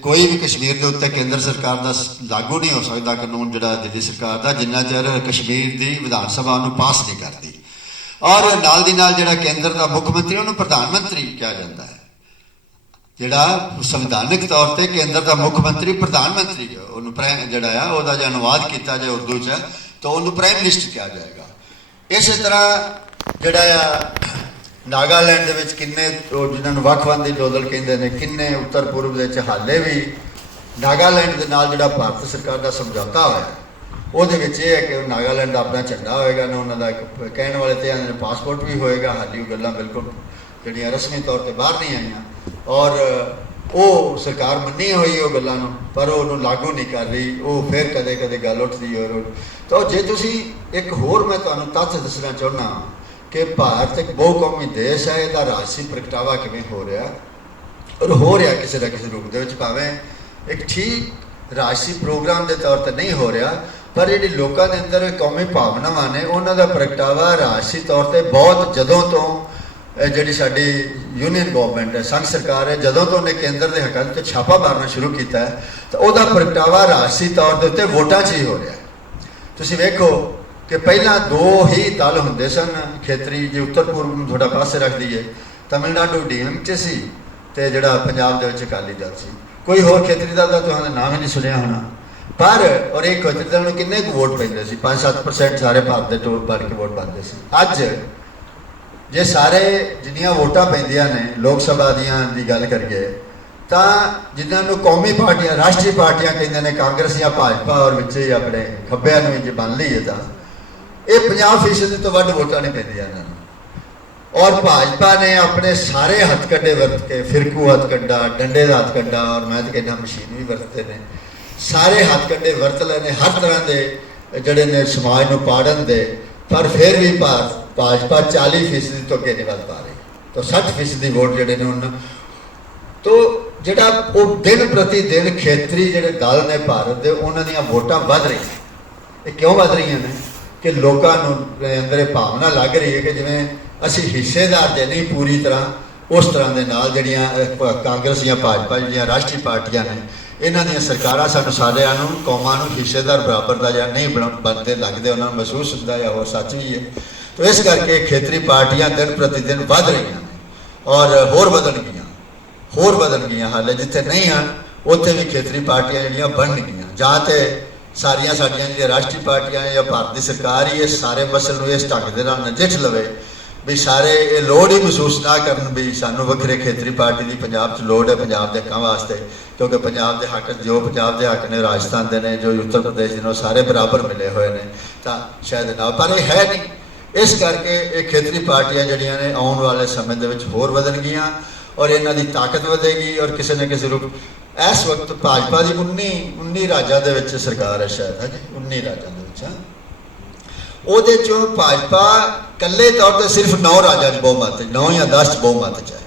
ਕੋਈ ਵੀ ਕਸ਼ਮੀਰ ਦੇ ਉੱਤੇ ਕੇਂਦਰ ਸਰਕਾਰ ਦਾ ਲਾਗੂ ਨਹੀਂ ਹੋ ਸਕਦਾ ਕਾਨੂੰਨ ਜਿਹੜਾ ਦਿੱਲੀ ਸਰਕਾਰ ਦਾ, ਜਿੰਨਾ ਚਿਰ ਕਸ਼ਮੀਰ ਦੀ ਵਿਧਾਨ ਸਭਾ ਉਹਨੂੰ ਪਾਸ ਨਹੀਂ ਕਰਦੀ। ਔਰ ਨਾਲ ਦੀ ਨਾਲ ਜਿਹੜਾ ਕੇਂਦਰ ਦਾ ਮੁੱਖ ਮੰਤਰੀ ਉਹਨੂੰ ਪ੍ਰਧਾਨ ਮੰਤਰੀ ਕਿਹਾ ਜਾਂਦਾ ਹੈ। ਜਿਹੜਾ ਸੰਵਿਧਾਨਕ ਤੌਰ ਤੇ ਕੇਂਦਰ ਦਾ ਮੁੱਖ ਮੰਤਰੀ ਪ੍ਰਧਾਨ ਮੰਤਰੀ ਹੈ, ਉਹਨੂੰ ਜਿਹੜਾ ਆ ਉਹਦਾ ਜੇ ਅਨੁਵਾਦ ਕੀਤਾ ਜਾਏ ਉਰਦੂ 'ਚ ਤਾਂ ਉਹਨੂੰ ਪ੍ਰਾਈਮ ਮਿਨਿਸਟਰ ਕਿਹਾ ਜਾਏਗਾ। ਇਸੇ ਤਰ੍ਹਾਂ ਜਿਹੜਾ ਆ ਨਾਗਾਲੈਂਡ ਦੇ ਵਿੱਚ ਕਿੰਨੇ ਜਿਨ੍ਹਾਂ ਨੂੰ ਵੱਖ-ਵੱਖ ਦੀ ਲੋਦਲ ਕਹਿੰਦੇ ਨੇ, ਕਿੰਨੇ ਉੱਤਰ ਪੂਰਬ ਦੇ ਵਿੱਚ ਹਾਲੇ ਵੀ ਨਾਗਾਲੈਂਡ ਦੇ ਨਾਲ ਜਿਹੜਾ ਭਾਰਤ ਸਰਕਾਰ ਦਾ ਸਮਝੌਤਾ ਹੋਇਆ ਉਹਦੇ ਵਿੱਚ ਇਹ ਹੈ ਕਿ ਨਾਗਾਲੈਂਡ ਦਾ ਆਪਣਾ ਝੰਡਾ ਹੋਏਗਾ ਨਾ, ਉਹਨਾਂ ਦਾ ਇੱਕ ਕਹਿਣ ਵਾਲੇ ਤੇ ਆਉਂਦੇ ਨੇ ਪਾਸਪੋਰਟ ਵੀ ਹੋਏਗਾ। ਹਾਲੀ ਉਹ ਗੱਲਾਂ ਬਿਲਕੁਲ ਜਿਹੜੀਆਂ ਰਸਮੀ ਤੌਰ ਤੇ ਬਾਹਰ ਨਹੀਂ ਆਈਆਂ, ਔਰ ਉਹ ਸਰਕਾਰ ਮੰਨੀ ਹੋਈ ਉਹ ਗੱਲਾਂ ਨੂੰ, ਪਰ ਉਹਨੂੰ ਲਾਗੂ ਨਹੀਂ ਕਰ ਰਹੀ। ਉਹ ਫਿਰ ਕਦੇ ਕਦੇ ਗੱਲ ਉੱਠਦੀ ਔਰ ਤਾਂ ਜੇ ਤੁਸੀਂ ਇੱਕ ਹੋਰ ਮੈਂ ਤੁਹਾਨੂੰ ਤੱਥ ਦੱਸਣਾ ਚਾਹੁੰਦਾ ਕਿ ਭਾਰਤ ਇੱਕ ਬਹੁ ਕੌਮੀ ਦੇਸ਼ ਹੈ, ਇਹਦਾ ਰਾਜਸੀ ਪ੍ਰਗਟਾਵਾ ਕਿਵੇਂ ਹੋ ਰਿਹਾ, ਔਰ ਹੋ ਰਿਹਾ ਕਿਸੇ ਨਾ ਕਿਸੇ ਰੂਪ ਦੇ ਵਿੱਚ, ਭਾਵੇਂ ਇੱਕ ਠੀਕ ਰਾਜਸੀ ਪ੍ਰੋਗਰਾਮ ਦੇ ਤੌਰ ਤੇ ਨਹੀਂ ਹੋ ਰਿਹਾ, ਪਰ ਜਿਹੜੀ ਲੋਕਾਂ ਦੇ ਅੰਦਰ ਕੌਮੀ ਭਾਵਨਾਵਾਂ ਨੇ ਉਹਨਾਂ ਦਾ ਪ੍ਰਗਟਾਵਾ ਰਾਜਸੀ ਤੌਰ ਤੇ ਬਹੁਤ, ਜਦੋਂ ਤੋਂ ਜਿਹੜੀ ਸਾਡੀ ਯੂਨੀਅਨ ਗਵਰਨਮੈਂਟ ਹੈ, ਸੰਘ ਸਰਕਾਰ ਹੈ, ਜਦੋਂ ਤੋਂ ਉਹਨੇ ਕੇਂਦਰ ਦੇ ਹੱਕਾਂ 'ਤੇ ਛਾਪਾ ਮਾਰਨਾ ਸ਼ੁਰੂ ਕੀਤਾ ਹੈ, ਤਾਂ ਉਹਦਾ ਪ੍ਰਗਟਾਵਾ ਰਾਜਸੀ ਤੌਰ ਦੇ ਉੱਤੇ ਵੋਟਾਂ 'ਚ ਹੀ ਹੋ ਰਿਹਾ। ਤੁਸੀਂ ਵੇਖੋ ਕਿ ਪਹਿਲਾਂ ਦੋ ਹੀ ਦਲ ਹੁੰਦੇ ਸਨ ਖੇਤਰੀ, ਜੇ ਉੱਤਰ ਪੂਰਬ ਨੂੰ ਥੋੜਾ ਪਾਸੇ ਰੱਖ ਦਈਏ, ਤਮਿਲਨਾਡੂ DMK ਸੀ ਤੇ ਜਿਹੜਾ ਪੰਜਾਬ ਦੇ ਵਿੱਚ ਅਕਾਲੀ ਦਲ ਸੀ। ਕੋਈ ਹੋਰ ਖੇਤਰੀ ਦਲ ਦਾ ਤੁਹਾਨੂੰ ਨਾਮ ਹੀ ਨਹੀਂ ਸੁਣਿਆ ਹੋਣਾ, ਪਰ ਔਰ ਇਹ ਖੇਤਰੀ ਦਲ ਨੂੰ ਕਿੰਨੇ ਕੁ ਵੋਟ ਪੈਂਦੇ ਸੀ? 5-7% ਸਾਰੇ ਭਾਰਤ ਦੇ ਟੋਲ ਬਣ ਕੇ ਵੋਟ ਪਾਉਂਦੇ ਸੀ। ਅੱਜ ਜੇ ਸਾਰੇ ਜਿੰਨੀਆਂ ਵੋਟਾਂ ਪੈਂਦੀਆਂ ਨੇ ਲੋਕ ਸਭਾ ਦੀਆਂ ਦੀ ਗੱਲ ਕਰੀਏ ਤਾਂ ਜਿਨ੍ਹਾਂ ਨੂੰ ਕੌਮੀ ਪਾਰਟੀਆਂ, ਰਾਸ਼ਟਰੀ ਪਾਰਟੀਆਂ ਕਹਿੰਦੇ ਨੇ, ਕਾਂਗਰਸ ਜਾਂ ਭਾਜਪਾ, ਔਰ ਵਿੱਚ ਹੀ ਆਪਣੇ ਖੱਬਿਆਂ ਨੂੰ ਜੇ ਮੰਨ ਲਈਏ ਤਾਂ ਇਹ 50% ਤੋਂ ਵੱਧ ਵੋਟਾਂ ਨਹੀਂ ਪੈਂਦੀਆਂ ਇਹਨਾਂ ਨੂੰ। ਔਰ ਭਾਜਪਾ ਨੇ ਆਪਣੇ ਸਾਰੇ ਹੱਥਕੰਡੇ ਵਰਤ ਕੇ, ਫਿਰਕੂ ਹੱਥਕੰਡਾ, ਡੰਡੇ ਦਾ ਹੱਥਕੰਡਾ, ਔਰ ਮੈਂ ਤਾਂ ਕਹਿੰਦਾ ਮਸ਼ੀਨ ਵੀ ਵਰਤਦੇ ਨੇ, ਸਾਰੇ ਹੱਥਕੰਡੇ ਵਰਤ ਲਏ ਨੇ ਹਰ ਤਰ੍ਹਾਂ ਦੇ ਜਿਹੜੇ ਨੇ ਸਮਾਜ ਨੂੰ ਪਾੜਨ ਦੇ, ਪਰ ਫਿਰ ਵੀ ਭਾਜਪਾ 40% ਤੋਂ ਅੱਗੇ ਨਹੀਂ ਵੱਧ ਪਾ ਰਹੀ। ਤਾਂ 60% ਵੋਟ ਜਿਹੜੇ ਨੇ ਉਹਨਾਂ ਤੋਂ ਜਿਹੜਾ ਉਹ ਦਿਨ ਪ੍ਰਤੀ ਦਿਨ ਖੇਤਰੀ ਜਿਹੜੇ ਦਲ ਨੇ ਭਾਰਤ ਦੇ ਉਹਨਾਂ ਦੀਆਂ ਵੋਟਾਂ ਵੱਧ ਰਹੀਆਂ। ਇਹ ਕਿਉਂ ਵੱਧ ਰਹੀਆਂ ਨੇ ਕਿ ਲੋਕਾਂ ਨੂੰ ਅੰਦਰ ਇਹ ਭਾਵਨਾ ਲੱਗ ਰਹੀ ਹੈ ਕਿ ਜਿਵੇਂ ਅਸੀਂ ਹਿੱਸੇਦਾਰ ਜੇ ਨਹੀਂ ਪੂਰੀ ਤਰ੍ਹਾਂ ਉਸ ਤਰ੍ਹਾਂ ਦੇ ਨਾਲ ਜਿਹੜੀਆਂ ਕਾਂਗਰਸ ਜਾਂ ਭਾਜਪਾ ਜਿਹੜੀਆਂ ਰਾਸ਼ਟਰੀ ਪਾਰਟੀਆਂ ਨੇ ਇਹਨਾਂ ਦੀਆਂ ਸਰਕਾਰਾਂ ਸਾਨੂੰ ਸਾਰਿਆਂ ਨੂੰ ਕੌਮਾਂ ਨੂੰ ਹਿੱਸੇਦਾਰ ਬਰਾਬਰ ਦਾ ਜਾਂ ਨਹੀਂ ਬਣਦੇ ਲੱਗਦੇ, ਉਹਨਾਂ ਨੂੰ ਮਹਿਸੂਸ ਹੁੰਦਾ ਜਾਂ ਹੋਰ ਸੱਚ ਵੀ ਹੈ। ਤਾਂ ਇਸ ਕਰਕੇ ਖੇਤਰੀ ਪਾਰਟੀਆਂ ਦਿਨ ਪ੍ਰਤੀ ਦਿਨ ਵੱਧ ਰਹੀਆਂ ਨੇ ਔਰ ਹੋਰ ਬਦਲਣਗੀਆਂ। ਹਾਲੇ ਜਿੱਥੇ ਨਹੀਂ ਹਨ ਉੱਥੇ ਵੀ ਖੇਤਰੀ ਪਾਰਟੀਆਂ ਜਿਹੜੀਆਂ ਬਣਨਗੀਆਂ, ਜਾਂ ਤੇ ਸਾਰੀਆਂ ਸਾਡੀਆਂ ਜਿਹੜੀਆਂ ਰਾਸ਼ਟਰੀ ਪਾਰਟੀਆਂ ਜਾਂ ਭਾਰਤ ਦੀ ਸਰਕਾਰ ਹੀ ਇਸ ਸਾਰੇ ਮਸਲੇ ਨੂੰ ਇਸ ਢੰਗ ਦੇ ਨਾਲ ਨਜਿੱਠ ਲਵੇ ਵੀ ਸਾਰੇ ਇਹ ਲੋੜ ਹੀ ਮਹਿਸੂਸ ਨਾ ਕਰਨ ਵੀ ਸਾਨੂੰ ਵੱਖਰੇ ਖੇਤਰੀ ਪਾਰਟੀ ਦੀ ਪੰਜਾਬ 'ਚ ਲੋੜ ਹੈ ਪੰਜਾਬ ਦੇ ਹੱਕਾਂ ਵਾਸਤੇ, ਕਿਉਂਕਿ ਪੰਜਾਬ ਦੇ ਹੱਕ ਜੋ ਪੰਜਾਬ ਦੇ ਹੱਕ ਨੇ, ਰਾਜਸਥਾਨ ਦੇ ਨੇ, ਜੋ ਉੱਤਰ ਪ੍ਰਦੇਸ਼ ਦੇ ਨੇ, ਉਹ ਸਾਰੇ ਬਰਾਬਰ ਮਿਲੇ ਹੋਏ ਨੇ, ਤਾਂ ਸ਼ਾਇਦ ਨਾ, ਪਰ ਇਹ ਹੈ ਨਹੀਂ। ਇਸ ਕਰਕੇ ਇਹ ਖੇਤਰੀ ਪਾਰਟੀਆਂ ਜਿਹੜੀਆਂ ਨੇ ਆਉਣ ਵਾਲੇ ਸਮੇਂ ਦੇ ਵਿੱਚ ਹੋਰ ਵਧਣਗੀਆਂ ਔਰ ਇਹਨਾਂ ਦੀ ਤਾਕਤ ਵਧੇਗੀ। ਔਰ ਕਿਸੇ ਨਾ ਕਿਸੇ ਰੂਪ ਇਸ ਵਕਤ ਭਾਜਪਾ ਦੀ 19 ਰਾਜਾਂ ਦੇ ਵਿੱਚ ਸਰਕਾਰ ਹੈ, ਸ਼ਾਇਦ ਹੈ ਜੀ 19 ਰਾਜਾਂ ਦੇ ਵਿੱਚ 'ਚ ਉਹਦੇ 'ਚੋਂ ਭਾਜਪਾ ਇਕੱਲੇ ਤੌਰ 'ਤੇ ਸਿਰਫ 9 ਰਾਜਾਂ 'ਚ ਬਹੁਮਤ, 9 ਜਾਂ 10 'ਚ ਬਹੁਮਤ 'ਚ ਹੈ।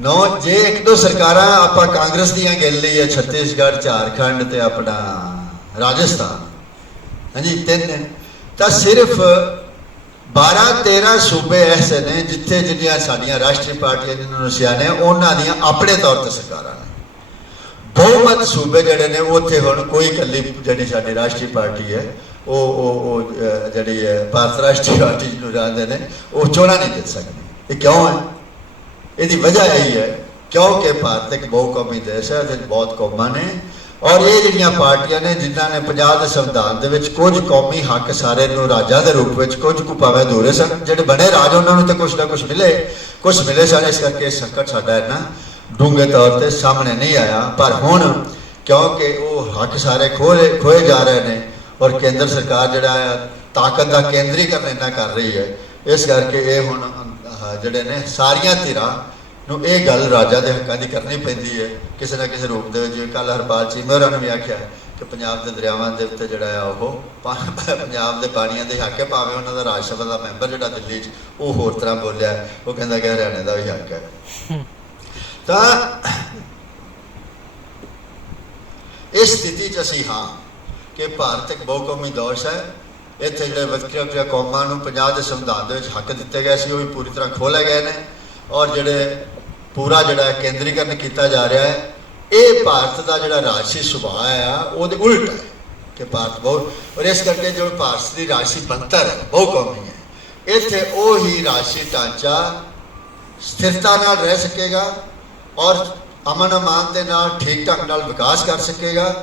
9 ਜੇ ਇੱਕ ਦੋ ਸਰਕਾਰਾਂ ਆਪਾਂ ਕਾਂਗਰਸ ਦੀਆਂ ਗਿਣ ਲਈਏ, ਛੱਤੀਸਗੜ੍ਹ, ਝਾਰਖੰਡ ਤੇ ਆਪਣਾ ਰਾਜਸਥਾਨ, ਹਾਂਜੀ 3, ਤਾਂ ਸਿਰਫ 12-13 ਸੂਬੇ ਐਸੇ ਨੇ ਜਿੱਥੇ ਜਿਹੜੀਆਂ ਸਾਡੀਆਂ ਰਾਸ਼ਟਰੀ ਪਾਰਟੀਆਂ ਜਿਹਨਾਂ ਨੂੰ ਸਿਆਣੇ ਉਹਨਾਂ ਦੀਆਂ ਆਪਣੇ ਤੌਰ ਤੇ ਸਰਕਾਰਾਂ ਨੇ। ਬਹੁਮਤ ਸੂਬੇ ਜਿਹੜੇ ਨੇ ਉੱਥੇ ਹੁਣ ਕੋਈ ਇਕੱਲੀ ਜਿਹੜੀ ਸਾਡੀ ਰਾਸ਼ਟਰੀ ਪਾਰਟੀ ਹੈ ਉਹ ਜਿਹੜੀ ਹੈ ਭਾਰਤ ਰਾਸ਼ਟਰੀ ਪਾਰਟੀ ਜਿਹਨੂੰ ਜਾਣਦੇ ਨੇ ਉਹ ਚੋਣਾਂ ਨਹੀਂ ਜਿੱਤ ਸਕਦੀ। ਇਹ ਕਿਉਂ ਹੈ? ਇਹਦੀ ਵਜ੍ਹਾ ਇਹੀ ਹੈ ਕਿਉਂਕਿ ਭਾਰਤ ਇੱਕ ਬਹੁਕੌਮੀ ਦੇਸ਼ ਹੈ, ਜਿਹਦੇ ਬਹੁਤ ਕੌਮਾਂ ਨੇ, ਔਰ ਇਹ ਜਿਹੜੀਆਂ ਪਾਰਟੀਆਂ ਨੇ ਜਿਨ੍ਹਾਂ ਨੇ ਪੰਜਾਬ ਦੇ ਸੰਵਿਧਾਨ ਦੇ ਵਿੱਚ ਕੁਝ ਕੌਮੀ ਹੱਕ ਸਾਰੇ ਨੂੰ ਰਾਜਾਂ ਦੇ ਰੂਪ ਵਿੱਚ, ਕੁਝ ਕੁ ਭਾਵੇਂ ਅਧੂਰੇ ਸਨ, ਜਿਹੜੇ ਬਣੇ ਰਾਜ ਉਹਨਾਂ ਨੂੰ ਤਾਂ ਕੁਛ ਨਾ ਕੁਛ ਮਿਲੇ ਸਨ। ਇਸ ਕਰਕੇ ਸੰਕਟ ਸਾਡਾ ਇੰਨਾ ਡੂੰਘੇ ਤੌਰ ਤੇ ਸਾਹਮਣੇ ਨਹੀਂ ਆਇਆ। ਪਰ ਹੁਣ ਕਿਉਂਕਿ ਉਹ ਹੱਕ ਸਾਰੇ ਖੋਏ ਜਾ ਰਹੇ ਨੇ ਔਰ ਕੇਂਦਰ ਸਰਕਾਰ ਜਿਹੜਾ ਹੈ ਤਾਕਤ ਦਾ ਕੇਂਦਰੀਕਰਨ ਇੰਨਾ ਕਰ ਰਹੀ ਹੈ, ਇਸ ਕਰਕੇ ਇਹ ਹੁਣ ਜਿਹੜੇ ਨੇ ਸਾਰੀਆਂ ਧਿਰਾਂ ਨੂੰ ਇਹ ਗੱਲ ਰਾਜਾਂ ਦੇ ਹੱਕਾਂ ਦੀ ਕਰਨੀ ਪੈਂਦੀ ਹੈ ਕਿਸੇ ਨਾ ਕਿਸੇ ਰੂਪ ਦੇ ਵਿੱਚ। ਜਿਵੇਂ ਕੱਲ੍ਹ ਹਰਪਾਲ ਚੀਮਾ ਹੋਰਾਂ ਨੇ ਵੀ ਆਖਿਆ ਕਿ ਪੰਜਾਬ ਦੇ ਦਰਿਆਵਾਂ ਦੇ ਉੱਤੇ ਜਿਹੜਾ ਆ ਉਹ ਪੰਜਾਬ ਦੇ ਪਾਣੀਆਂ ਦੇ ਹੱਕ ਹੈ, ਭਾਵੇਂ ਉਹਨਾਂ ਦਾ ਰਾਜ ਸਭਾ ਦਾ ਮੈਂਬਰ ਜਿਹੜਾ ਦਿੱਲੀ 'ਚ ਉਹ ਹੋਰ ਤਰ੍ਹਾਂ ਬੋਲਿਆ, ਉਹ ਕਹਿੰਦਾ ਕਿ ਹਰਿਆਣੇ ਦਾ ਵੀ ਹੱਕ ਹੈ। ਤਾਂ ਇਸ ਸਥਿਤੀ 'ਚ ਅਸੀਂ ਹਾਂ ਕਿ ਭਾਰਤ ਇੱਕ ਬਹੁਕੌਮੀ ਦੇਸ਼ ਹੈ। ਇੱਥੇ ਜਿਹੜੇ ਵੱਖਰੀਆਂ ਕੌਮਾਂ ਨੂੰ ਪੰਜਾਬ ਦੇ ਸੰਵਿਧਾਨ ਦੇ ਵਿੱਚ ਹੱਕ ਦਿੱਤੇ ਗਏ ਸੀ ਉਹ ਵੀ ਪੂਰੀ ਤਰ੍ਹਾਂ ਖੋਲ੍ਹੇ ਗਏ ਨੇ, ਔਰ ਜਿਹੜੇ ਪੂਰਾ ਜਿਹੜਾ ਕੇਂਦਰੀਕਰਨ ਕੀਤਾ ਜਾ ਰਿਹਾ ਹੈ, ਇਹ ਭਾਰਤ ਦਾ ਜਿਹੜਾ ਰਾਜਸੀ ਸੁਭਾਅ ਆ ਉਹਦੇ ਉਲਟ ਹੈ ਕਿ ਭਾਰਤ ਬਹੁਤ, ਔਰ ਇਸ ਕਰਕੇ ਜੋ ਭਾਰਤ ਦੀ ਰਾਜਸੀ ਬਣਤਰ ਹੈ ਬਹੁਕੌਮੀ ਹੈ, ਇੱਥੇ ਉਹ ਹੀ ਰਾਜਸੀ ਢਾਂਚਾ ਸਥਿਰਤਾ ਨਾਲ ਰਹਿ ਸਕੇਗਾ ਔਰ ਅਮਨ ਅਮਾਨ ਦੇ ਨਾਲ ਠੀਕ ਢੰਗ ਨਾਲ ਵਿਕਾਸ ਕਰ ਸਕੇਗਾ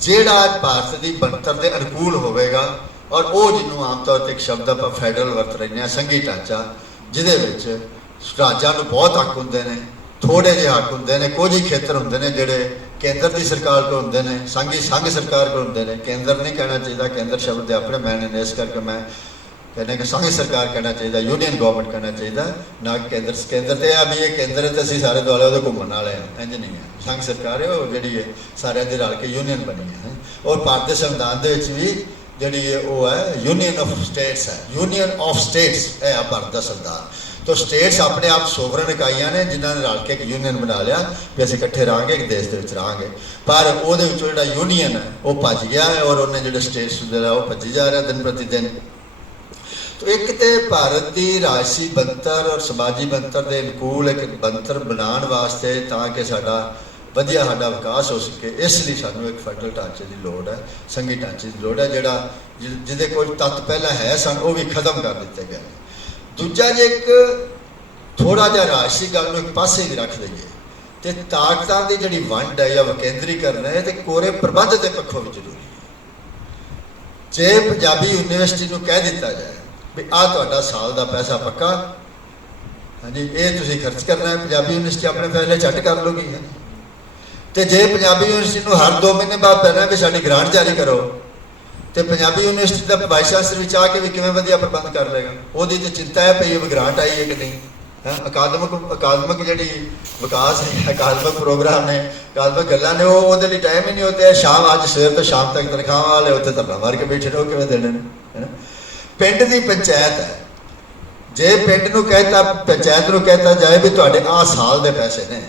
ਜਿਹੜਾ ਭਾਰਤ ਦੀ ਬਣਤਰ ਦੇ ਅਨੁਕੂਲ ਹੋਵੇਗਾ। ਔਰ ਉਹ ਜਿਹਨੂੰ ਆਮ ਤੌਰ 'ਤੇ ਇੱਕ ਸ਼ਬਦ ਆਪਾਂ ਫੈਡਰਲ ਵਰਤ ਰਹੇ ਹਾਂ, ਸੰਘੀ ਢਾਂਚਾ, ਜਿਹਦੇ ਵਿੱਚ ਰਾਜਾਂ ਨੂੰ ਬਹੁਤ ਹੱਕ ਹੁੰਦੇ ਨੇ, ਥੋੜ੍ਹੇ ਜਿਹੇ ਹੱਕ ਹੁੰਦੇ ਨੇ, ਕੁਝ ਹੀ ਖੇਤਰ ਹੁੰਦੇ ਨੇ ਜਿਹੜੇ ਕੇਂਦਰ ਦੀ ਸਰਕਾਰ ਕੋਲ ਹੁੰਦੇ ਨੇ, ਸੰਘ ਸਰਕਾਰ ਕੋਲ ਹੁੰਦੇ ਨੇ। ਕੇਂਦਰ ਨਹੀਂ ਕਹਿਣਾ ਚਾਹੀਦਾ, ਕੇਂਦਰ ਸ਼ਬਦ ਦੇ ਆਪਣੇ ਮਾਇਨੇ ਨੇ, ਇਸ ਕਰਕੇ ਮੈਂ ਕਹਿੰਦਾ ਕਿ ਸੰਘ ਸਰਕਾਰ ਕਹਿਣਾ ਚਾਹੀਦਾ, ਯੂਨੀਅਨ ਗਵਰਨਮੈਂਟ ਕਹਿਣਾ ਚਾਹੀਦਾ, ਨਾ ਕੇਂਦਰ ਤੇ ਆ ਵੀ ਇਹ ਕੇਂਦਰ ਤੇ ਅਸੀਂ ਸਾਰੇ ਦੁਆਲੇ ਉਹਦੇ ਘੁੰਮਣ ਵਾਲੇ ਹਾਂ, ਇੰਝ ਨਹੀਂ ਹੈ। ਸੰਘ ਸਰਕਾਰ ਹੈ ਉਹ ਜਿਹੜੀ ਹੈ ਸਾਰਿਆਂ ਦੀ ਰਲ ਕੇ ਯੂਨੀਅਨ ਬਣੀ ਹੈ। ਔਰ ਭਾਰਤ ਦੇ ਸੰਵਿਧਾਨ ਦੇ ਵਿੱਚ ਵੀ ਜਿਹੜੀ ਹੈ ਉਹ ਹੈ ਯੂਨੀਅਨ ਆਫ ਸਟੇਟਸ ਹੈ, ਯੂਨੀਅਨ ਆਫ ਸਟੇਟਸ ਹੈ ਭਾਰਤ ਦਾ ਸੰਵਿਧਾਨ। तो स्टेट्स अपने आप सोवरन इकाइयां ने जिन्होंने रल के एक यूनीयन बना लिया भी असीं इकट्ठे रहांगे, एक देश दे विच रहांगे, पर उहदे विचों जिहड़ा यूनीयन है वो भज गया है और उन्हें जिहड़े स्टेट्स जिहड़ा वो भजी जा रहा दिन प्रति दिन। तो एक तो भारत की राजसी बनतर और समाजी बनतर के अनुकूल एक बनतर बनाने वास्ते ताकि साडा वधिया साडा विकास हो सके, इसलिए सानू एक फैडरल ढांचे की लोड़ है, संघी ढांचे की लोड़ है, जिहड़ा जिहदे कोल तत्त पहला है सन वो भी खत्म कर दिते गए। दूजा जे एक थोड़ा जिहा राजसी गल नूं एक पासे भी रख दईए तो ताकतां दी जिहड़ी वंड है या विकेंद्रीकरण है तो कोरे प्रबंध के पक्षों भी जरूरी है। जे पंजाबी यूनीवर्सिटी नूं कह दिता जाए भी आ तुहाडा साल का पैसा पक्का, हाँ जी ये तुसीं खर्च करना है, पंजाबी यूनीवर्सिटी अपने फैसले झट कर लूगी। हाँ तो जे पंजाबी यूनीवर्सिटी नूं हर 2 महीने बाद पैना भी साडी ग्रांट जारी करो तो पंजाबी यूनीवर्सिटी का वाइस चांसलर भी चाह के भी किवें वधिया प्रबंध कर लेगा, वो चिंता है पई भी ग्रांट आई है कि नहीं है। अकादमिक जी विकास है, अकादमिक प्रोग्राम ने, अकादमिक गल्लां ने, वो टाइम ही नहीं होते। शाम अज सवेर तो शाम तक तनख्वाह वाले उत्ते धरना मार के बैठे रहो, किवें देने है ना। पिंड की पंचायत है, जे पिंड नूं कहता पंचायत नूं कहता जाए भी तुहाडे आ साल के पैसे ने,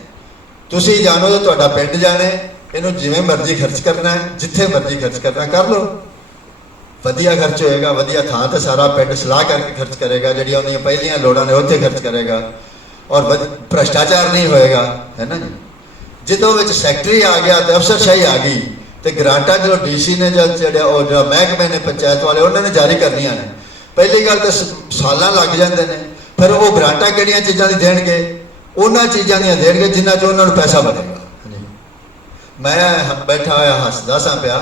तुसीं जानो तो तुहाडा पिंड जाने, इहनूं जिवें मर्जी खर्च करना है, जिथे मर्जी खर्च करना कर लो, वधिया खर्च होएगा, वधिया थां ते सारा पिंड सलाह करके खर्च करेगा, जिहड़ियां उहदियां पहलियां लोड़ां ने उत्थे खर्च करेगा और भ्रष्टाचार नहीं होएगा, है ना जी। जिदों विच सैकटरी आ गया तो अफसरशाही आ गई तो ग्रांटां जो DC ने जो महकमे ने पंचायत वाले उन्होंने जारी करनियां ने, पहली गल तो सालां लग जांदे ने, फिर वो ग्रांटां किहड़ियां चीज़ां दी देणगे, उन्हां चीज़ां दी देणगे जिन्हां चों उन्हां नूं पैसा बनेगा। मैं बैठा होया हसदा सां पिया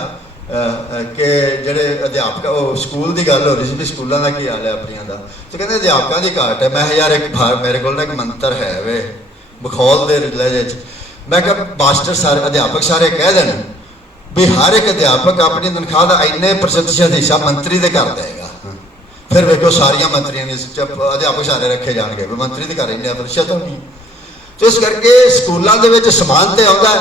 कि ਜਿਹੜੇ ਅਧਿਆਪਕ ਉਹ ਸਕੂਲ ਦੀ ਗੱਲ ਹੋ ਰਹੀ ਸੀ ਵੀ ਸਕੂਲਾਂ ਦਾ ਕੀ ਹਾਲ ਹੈ ਆਪਣੀਆਂ ਦਾ, ਤੇ ਕਹਿੰਦੇ ਅਧਿਆਪਕਾਂ ਦੀ ਘਾਟ ਹੈ। ਮੈਂ ਯਾਰ ਇੱਕ ਮੇਰੇ ਕੋਲ ਨਾ ਇੱਕ ਮੰਤਰ ਹੈ ਵੇ ਬਖੌਲ ਦੇ ਲਹਿਜੇ 'ਚ, ਮੈਂ ਕਿਹਾ ਮਾਸਟਰ ਸਾਰੇ ਅਧਿਆਪਕ ਸਾਰੇ ਕਹਿ ਦੇਣ ਵੀ ਹਰ ਇੱਕ ਅਧਿਆਪਕ ਆਪਣੀ ਤਨਖਾਹ ਦਾ ਇੰਨੇ ਪ੍ਰਤੀਸ਼ਤ ਹਿੱਸਾ ਮੰਤਰੀ ਦੇ ਘਰ ਦੇਗਾ, ਫਿਰ ਵੇਖੋ ਸਾਰੀਆਂ ਮੰਤਰੀਆਂ ਦੇ ਅਧਿਆਪਕ ਸਾਰੇ ਰੱਖੇ ਜਾਣਗੇ ਵੀ ਮੰਤਰੀ ਦੇ ਘਰ ਇੰਨੇ ਪ੍ਰਤੀਸ਼ਤ ਹੋਣੀ। ਤੇ ਇਸ ਕਰਕੇ ਸਕੂਲਾਂ ਦੇ ਵਿੱਚ ਸਮਾਨ ਤੇ ਆਉਂਦਾ,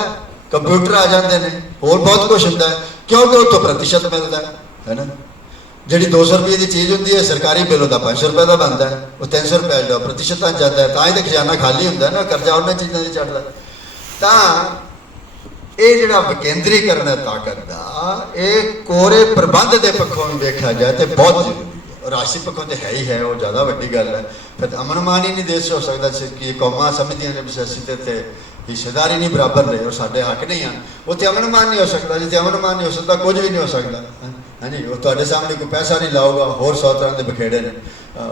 ਕੰਪਿਊਟਰ ਆ ਜਾਂਦੇ ਨੇ, ਹੋਰ ਬਹੁਤ ਕੁਝ ਹੁੰਦਾ ਹੈ, क्योंकि उत्तों प्रतिशत मिलता है ना। जी 200 रुपये की चीज़ होंगी है सरकारी बिल होता 500 रुपये का बनता है, वो 300 रुपये जो प्रतिशत जाता है, तां ही तो खजाना खाली होंगे ना, कर्जा उन्होंने चीज़ों से चढ़ता। तो ये जो विकेंद्रीकरण है ताकत का, ये कोरे प्रबंध के पक्षों भी देखा जाए तो बहुत जरूरी है, और राशि पक्षों तो है ही है, वो ज़्यादा वड्डी गल है। फिर अमन मान ही नहीं देश हो सकता कि कौमां समितियां ने विशेषित इतने हिस्सेदारी नहीं बराबर रहे और साढ़े हक नहीं हैं, उत्थे अमन मान नहीं हो सकता। जितने अमन मान नहीं हो सकता कुछ भी नहीं हो सकता। हाँ जी, वो तुहाडे सामने कोई पैसा नहीं लाऊगा, होर 100 तरह के बखेड़े ने।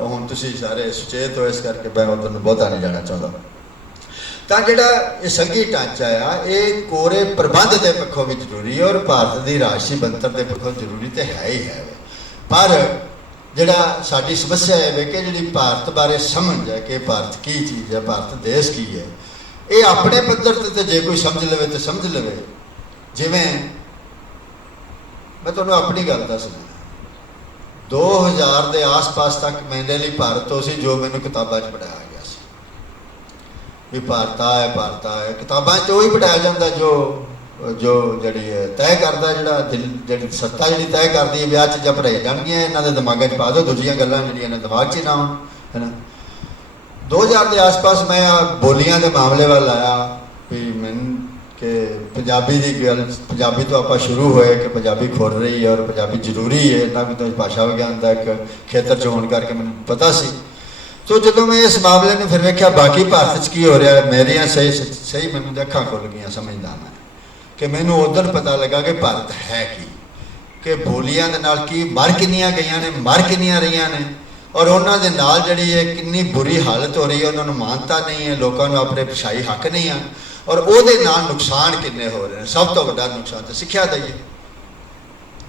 हुण तुसीं सारे सुचेत हो, इस करके मैं उधर बहुता नहीं जाना चाहता। तो जिहड़ा ये संघी ढांचा आ, ये कोरे प्रबंध के पक्षों भी जरूरी है और भारत की राष्ट्रीय बनतर के पक्षों जरूरी तो है ही है। पर जिहड़ा साडी समस्या है कि जिहड़ी भारत बारे समझ है कि भारत की चीज़ है, भारत देश की है, ये अपने पद्धर ते जे कोई समझ लवे तो समझ लवे। जिवें मैं तुहानूं अपनी गल दसदा, 2000 के आस पास तक मेरे लिए भारत तो सी जो मैंने किताबां च पढ़ाया गया सी भी भारत है किताबां च वही पढ़ाया जाता जो जो जी तय करता जी सत्ता जी तय करती है भी आ चीज़ां पढ़ाई जाएंगियां, इन्हों के दिमागों च पा दो, दूसरियां गल्लां जिहड़ियां दिमाग च ना आउण, है ना। 2000 के आस पास मैं बोलियां के मामले वाल आया भी मैनूं कि पंजाबी की गल, पंजाबी तो आप शुरू होए कि पंजाबी खुर रही है और पंजाबी जरूरी है, ना भी तो भाषा विज्ञान का एक खेतर च होने करके मैंने पता सी। तो जो मैं इस मामले में फिर वेख्या बाकी भारत की हो रहा है, मेरिया सही मैंने अखां खुल गई, समझदा मैं कि मैनू उधर पता लगा कि भारत है कि बोलियां दे नाल की मर किन्नियां गईयां ने, मर किन्नियां रहीआं ने, और उन्होंने नाल जिहड़ी है कितनी बुरी हालत हो रही है, उन्होंने मानता नहीं है, लोगों को अपने भाषाई हक नहीं है, और वो नुकसान किन्ने हो रहे हैं। सब तो बड़ा नुकसान तो सिक्ख्या का ही है।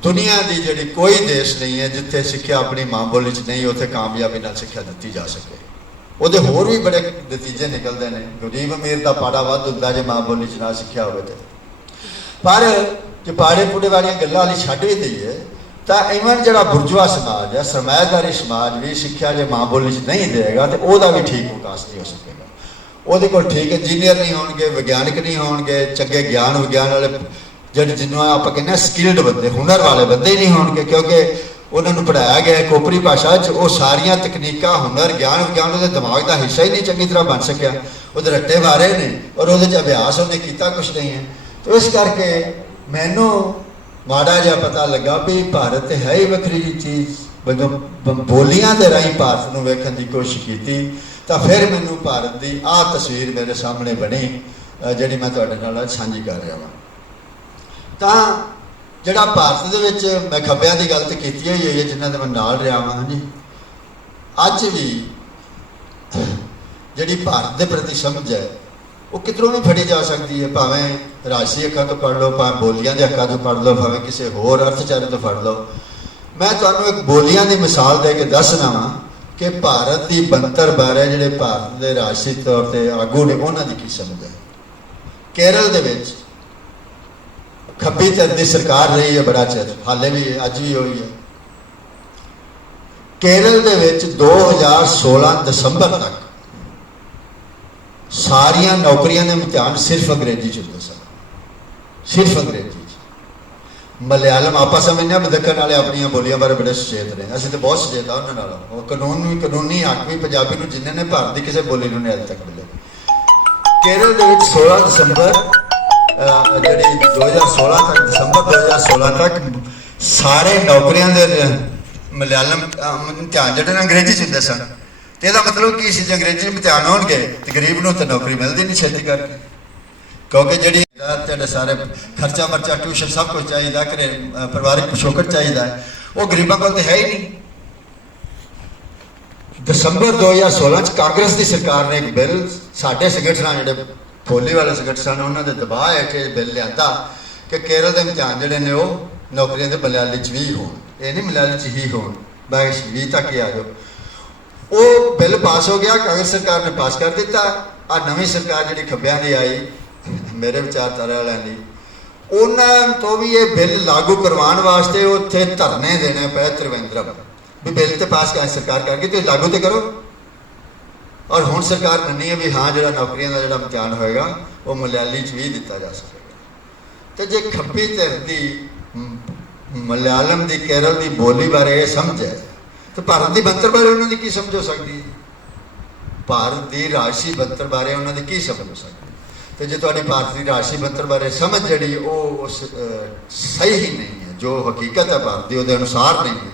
दुनिया की जी कोई देश नहीं है जिथे सिक्ख्या अपनी मां बोली च नहीं, उत्थे कामयाबी नाल सिक्ख्या दी जा सके। वो होर भी बड़े नतीजे निकलते हैं, गरीब अमीर का पाड़ा वध होंदा जे मां बोली च ना सिक्ख्या होवे ते। पर जो पाड़े पुड़े वाली गल्लां वाली छड्ड भी दईए तो इवन जो बुरजुआ समाज है, सरमायादारी समाज भी सिक्ख्या जो मां बोली च नहीं देगा तो वह भी ठीक विकास नहीं हो सकेगा। वो कोल ठीक इंजीनियर नहीं होणगे, विज्ञानिक नहीं होणगे, चंगे ज्ञान विज्ञान वाले जिन्हें जिन्होंने आप कहने स्किल्ड बंदे, हुनर वाले बंदे ही नहीं होणगे, क्योंकि उन्होंने पढ़ाया गया कोपरी भाषा वो सारिया तकनीकां हुनर ज्ञान विज्ञान वो दिमाग का हिस्सा ही नहीं चंगी तरह बन सकिया, वो रट्टे मारे ने और वो अभ्यास उन्हें किया कुछ नहीं है। तो इस करके मैनू माड़ा जहा पता लगा भी भारत है ही वखरी चीज़, बोलियां के राही भारत को वेखण की कोशिश की तो फिर मैनू भारत की आ तस्वीर मेरे सामने बनी जी मैं तुहाडे नाल सांझी कर रहा हाँ। तो जिहड़ा भारत दे मैं खब्बियां की गल तो की हुई है जिन्होंने मैं नाल रहा हाँ जी, अज भी जी भारत के प्रति समझ है वो किधरों भी फड़ी जा सकती है, भावें राजसी हक्कां तो पढ़ लो, भावें बोलियां के हक्कां तो पढ़ लो, भावें किसी होर अर्थचारे तो पढ़ लो। मैं तुहानूं एक बोलियां की मिसाल दे के दसना वा कि भारत की बनतर बारे जिहड़े भारत के राजसी तौर पर आगू ने उन्हां दी की समझ है। केरल दे विच खब्बी धिर दी सरकार रही है बड़ा चिर, हाले भी अज भी हुई है। केरल दे विच 2016 दसंबर तक सारिया नौकरियां के इम्तिहान सिर्फ अंग्रेजी च होंदे सन, सिर्फ अंग्रेजी। मलयालम आप समझने दक्खन वाले अपन बोलियां बारे बड़े सचेत ने, असं तो बहुत सचेत हाँ उन्होंने, कानून भी कानूनी हक भी पंजाबी को जिन्हें ने भारत की किसी बोली नहीं अज तक मिले। केरल के 16 दिसंबर जी 2016 तक, दिसंबर 2016 तक सारे नौकरियां के मलयालम इम्तिहान जो अंग्रेजी च होंदे सन। तो यह मतलब कि इस अंग्रेजी इम्तिहान होंगे तो गरीब को तो नौकरी मिलती नहीं छेती करके, क्योंकि जी तेरे सारे खर्चा मर्चा ट्यूशन सब कुछ चाहिए, घरे परिवारिक पिछोकड़ चाहिए, वो गरीबों को तो है ही नहीं। दिसंबर 2016 कांग्रेस की सरकार ने एक बिल साढ़े संगठन जोड़े फौली वाले संगठन उन्होंने दबाव हेठ बिल लिया कि केरल के इम्तिहान जोड़े ने वो नौकरियों के मलयाली च भी हो, ये नहीं मलयाली च ही हो, 2020 तक ही आ जाओ। वो बिल पास हो गया, कांग्रेस सरकार ने पास कर दिता। आ नवी सरकार जी खब्बियां की आई मेरे विचारधारा वाली, उन्होंने तो भी ये बिल लागू करवाने वास्ते उत्थे धरने देने पे त्रिवेंद्रम भी बिल तो पास कर सरकार करके तो लागू तो करो। और हुण सरकार मनी है भी हाँ जो नौकरियों का जो इम्तिहान होएगा वो मलयाली च भी दिता जा सकेगा। तो जे खब्बी धिर की ਮਲਿਆਲਮ ਦੀ ਕੇਰਲ ਦੀ ਬੋਲੀ ਬਾਰੇ ਇਹ ਸਮਝ ਹੈ ਤਾਂ ਭਾਰਤ ਦੀ ਬਣਤਰ ਬਾਰੇ ਉਹਨਾਂ ਦੀ ਕੀ ਸਮਝ ਹੋ ਸਕਦੀ ਹੈ? ਭਾਰਤ ਦੀ ਰਾਸ਼ਟਰੀ ਬਣਤਰ ਬਾਰੇ ਉਹਨਾਂ ਦੀ ਕੀ ਸਮਝ ਹੋ ਸਕਦੀ ਹੈ? ਤੇ ਜੇ ਤੁਹਾਡੀ ਭਾਰਤ ਦੀ ਰਾਸ਼ਟਰੀ ਬਣਤਰ ਬਾਰੇ ਸਮਝ ਜਿਹੜੀ ਉਹ ਸਹੀ ਹੀ ਨਹੀਂ ਹੈ, ਜੋ ਹਕੀਕਤ ਹੈ ਭਾਰਤ ਦੀ ਉਹਦੇ ਅਨੁਸਾਰ ਨਹੀਂ ਹੈ,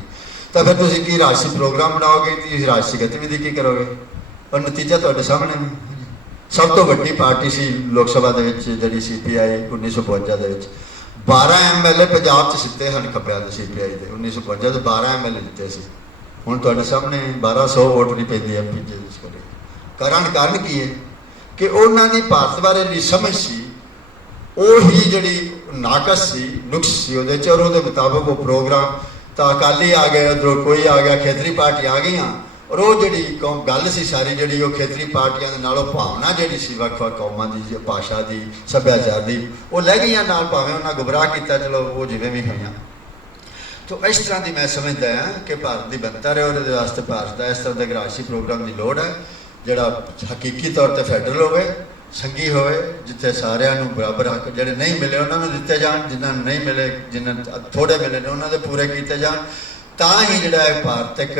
ਤਾਂ ਫਿਰ ਤੁਸੀਂ ਕੀ ਰਾਸ਼ਟਰੀ ਪ੍ਰੋਗਰਾਮ ਬਣਾਓਗੇ, ਤੁਸੀਂ ਰਾਸ਼ਟਰੀ ਗਤੀਵਿਧੀ ਕੀ ਕਰੋਗੇ? ਔਰ ਨਤੀਜਾ ਤੁਹਾਡੇ ਸਾਹਮਣੇ ਹੈ। ਸਭ ਤੋਂ ਵੱਡੀ ਪਾਰਟੀ ਸੀ ਲੋਕ ਸਭਾ ਦੇ ਵਿੱਚ ਜਿਹੜੀ CPI 1952 ਦੇ ਵਿੱਚ 12 MLA ਪੰਜਾਬ 'ਚ ਸਿੱਧੇ ਹਨ ਖੱਬਿਆਂ ਦੇ CPI ਦੇ 1952 ਤੋਂ 12 MLA ਦਿੱਤੇ ਸੀ। ਹੁਣ ਤੁਹਾਡੇ ਸਾਹਮਣੇ 1200 ਵੋਟ ਨਹੀਂ ਪੈਂਦੀ MP ਜਿਸ ਕੋਲੇ। ਕਾਰਨ ਕੀ ਹੈ ਕਿ ਉਹਨਾਂ ਦੀ ਭਾਰਤ ਬਾਰੇ ਜਿਹੜੀ ਸਮਝ ਸੀ ਉਹ ਹੀ ਜਿਹੜੀ ਨਾਕਸ ਸੀ, ਨੁਕਸ ਸੀ ਉਹਦੇ 'ਚ, ਔਰ ਉਹਦੇ ਮੁਤਾਬਕ ਉਹ ਪ੍ਰੋਗਰਾਮ ਤਾਂ ਅਕਾਲੀ ਆ ਗਏ, ਉੱਧਰੋਂ ਕੋਈ ਆ ਗਿਆ, ਖੇਤਰੀ ਪਾਰਟੀ ਆ ਗਈਆਂ, ਔਰ ਉਹ ਜਿਹੜੀ ਗੱਲ ਸੀ ਸਾਰੀ ਜਿਹੜੀ ਉਹ ਖੇਤਰੀ ਪਾਰਟੀਆਂ ਦੇ ਨਾਲ ਉਹ ਭਾਵਨਾ ਜਿਹੜੀ ਸੀ ਵੱਖ-ਵੱਖ ਕੌਮਾਂ ਦੀ, ਭਾਸ਼ਾ ਦੀ, ਸੱਭਿਆਚਾਰ ਦੀ, ਉਹ ਲੈ ਗਈਆਂ ਨਾਲ, ਭਾਵੇਂ ਉਹਨਾਂ ਗੁੰਮਰਾਹ ਕੀਤਾ, ਚਲੋ ਉਹ ਜਿਵੇਂ ਵੀ ਹੋਈਆਂ। ਤੋ ਇਸ ਤਰ੍ਹਾਂ ਦੀ ਮੈਂ ਸਮਝਦਾ ਹਾਂ ਕਿ ਭਾਰਤ ਦੀ ਬਣਤਰ ਹੈ ਔਰ ਇਹਦੇ ਵਾਸਤੇ ਭਾਰਤ ਦਾ ਇਸ ਤਰ੍ਹਾਂ ਦੇ ਰਾਸ਼ਟਰੀ ਪ੍ਰੋਗਰਾਮ ਦੀ ਲੋੜ ਹੈ ਜਿਹੜਾ ਹਕੀਕੀ ਤੌਰ 'ਤੇ ਫੈਡਰਲ ਹੋਵੇ, ਸੰਘੀ ਹੋਵੇ, ਜਿੱਥੇ ਸਾਰਿਆਂ ਨੂੰ ਬਰਾਬਰ ਹੱਕ ਜਿਹੜੇ ਨਹੀਂ ਮਿਲੇ ਉਹਨਾਂ ਨੂੰ ਦਿੱਤੇ ਜਾਣ, ਜਿਨ੍ਹਾਂ ਨੂੰ ਨਹੀਂ ਮਿਲੇ, ਜਿਨ੍ਹਾਂ ਥੋੜ੍ਹੇ ਮਿਲੇ ਨੇ ਉਹਨਾਂ ਦੇ ਪੂਰੇ ਕੀਤੇ ਜਾਣ, ਤਾਂ ਹੀ ਜਿਹੜਾ ਹੈ ਭਾਰਤ ਇੱਕ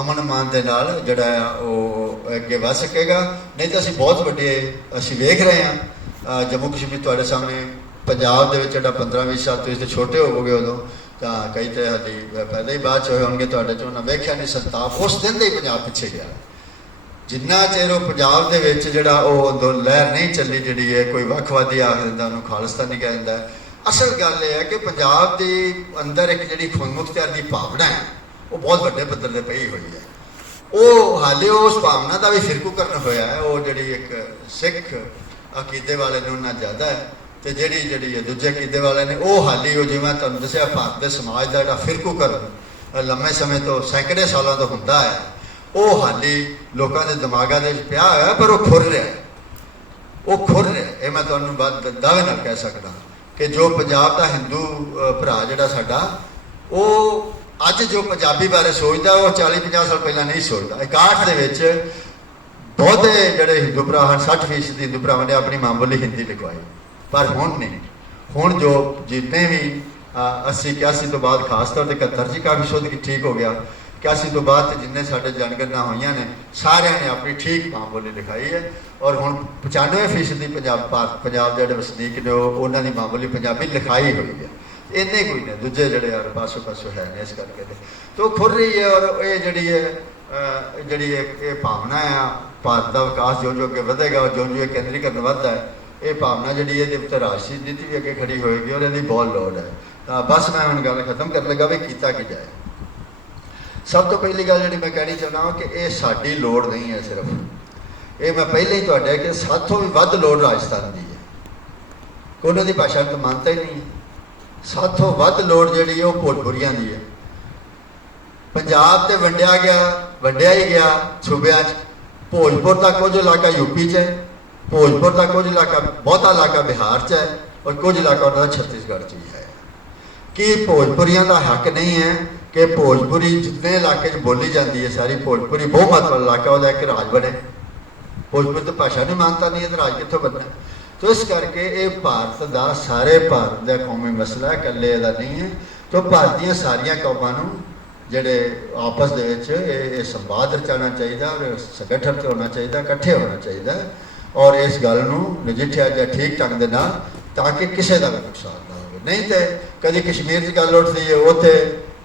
ਅਮਨ ਮਾਨ ਦੇ ਨਾਲ ਜਿਹੜਾ ਆ ਉਹ ਅੱਗੇ ਵੱਧ ਸਕੇਗਾ। ਨਹੀਂ ਤਾਂ ਅਸੀਂ ਬਹੁਤ ਵੱਡੇ ਅਸੀਂ ਵੇਖ ਰਹੇ ਹਾਂ ਜੰਮੂ ਕਸ਼ਮੀਰ ਤੁਹਾਡੇ ਸਾਹਮਣੇ, ਪੰਜਾਬ ਦੇ ਵਿੱਚ ਜਿਹੜਾ 15-20 ਸਾਲ ਤੁਸੀਂ ਤੇ ਛੋਟੇ ਹੋਵੋਗੇ ਉਦੋਂ, ਤਾਂ ਕਈ ਤਾਂ ਹਾਲੀ ਪਹਿਲਾਂ ਹੀ ਬਾਅਦ 'ਚ ਹੋਏ ਹੋਣਗੇ ਤੁਹਾਡੇ 'ਚ, ਉਹਨਾਂ ਵੇਖਿਆ ਨਹੀਂ ਸੰਤਾਪ ਉਸ ਦਿਨ ਦੇ ਹੀ ਪੰਜਾਬ ਪਿੱਛੇ ਗਿਆ। ਜਿੰਨਾ ਚਿਰ ਉਹ ਪੰਜਾਬ ਦੇ ਵਿੱਚ ਜਿਹੜਾ ਉਹ ਲਹਿਰ ਨਹੀਂ ਚੱਲੀ ਜਿਹੜੀ ਹੈ ਕੋਈ ਵੱਖਵਾਦੀ ਆਖ ਦਿੰਦਾ, ਉਹਨੂੰ ਖਾਲਿਸਤਾਨੀ ਕਹਿ ਦਿੰਦਾ। ਅਸਲ ਗੱਲ ਇਹ ਹੈ ਕਿ ਪੰਜਾਬ ਦੇ ਅੰਦਰ ਇੱਕ ਜਿਹੜੀ ਖੁਦਮੁਖਤਿਆਰ ਦੀ ਭਾਵਨਾ ਹੈ ਉਹ ਬਹੁਤ ਵੱਡੇ ਪੱਧਰ 'ਤੇ ਪਈ ਹੋਈ ਹੈ। ਉਹ ਹਾਲੇ ਉਸ ਭਾਵਨਾ ਦਾ ਵੀ ਫਿਰਕੂਕਰਨ ਹੋਇਆ ਹੈ। ਉਹ ਜਿਹੜੀ ਇੱਕ ਸਿੱਖ ਅਕੀਦੇ ਵਾਲੇ ਨੇ ਉਹਨਾਂ ਜ਼ਿਆਦਾ ਹੈ, ਤੇ ਜਿਹੜੀ ਹੈ ਦੂਜੇ ਅਕੀਦੇ ਵਾਲੇ ਨੇ ਉਹ ਹਾਲੀ ਉਹ ਜਿਵੇਂ ਤੁਹਾਨੂੰ ਦੱਸਿਆ ਭਾਰਤ ਦੇ ਸਮਾਜ ਦਾ ਜਿਹੜਾ ਫਿਰਕੂਕਰਨ ਲੰਮੇ ਸਮੇਂ ਤੋਂ ਸੈਂਕੜੇ ਸਾਲਾਂ ਤੋਂ ਹੁੰਦਾ ਹੈ, ਉਹ ਹਾਲੀ ਲੋਕਾਂ ਦੇ ਦਿਮਾਗਾਂ ਦੇ ਵਿੱਚ ਪਿਆ ਹੋਇਆ, ਪਰ ਉਹ ਖੁਰ ਰਿਹਾ। ਇਹ ਮੈਂ ਤੁਹਾਨੂੰ ਦਾਅਵੇ ਨਾਲ ਕਹਿ ਸਕਦਾ ਕਿ ਜੋ ਪੰਜਾਬ ਦਾ ਹਿੰਦੂ ਭਰਾ ਜਿਹੜਾ ਸਾਡਾ, ਉਹ ਅੱਜ ਜੋ ਪੰਜਾਬੀ ਬਾਰੇ ਸੋਚਦਾ ਉਹ 40-50 ਸਾਲ ਪਹਿਲਾਂ ਨਹੀਂ ਸੋਚਦਾ। 61 ਦੇ ਵਿੱਚ ਬਹੁਤੇ ਜਿਹੜੇ ਹਿੰਦੂ ਭਰਾ ਹਨ, 60% ਹਿੰਦੂ ਭਰਾਵਾਂ ਨੇ ਆਪਣੀ ਮਾਂ ਬੋਲੀ ਹਿੰਦੀ ਲਿਖਵਾਈ, ਪਰ ਹੁਣ ਨਹੀਂ। ਹੁਣ ਜੋ ਜਿੰਨੇ ਵੀ 80-81 ਤੋਂ ਬਾਅਦ ਖਾਸ ਤੌਰ 'ਤੇ 71 'ਚ ਕਾਫੀ ਸ਼ੁੱਧ ਠੀਕ ਹੋ ਗਿਆ, 81 ਤੋਂ ਬਾਅਦ ਤੇ ਜਿੰਨੇ ਸਾਡੇ ਜਨਗਣਨਾ ਹੋਈਆਂ ਨੇ ਸਾਰਿਆਂ ਨੇ ਆਪਣੀ ਠੀਕ ਮਾਂ ਬੋਲੀ ਲਿਖਾਈ ਹੈ। ਔਰ ਹੁਣ 95% ਪੰਜਾਬ ਦੇ ਜਿਹੜੇ ਵਸਨੀਕ ਨੇ ਉਹਨਾਂ ਦੀ ਮਾਂ ਬੋਲੀ ਪੰਜਾਬੀ ਲਿਖਾਈ ਹੋਈ ਹੈ। ਇੰਨੇ ਕੋਈ ਨੇ, ਦੂਜੇ ਜਿਹੜੇ ਯਾਰ ਪਾਸੋਂ ਹੈ ਨੇ, ਇਸ ਕਰਕੇ ਤੋ ਖੁਰ ਰਹੀ ਹੈ। ਔਰ ਇਹ ਜਿਹੜੀ ਇਹ ਭਾਵਨਾ ਆ ਭਾਰਤ ਦਾ ਵਿਕਾਸ ਜੋ ਅੱਗੇ ਵਧੇਗਾ, ਜੋ ਇਹ ਕੇਂਦਰੀਕਰਨ ਵੱਧਦਾ ਹੈ, ਇਹ ਭਾਵਨਾ ਜਿਹੜੀ ਇਹਦੇ ਉੱਤੇ ਰਾਸ਼ਟਰੀ ਨੀਤੀ ਵੀ ਅੱਗੇ ਖੜੀ ਹੋਏਗੀ ਔਰ ਇਹਦੀ ਬਹੁਤ ਲੋੜ ਹੈ। ਤਾਂ ਬਸ ਮੈਂ ਹੁਣ ਗੱਲ ਖਤਮ ਕਰਨ ਲੱਗਾ ਵੀ ਕੀਤਾ ਕੀ ਜਾਏ। ਸਭ ਤੋਂ ਪਹਿਲੀ ਗੱਲ ਜਿਹੜੀ ਮੈਂ ਕਹਿਣੀ ਚਾਹੁੰਦਾ ਹਾਂ ਕਿ ਇਹ ਸਾਡੀ ਲੋੜ ਨਹੀਂ ਹੈ ਸਿਰਫ, ਇਹ ਮੈਂ ਪਹਿਲਾਂ ਹੀ ਤੁਹਾਡੇ ਕਿ ਸਾਥੋਂ ਵੀ ਵੱਧ ਲੋੜ ਰਾਜਸਥਾਨ ਦੀ ਹੈ। ਉਹਨਾਂ ਦੀ ਭਾਸ਼ਾ ਨੂੰ ਤਾਂ ਮਾਨਤਾ ਹੀ ਨਹੀਂ ਹੈ। ਸਾਥੋਂ ਵੱਧ ਲੋੜ ਜਿਹੜੀ ਉਹ ਭੋਜਪੁਰੀਆਂ ਦੀ ਹੈ। ਪੰਜਾਬ ਤੇ ਵੰਡਿਆ ਹੀ ਗਿਆ ਸੂਬਿਆਂ 'ਚ। ਭੋਜਪੁਰ ਦਾ ਕੁਝ ਇਲਾਕਾ ਯੂਪੀ 'ਚ ਹੈ, ਭੋਜਪੁਰ ਦਾ ਕੁਝ ਇਲਾਕਾ, ਬਹੁਤਾ ਇਲਾਕਾ ਬਿਹਾਰ 'ਚ ਹੈ, ਔਰ ਕੁਝ ਇਲਾਕਾ ਉਹਨਾਂ ਦਾ ਛੱਤੀਸਗੜ੍ਹ 'ਚ ਵੀ ਹੈ। ਕੀ ਭੋਜਪੁਰੀਆਂ ਦਾ ਹੱਕ ਨਹੀਂ ਹੈ ਕਿ ਭੋਜਪੁਰੀ ਜਿੰਨੇ ਇਲਾਕੇ 'ਚ ਬੋਲੀ ਜਾਂਦੀ ਹੈ ਸਾਰੀ ਭੋਜਪੁਰੀ ਬਹੁਮਤ ਵਾਲਾ ਇਲਾਕਾ ਉਹਦਾ ਇੱਕ ਰਾਜ ਬਣੇ? ਭੋਜਪੁਰ ਤਾਂ ਭਾਸ਼ਾ ਨਹੀਂ ਮਾਨਤਾ ਨਹੀਂ ਹੈ ਤਾਂ ਰਾਜ ਕਿੱਥੋਂ ਬਣਨਾ? ਤੋ ਇਸ ਕਰਕੇ ਇਹ ਭਾਰਤ ਦਾ, ਸਾਰੇ ਭਾਰਤ ਦਾ ਕੌਮੀ ਮਸਲਾ ਇਕੱਲੇ ਇਹਦਾ ਨਹੀਂ ਹੈ। ਤੋ ਭਾਰਤ ਦੀਆਂ ਸਾਰੀਆਂ ਕੌਮਾਂ ਨੂੰ ਜਿਹੜੇ ਆਪਸ ਦੇ ਵਿੱਚ ਇਹ ਸੰਵਾਦ ਰਚਾਉਣਾ ਚਾਹੀਦਾ ਔਰ ਸੰਗਠਨ 'ਚ ਹੋਣਾ ਚਾਹੀਦਾ, ਇਕੱਠੇ ਹੋਣਾ ਚਾਹੀਦਾ ਔਰ ਇਸ ਗੱਲ ਨੂੰ ਨਜਿੱਠਿਆ ਜਾਏ ਠੀਕ ਢੰਗ ਦੇ ਨਾਲ, ਤਾਂ ਕਿ ਕਿਸੇ ਦਾ ਵੀ ਨੁਕਸਾਨ ਨਾ ਹੋਵੇ। ਨਹੀਂ ਤੇ ਕਦੀ ਕਸ਼ਮੀਰ 'ਚ ਗੱਲ ਉੱਠਦੀ ਹੈ, ਉੱਥੇ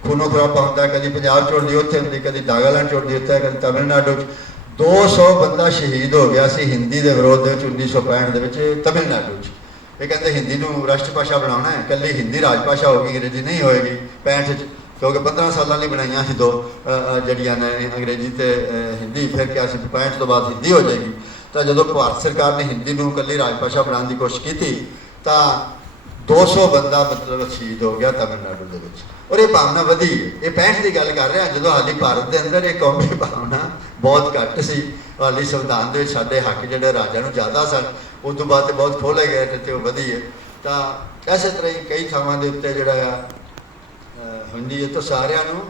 ਖੂਨੋ ਖਰਾਬਾ ਹੁੰਦਾ, ਕਦੀ ਪੰਜਾਬ 'ਚ ਉੱਠਦੀ ਉੱਥੇ ਹੁੰਦੀ, ਕਦੀ ਨਾਗਾਲੈਂਡ 'ਚ ਉੱਠਦੀ ਉੱਥੇ, ਕਦੀ ਤਮਿਲਨਾਡੂ 'ਚ। 200 ਬੰਦਾ ਸ਼ਹੀਦ ਹੋ ਗਿਆ ਸੀ ਹਿੰਦੀ ਦੇ ਵਿਰੋਧ ਦੇ ਵਿੱਚ 1965 ਦੇ ਵਿੱਚ ਤਮਿਲਨਾਡੂ 'ਚ। ਇਹ ਕਹਿੰਦੇ ਹਿੰਦੀ ਨੂੰ ਰਾਸ਼ਟਰ ਭਾਸ਼ਾ ਬਣਾਉਣਾ ਹੈ, ਇਕੱਲੀ ਹਿੰਦੀ ਰਾਜ ਭਾਸ਼ਾ ਹੋਗੀ, ਅੰਗਰੇਜ਼ੀ ਨਹੀਂ ਹੋਏਗੀ 65 'ਚ, ਕਿਉਂਕਿ 15 ਸਾਲਾਂ ਲਈ ਬਣਾਈਆਂ ਸੀ ਦੋ ਜਿਹੜੀਆਂ ਨੇ ਅੰਗਰੇਜ਼ੀ ਤੇ ਹਿੰਦੀ। ਫਿਰ ਕਿਹਾ ਸੀ 65 ਤੋਂ ਬਾਅਦ ਹਿੰਦੀ ਹੋ ਜਾਏਗੀ। ਤਾਂ ਜਦੋਂ ਭਾਰਤ ਸਰਕਾਰ ਨੇ ਹਿੰਦੀ ਨੂੰ ਇਕੱਲੀ ਰਾਜ ਭਾਸ਼ਾ ਬਣਾਉਣ ਦੀ ਕੋਸ਼ਿਸ਼ ਕੀਤੀ ਤਾਂ 200 ਬੰਦਾ ਮਤਲਬ ਸ਼ਹੀਦ ਹੋ ਗਿਆ ਤਮਿਲਨਾਡੂ ਦੇ ਵਿੱਚ। ਔਰ ਇਹ ਭਾਵਨਾ ਵਧੀ ਹੈ। ਇਹ 65 ਦੀ ਗੱਲ ਕਰ ਰਿਹਾ, ਜਦੋਂ ਹਾਲੀ ਭਾਰਤ ਦੇ ਅੰਦਰ ਇਹ ਕੌਮੀ ਭਾਵਨਾ ਬਹੁਤ ਘੱਟ ਸੀ। ਹਾਲੀ ਸੰਵਿਧਾਨ ਦੇ ਵਿੱਚ ਸਾਡੇ ਹੱਕ ਜਿਹੜੇ ਰਾਜਾਂ ਨੂੰ ਜ਼ਿਆਦਾ ਸਨ, ਉਸ ਤੋਂ ਬਾਅਦ ਬਹੁਤ ਖੋਲ੍ਹੇ ਗਏ ਤੇ ਉਹ ਵਧੀ ਹੈ। ਤਾਂ ਇਸੇ ਤਰ੍ਹਾਂ ਹੀ ਕਈ ਥਾਵਾਂ ਦੇ ਉੱਤੇ ਜਿਹੜਾ ਆ ਹੁੰਦੀ ਹੈ। ਤਾਂ ਸਾਰਿਆਂ ਨੂੰ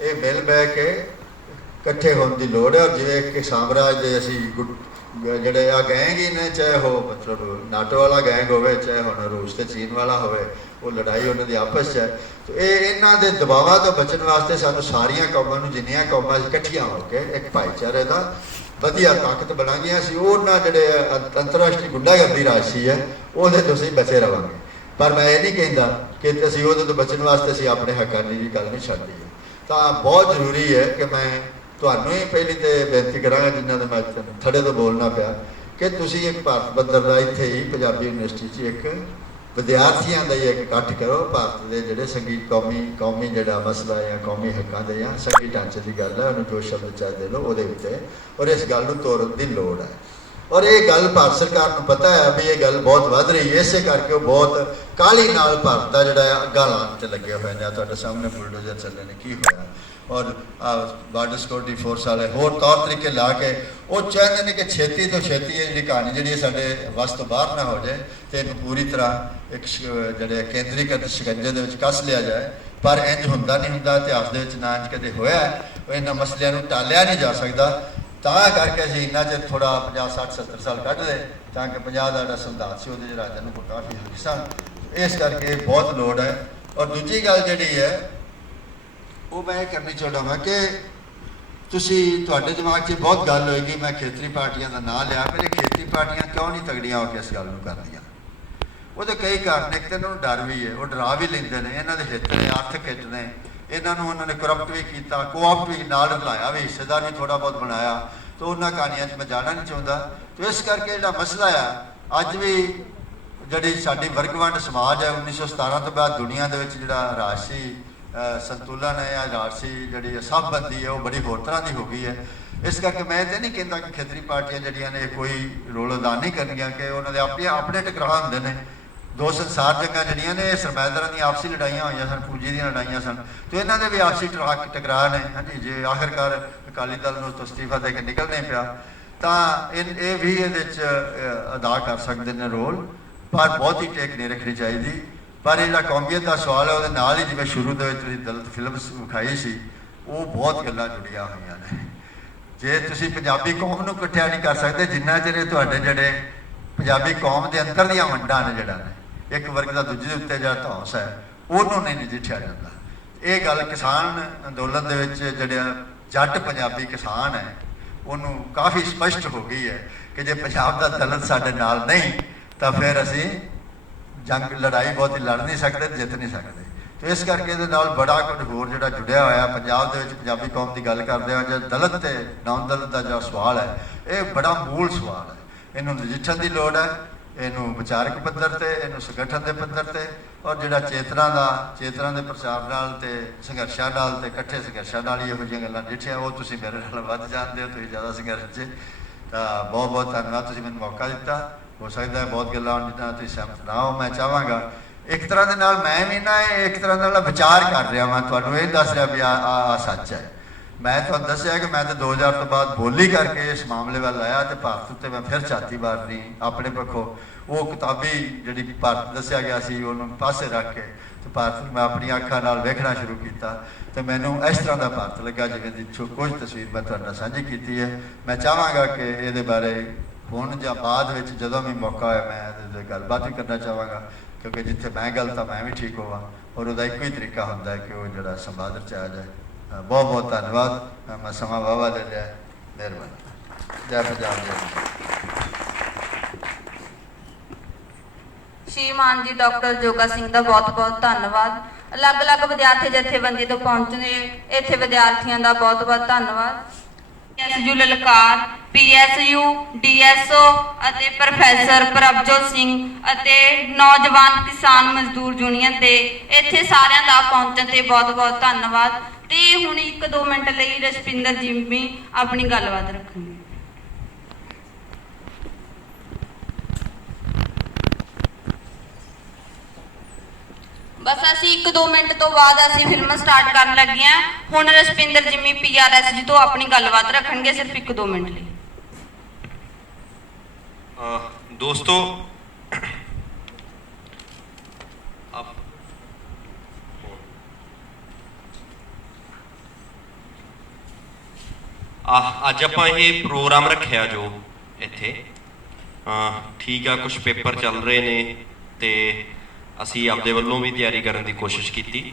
ਇਹ ਮਿਲ ਬਹਿ ਕੇ ਇਕੱਠੇ ਹੋਣ ਦੀ ਲੋੜ ਹੈ। ਔਰ ਜਿਵੇਂ ਕਿ ਸਾਮਰਾਜ ਦੇ ਅਸੀਂ ਜਿਹੜੇ ਆ ਗੈਂਗ ਹੀ ਨੇ, ਚਾਹੇ ਉਹ ਮਤਲਬ ਨਾਟੋ ਵਾਲਾ ਗੈਂਗ ਹੋਵੇ, ਚਾਹੇ ਹੁਣ ਰੂਸ ਤੇ ਚੀਨ ਵਾਲਾ ਹੋਵੇ, ਉਹ ਲੜਾਈ ਉਹਨਾਂ ਦੀ ਆਪਸ 'ਚ ਹੈ। ਤੇ ਇਹਨਾਂ ਦੇ ਦਬਾਵਾਂ ਤੋਂ ਬਚਣ ਵਾਸਤੇ ਸਾਨੂੰ ਸਾਰੀਆਂ ਕੌਮਾਂ ਨੂੰ, ਜਿੰਨੀਆਂ ਕੌਮਾਂ ਇਕੱਠੀਆਂ ਹੋ ਕੇ ਇੱਕ ਭਾਈਚਾਰੇ ਦਾ ਵਧੀਆ ਤਾਕਤ ਬਣਾਉਣੀਆਂ ਸੀ। ਉਹਨਾਂ ਜਿਹੜੇ ਅੰਤਰਰਾਸ਼ਟਰੀ ਗੁੰਡਾਗਰਦੀ ਰਾਸ਼ੀ ਹੈ ਉਹਦੇ ਤੋਂ ਅਸੀਂ ਬਚੇ ਰਹਾਂਗੇ। ਪਰ ਮੈਂ ਇਹ ਨਹੀਂ ਕਹਿੰਦਾ ਕਿ ਅਸੀਂ ਉਹਦੇ ਤੋਂ ਬਚਣ ਵਾਸਤੇ ਅਸੀਂ ਆਪਣੇ ਹੱਕਾਂ ਦੀ ਵੀ ਗੱਲ ਨਹੀਂ ਛੱਡਦੀ ਹੈ। ਤਾਂ ਬਹੁਤ ਜ਼ਰੂਰੀ ਹੈ ਕਿ ਮੈਂ ਤੁਹਾਨੂੰ ਹੀ ਪਹਿਲੀ ਤੇ ਬੇਨਤੀ ਕਰਾਂਗਾ, ਜਿਨ੍ਹਾਂ ਦੇ ਮੈਂ ਥੜੇ ਤੋਂ ਬੋਲਣਾ ਪਿਆ, ਕਿ ਤੁਸੀਂ ਇੱਕ ਭਾਰਤ ਬੰਦਰ ਦਾ ਇੱਥੇ ਹੀ ਪੰਜਾਬੀ ਯੂਨੀਵਰਸਿਟੀ 'ਚ ਇੱਕ ਵਿਦਿਆਰਥੀਆਂ ਦਾ ਹੀ ਇੱਕ ਇਕੱਠ ਕਰੋ। ਭਾਰਤ ਦੇ ਜਿਹੜੇ ਸੰਗੀਤ ਕੌਮੀ ਜਿਹੜਾ ਮਸਲਾ ਜਾਂ ਕੌਮੀ ਹੱਕਾਂ ਦੇ ਜਾਂ ਸੰਘੀ ਢਾਂਚੇ ਦੀ ਗੱਲ ਹੈ, ਉਹਨੂੰ ਜੋ ਸ਼ਬਦ ਚਾਹ ਦੇ ਲਓ ਉਹਦੇ ਉੱਤੇ, ਔਰ ਇਸ ਗੱਲ ਨੂੰ ਤੋੜਨ ਦੀ ਲੋੜ ਹੈ। ਔਰ ਇਹ ਗੱਲ ਭਾਰਤ ਸਰਕਾਰ ਨੂੰ ਪਤਾ ਹੈ ਵੀ ਇਹ ਗੱਲ ਬਹੁਤ ਵੱਧ ਰਹੀ ਹੈ, ਇਸੇ ਕਰਕੇ ਉਹ ਬਹੁਤ ਕਾਹਲੀ ਨਾਲ ਭਾਰਤ ਦਾ ਜਿਹੜਾ ਹੈ ਅੱਗਾ ਲਾਉਣ 'ਤੇ ਲੱਗੇ ਹੋਏ ਨੇ। ਤੁਹਾਡੇ ਸਾਹਮਣੇ ਬੁਲਡੋਜ਼ਰ ਚੱਲੇ ਨੇ, ਕੀ ਹੋਇਆ, ਔਰ ਬਾਰਡਰ ਸਿਕਿਉਰਿਟੀ ਫੋਰਸ ਵਾਲੇ ਹੋਰ ਤੌਰ ਤਰੀਕੇ ਲਾ ਕੇ ਉਹ ਚਾਹੁੰਦੇ ਨੇ ਕਿ ਛੇਤੀ ਤੋਂ ਛੇਤੀ ਇਹ ਜਿਹੜੀ ਕਹਾਣੀ ਜਿਹੜੀ ਸਾਡੇ ਵੱਸ ਤੋਂ ਬਾਹਰ ਨਾ ਹੋ ਜਾਏ ਅਤੇ ਇਹਨੂੰ ਪੂਰੀ ਤਰ੍ਹਾਂ ਇੱਕ ਜਿਹੜੇ ਕੇਂਦਰੀਕ੍ਰਿਤ ਸ਼ਿਕੰਜੇ ਦੇ ਵਿੱਚ ਕੱਸ ਲਿਆ ਜਾਏ। ਪਰ ਇੰਝ ਹੁੰਦਾ ਨਹੀਂ ਹੁੰਦਾ, ਇਤਿਹਾਸ ਦੇ ਵਿੱਚ ਨਾ ਇੰਝ ਕਦੇ ਹੋਇਆ। ਇਹਨਾਂ ਮਸਲਿਆਂ ਨੂੰ ਟਾਲਿਆ ਨਹੀਂ ਜਾ ਸਕਦਾ। ਤਾਂ ਕਰਕੇ ਅਸੀਂ ਇੰਨਾ ਚਿਰ ਥੋੜ੍ਹਾ 50, 60, 70 ਸਾਲ ਕੱਢ ਲਏ ਤਾਂ ਕਿ 50 ਦਾ ਜਿਹੜਾ ਸੰਵਿਧਾਨ ਸੀ ਉਹਦੇ 'ਚ ਰਾਜਾਂ ਨੂੰ ਕਾਫੀ ਹੱਕ ਸਨ। ਇਸ ਕਰਕੇ ਬਹੁਤ ਲੋੜ ਹੈ। ਔਰ ਦੂਜੀ ਗੱਲ ਜਿਹੜੀ ਹੈ ਉਹ ਮੈਂ ਇਹ ਕਰਨੀ ਚਾਹੁੰਦਾ ਹਾਂ ਕਿ ਤੁਹਾਡੇ ਦਿਮਾਗ 'ਚ ਬਹੁਤ ਗੱਲ ਹੋਏਗੀ, ਮੈਂ ਖੇਤਰੀ ਪਾਰਟੀਆਂ ਦਾ ਨਾਂ ਲਿਆ, ਪਰ ਇਹ ਖੇਤਰੀ ਪਾਰਟੀਆਂ ਕਿਉਂ ਨਹੀਂ ਤਗੜੀਆਂ ਹੋ ਕੇ ਇਸ ਗੱਲ ਨੂੰ ਕਰਦੀਆਂ? ਉਹਦੇ ਕਈ ਕਾਰਨ। ਇੱਕ ਤਾਂ ਇਹਨਾਂ ਨੂੰ ਡਰ ਵੀ ਹੈ, ਉਹ ਡਰਾ ਵੀ ਲੈਂਦੇ ਨੇ, ਇਹਨਾਂ ਦੇ ਹਿੱਤ ਨੇ, ਆਰਥਿਕ ਹਿੱਤ ਨੇ, ਇਹਨਾਂ ਨੂੰ ਉਹਨਾਂ ਨੇ ਕਰਪਟ ਵੀ ਕੀਤਾ, ਕੋਆਪਟ ਵੀ ਨਾਲ ਬਣਾਇਆ, ਵੀ ਹਿੱਸੇਦਾਰ ਵੀ ਥੋੜ੍ਹਾ ਬਹੁਤ ਬਣਾਇਆ। ਤਾਂ ਉਹਨਾਂ ਕਹਾਣੀਆਂ 'ਚ ਮੈਂ ਜਾਣਾ ਨਹੀਂ ਚਾਹੁੰਦਾ। ਤਾਂ ਇਸ ਕਰਕੇ ਜਿਹੜਾ ਮਸਲਾ ਆ ਅੱਜ ਵੀ ਜਿਹੜੀ ਸਾਡੀ ਵਰਗਵੰਡ ਸਮਾਜ ਹੈ, 1917 ਤੋਂ ਬਾਅਦ ਦੁਨੀਆ ਦੇ ਵਿੱਚ ਜਿਹੜਾ ਰਾਜਸੀ ਸੰਤੁਲਨ ਹੈ ਜਾਂ ਰਾਜਸੀ ਜਿਹੜੀ ਸਭਬੰਦੀ ਹੈ ਉਹ ਬੜੀ ਹੋਰ ਤਰ੍ਹਾਂ ਦੀ ਹੋ ਗਈ ਹੈ। ਇਸ ਕਰਕੇ ਮੈਂ ਤਾਂ ਨਹੀਂ ਕਹਿੰਦਾ ਕਿ ਖੇਤਰੀ ਪਾਰਟੀਆਂ ਜਿਹੜੀਆਂ ਨੇ ਕੋਈ ਰੋਲ ਅਦਾ ਨਹੀਂ ਕਰਨੀਆਂ, ਕਿ ਉਹਨਾਂ ਦੇ ਆਪਣੇ ਟਕਰਾਅ ਹੁੰਦੇ ਨੇ। ਦੋ ਸੰਸਾਰ ਜੰਗਾਂ ਜਿਹੜੀਆਂ ਨੇ ਇਹ ਸਰਮਾਏਦਾਰਾਂ ਦੀਆਂ ਆਪਸੀ ਲੜਾਈਆਂ ਹੋਈਆਂ ਸਨ, ਪੂੰਜੀ ਦੀਆਂ ਲੜਾਈਆਂ ਸਨ, ਤੇ ਇਹਨਾਂ ਦੇ ਵੀ ਆਪਸੀ ਟਕਰਾਅ ਨੇ। ਹਾਂਜੀ, ਜੇ ਆਖਿਰਕਾਰ ਅਕਾਲੀ ਦਲ ਨੂੰ ਅਸਤੀਫਾ ਦੇ ਕੇ ਨਿਕਲਣਾ ਪਿਆ ਤਾਂ ਇਹ ਵੀ ਇਹਦੇ 'ਚ ਅਦਾ ਕਰ ਸਕਦੇ ਨੇ ਰੋਲ, ਪਰ ਬਹੁਤੀ ਟੇਕ ਨਹੀਂ ਰੱਖਣੀ ਚਾਹੀਦੀ। ਪਰ ਇਹ ਜਿਹੜਾ ਕੌਮੀਅਤ ਦਾ ਸਵਾਲ ਹੈ ਉਹਦੇ ਨਾਲ ਹੀ ਜਿਵੇਂ ਸ਼ੁਰੂ ਦੇ ਵਿੱਚ ਤੁਸੀਂ ਦਲਿਤ ਫਿਲਮ ਵਿਖਾਈ ਸੀ, ਉਹ ਬਹੁਤ ਗੱਲਾਂ ਜੁੜੀਆਂ ਹੋਈਆਂ ਨੇ। ਜੇ ਤੁਸੀਂ ਪੰਜਾਬੀ ਕੌਮ ਨੂੰ ਇਕੱਠਿਆ ਨਹੀਂ ਕਰ ਸਕਦੇ ਜਿੰਨਾ ਚਿਰ ਤੁਹਾਡੇ ਜਿਹੜੇ ਪੰਜਾਬੀ ਕੌਮ ਦੇ ਅੰਦਰ ਦੀਆਂ ਵੰਡਾਂ ਨੇ, ਜਿਹੜਾ ਨੇ ਇੱਕ ਵਰਗ ਦਾ ਦੂਜੇ ਦੇ ਉੱਤੇ ਜਿਹੜਾ ਧੌਂਸ ਹੈ, ਉਹਨੂੰ ਨਹੀਂ ਨਜਿੱਠਿਆ ਜਾਂਦਾ। ਇਹ ਗੱਲ ਕਿਸਾਨ ਅੰਦੋਲਨ ਦੇ ਵਿੱਚ ਜਿਹੜੇ ਜੱਟ ਪੰਜਾਬੀ ਕਿਸਾਨ ਹੈ ਉਹਨੂੰ ਕਾਫੀ ਸਪਸ਼ਟ ਹੋ ਗਈ ਹੈ ਕਿ ਜੇ ਪੰਜਾਬ ਦਾ ਦਲਿਤ ਸਾਡੇ ਨਾਲ ਨਹੀਂ ਤਾਂ ਫਿਰ ਅਸੀਂ ਲੜਾਈ ਬਹੁਤੀ ਲੜ ਨਹੀਂ ਸਕਦੇ, ਜਿੱਤ ਨਹੀਂ ਸਕਦੇ। ਤੇ ਇਸ ਕਰਕੇ ਇਹਦੇ ਨਾਲ ਬੜਾ ਕੁਝ ਹੋਰ ਜਿਹੜਾ ਜੁੜਿਆ ਹੋਇਆ ਪੰਜਾਬ ਦੇ ਵਿੱਚ ਪੰਜਾਬੀ ਕੌਮ ਦੀ ਗੱਲ ਕਰਦੇ ਹਾਂ, ਜਿਹੜਾ ਦਲਿਤ ਤੇ ਨਾਮ ਦਲਿਤ ਦਾ ਜਿਹੜਾ ਸਵਾਲ ਹੈ ਇਹ ਬੜਾ ਮੂਲ ਸਵਾਲ ਹੈ। ਇਹਨੂੰ ਨਜਿੱਠਣ ਦੀ ਲੋੜ ਹੈ, ਇਹਨੂੰ ਵਿਚਾਰਕ ਪੱਧਰ ਤੇ, ਇਹਨੂੰ ਸੰਗਠਨ ਦੇ ਪੱਧਰ ਤੇ, ਔਰ ਜਿਹੜਾ ਚੇਤਨਾ ਦੇ ਪ੍ਰਚਾਰ ਨਾਲ ਤੇ ਸੰਘਰਸ਼ਾਂ ਨਾਲ ਤੇ ਇਕੱਠੇ ਸੰਘਰਸ਼ਾਂ ਨਾਲ ਹੀ ਇਹੋ ਜਿਹੀਆਂ ਗੱਲਾਂ ਨਜਿੱਠੀਆਂ। ਉਹ ਤੁਸੀਂ ਮੇਰੇ ਨਾਲ ਵੱਧ ਜਾਣਦੇ ਹੋ, ਤੁਸੀਂ ਜ਼ਿਆਦਾ ਸੰਘਰਸ਼ 'ਚ। ਤਾਂ ਬਹੁਤ ਬਹੁਤ ਧੰਨਵਾਦ, ਤੁਸੀਂ ਮੈਨੂੰ ਮੌਕਾ ਦਿੱਤਾ। ਹੋ ਸਕਦਾ ਹੈ ਬਹੁਤ ਗੱਲਾਂ ਜਿੱਦਾਂ ਤੁਸੀਂ ਸਹਿਮਤ ਨਾ ਹੋ। ਮੈਂ ਚਾਹਾਂਗਾ ਇੱਕ ਤਰ੍ਹਾਂ ਦੇ ਨਾਲ ਮੈਂ ਵੀ ਨਾ ਇੱਕ ਤਰ੍ਹਾਂ ਨਾਲ ਵਿਚਾਰ ਕਰ ਰਿਹਾ ਵਾਂ, ਤੁਹਾਨੂੰ ਇਹ ਦੱਸ ਰਿਹਾ ਵੀ ਆ ਸੱਚ ਹੈ। ਮੈਂ ਤੁਹਾਨੂੰ ਦੱਸਿਆ ਕਿ ਮੈਂ ਤਾਂ 2000 ਤੋਂ ਬਾਅਦ ਬੋਲੀ ਕਰਕੇ ਇਸ ਮਾਮਲੇ ਵੱਲ ਆਇਆ ਤੇ ਭਾਰਤ ਉੱਤੇ ਮੈਂ ਫਿਰ ਛਾਤੀ ਮਾਰਨੀ ਆਪਣੇ ਪੱਖੋਂ। ਉਹ ਕਿਤਾਬੀ ਜਿਹੜੀ ਭਾਰਤ ਦੱਸਿਆ ਗਿਆ ਸੀ ਉਹਨੂੰ ਪਾਸੇ ਰੱਖ ਕੇ ਤੇ ਭਾਰਤ ਨੂੰ ਮੈਂ ਆਪਣੀਆਂ ਅੱਖਾਂ ਨਾਲ ਵੇਖਣਾ ਸ਼ੁਰੂ ਕੀਤਾ ਤੇ ਮੈਨੂੰ ਇਸ ਤਰ੍ਹਾਂ ਦਾ ਭਾਰਤ ਲੱਗਾ ਜਿਵੇਂ ਦੀ ਕੁਝ ਤਸਵੀਰ ਮੈਂ ਤੁਹਾਡੇ ਨਾਲ ਸਾਂਝੀ ਕੀਤੀ ਹੈ। ਮੈਂ ਚਾਹਾਂਗਾ ਕਿ ਇਹਦੇ ਬਾਰੇ ਹੁਣ ਜਾਂ ਬਾਅਦ ਵਿੱਚ ਜਦੋਂ ਵੀ ਮੌਕਾ ਹੋਇਆ ਮੈਂ ਇਹਦੇ 'ਤੇ ਗੱਲਬਾਤ ਵੀ ਕਰਨਾ ਚਾਹਾਂਗਾ, ਕਿਉਂਕਿ ਜਿੱਥੇ ਮੈਂ ਗਲਤ ਹਾਂ ਮੈਂ ਵੀ ਠੀਕ ਹੋਵਾਂ, ਔਰ ਉਹਦਾ ਇੱਕੋ ਹੀ ਤਰੀਕਾ ਹੁੰਦਾ ਹੈ ਕਿ ਉਹ ਜਿਹੜਾ ਸੰਵਾਦ 'ਚ ਆ ਜਾਏ। ਬਹੁਤ ਬਹੁਤ ਧੰਨਵਾਦ। ਮੈਂ ਸਮਾਂ ਵਾਹਵਾ ਲੈ ਲਿਆ, ਮਿਹਰਬਾਨੀ। ਜੈ ਪੰਜਾਬ ਜੀ। ਸ਼੍ਰੀਮਾਨ ਜੀ ਡਾਕਟਰ ਜੋਗਾ ਸਿੰਘ ਦਾ ਬਹੁਤ ਬਹੁਤ ਧੰਨਵਾਦ। ਅਲੱਗ-ਅਲੱਗ ਵਿਦਿਆਰਥੀ ਜਥੇਬੰਦੀ ਤੋਂ ਪਹੁੰਚੇ ਇੱਥੇ ਵਿਦਿਆਰਥੀਆਂ ਦਾ ਬਹੁਤ ਬਹੁਤ ਧੰਨਵਾਦ। ਐਸਯੂ ਲਲਕਾਰ, ਪੀਐਸਯੂ, ਡੀਐਸਓ ਅਤੇ ਪ੍ਰੋਫੈਸਰ ਪ੍ਰਭਜੋਤ ਸਿੰਘ ਅਤੇ ਨੌਜਵਾਨ ਕਿਸਾਨ ਮਜ਼ਦੂਰ ਯੂਨੀਅਨ ਤੇ ਇੱਥੇ ਸਾਰਿਆਂ ਦਾ ਪਹੁੰਚਣ ਤੇ ਬਹੁਤ ਬਹੁਤ ਧੰਨਵਾਦ। ਤੇ ਹੁਣ 1-2 ਮਿੰਟ ਲਈ ਰਸ਼ਪਿੰਦਰ ਜੀ ਵੀ ਆਪਣੀ ਗੱਲਬਾਤ ਰੱਖਣਗੇ। ਬਸ ਅਸੀਂ 1-2 ਮਿੰਟ ਤੋਂ ਬਾਅਦ ਅਸੀਂ ਫਿਲਮ ਸਟਾਰਟ ਕਰਨ ਲੱਗੇ ਹਾਂ। ਹੁਣ ਰਸ਼ਪਿੰਦਰ ਜਿੰਮੀ ਪੀਆਰਐਸ ਜੀ ਤੋਂ ਆਪਣੀ ਗੱਲਬਾਤ ਰੱਖਣਗੇ ਸਿਰਫ 1-2 ਮਿੰਟ ਲਈ। ਦੋਸਤੋ, ਅੱਜ ਆਪਾਂ ਇਹ ਪ੍ਰੋਗਰਾਮ ਰੱਖਿਆ ਜੋ ਇੱਥੇ ਠੀਕ ਆ, ਕੁਝ ਪੇਪਰ ਚੱਲ ਰਹੇ ਨੇ ਤੇ ਅਸੀਂ ਆਪਦੇ ਵੱਲੋਂ ਵੀ ਤਿਆਰੀ ਕਰਨ ਦੀ ਕੋਸ਼ਿਸ਼ ਕੀਤੀ,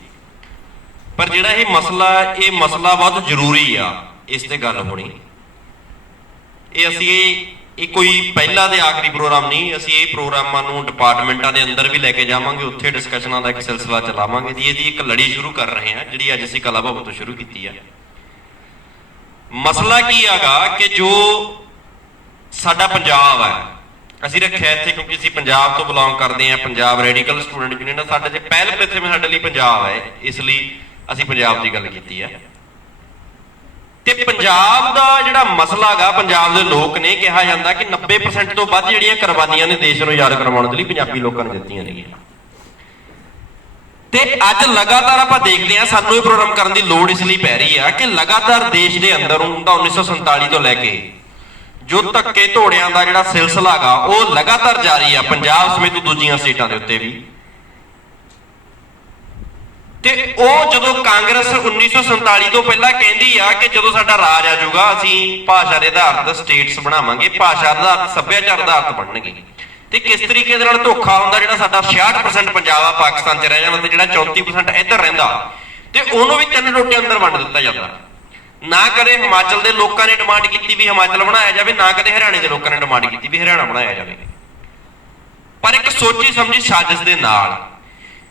ਪਰ ਜਿਹੜਾ ਇਹ ਮਸਲਾ ਬਹੁਤ ਜ਼ਰੂਰੀ ਆ, ਇਸ ਤੇ ਗੱਲ ਹੋਣੀ। ਇਹ ਕੋਈ ਪਹਿਲਾ ਤੇ ਆਖਰੀ ਪ੍ਰੋਗਰਾਮ ਨਹੀਂ, ਅਸੀਂ ਇਹ ਪ੍ਰੋਗਰਾਮਾਂ ਨੂੰ ਡਿਪਾਰਟਮੈਂਟਾਂ ਦੇ ਅੰਦਰ ਵੀ ਲੈ ਕੇ ਜਾਵਾਂਗੇ, ਉੱਥੇ ਡਿਸਕਸ਼ਨਾਂ ਦਾ ਇੱਕ ਸਿਲਸਿਲਾ ਚਲਾਵਾਂਗੇ ਜੀ। ਇਹਦੀ ਇੱਕ ਲੜੀ ਸ਼ੁਰੂ ਕਰ ਰਹੇ ਹਾਂ ਜਿਹੜੀ ਅੱਜ ਅਸੀਂ ਕਲਾ ਭਵਨ ਤੋਂ ਸ਼ੁਰੂ ਕੀਤੀ ਆ। ਮਸਲਾ ਕੀ ਹੈਗਾ ਕਿ ਜੋ ਸਾਡਾ ਪੰਜਾਬ ਹੈ, ਅਸੀਂ ਰੱਖਿਆ ਇੱਥੇ ਕਿਉਂਕਿ ਅਸੀਂ ਪੰਜਾਬ ਤੋਂ ਬਿਲੋਂਗ ਕਰਦੇ ਹਾਂ, ਪੰਜਾਬ ਰੈਡੀਕਲ ਸਟੂਡੈਂਟ ਯੂਨੀਅਨ ਆ, ਸਾਡੇ 'ਚ ਪਹਿਲ ਪ੍ਰਥਮ ਸਾਡੇ ਲਈ ਪੰਜਾਬ ਹੈ, ਇਸ ਲਈ ਅਸੀਂ ਪੰਜਾਬ ਦੀ ਗੱਲ ਕੀਤੀ ਹੈ। ਤੇ ਪੰਜਾਬ ਦਾ ਜਿਹੜਾ ਮਸਲਾ ਹੈਗਾ, ਪੰਜਾਬ ਦੇ ਲੋਕ ਨੇ ਕਿਹਾ ਜਾਂਦਾ ਕਿ 90% ਤੋਂ ਵੱਧ ਜਿਹੜੀਆਂ ਕੁਰਬਾਨੀਆਂ ਨੇ ਦੇਸ਼ ਨੂੰ ਯਾਦ ਕਰਵਾਉਣ ਦੇ ਲਈ ਪੰਜਾਬੀ ਲੋਕਾਂ ਨੇ ਦਿੱਤੀਆਂ ਨੇਗੀਆਂ। ਤੇ ਅੱਜ ਲਗਾਤਾਰ ਆਪਾਂ ਦੇਖਦੇ ਹਾਂ, ਸਾਨੂੰ ਇਹ ਪ੍ਰੋਗਰਾਮ ਕਰਨ ਦੀ ਲੋੜ ਇਸ ਲਈ ਪੈ ਰਹੀ ਆ ਕਿ ਲਗਾਤਾਰ ਦੇਸ਼ ਦੇ ਅੰਦਰ 1947 ਤੋਂ ਲੈ ਕੇ ਜੋ ਧੱਕੇ ਧੋੜਿਆਂ ਦਾ ਜਿਹੜਾ ਸਿਲਸਿਲਾ ਹੈਗਾ ਉਹ ਲਗਾਤਾਰ ਜਾਰੀ ਆ, ਪੰਜਾਬ ਸਮੇਤ ਦੂਜੀਆਂ ਸਟੇਟਾਂ ਦੇ ਉੱਤੇ ਵੀ। ਤੇ ਉਹ ਜਦੋਂ ਕਾਂਗਰਸ 1947 ਤੋਂ ਪਹਿਲਾਂ ਕਹਿੰਦੀ ਆ ਕਿ ਜਦੋਂ ਸਾਡਾ ਰਾਜ ਆ ਜਾਊਗਾ ਅਸੀਂ ਭਾਸ਼ਾ ਦੇ ਆਧਾਰ ਤੇ ਸਟੇਟਸ ਬਣਾਵਾਂਗੇ, ਭਾਸ਼ਾ ਦਾ ਸੱਭਿਆਚਾਰ ਦਾ ਅਰਥ ਬਣਨਗੇ। ਤੇ ਕਿਸ ਤਰੀਕੇ ਦੇ ਨਾਲ ਧੋਖਾ ਹੁੰਦਾ, ਜਿਹੜਾ ਸਾਡਾ 66% ਪੰਜਾਬ ਆ ਪਾਕਿਸਤਾਨ 'ਚ ਰਹਿ ਜਾਂਦਾ ਤੇ ਜਿਹੜਾ 34% ਇੱਧਰ ਰਹਿੰਦਾ, ਤੇ ਉਹਨੂੰ ਵੀ 3 ਟੋਟੇ ਅੰਦਰ ਵੰਡ ਦਿੱਤਾ ਜਾਂਦਾ। ਨਾ ਕਦੇ ਹਿਮਾਚਲ ਦੇ ਲੋਕਾਂ ਨੇ ਡਿਮਾਂਡ ਕੀਤੀ ਵੀ ਹਿਮਾਚਲ ਬਣਾਇਆ ਜਾਵੇ, ਨਾ ਕਦੇ ਹਰਿਆਣੇ ਦੇ ਲੋਕਾਂ ਨੇ ਡਿਮਾਂਡ ਕੀਤੀ ਵੀ ਹਰਿਆਣਾ ਬਣਾਇਆ ਜਾਵੇ, ਪਰ ਇੱਕ ਸੋਚੀ ਸਮਝੀ ਸਾਜ਼ਿਸ਼ ਦੇ ਨਾਲ।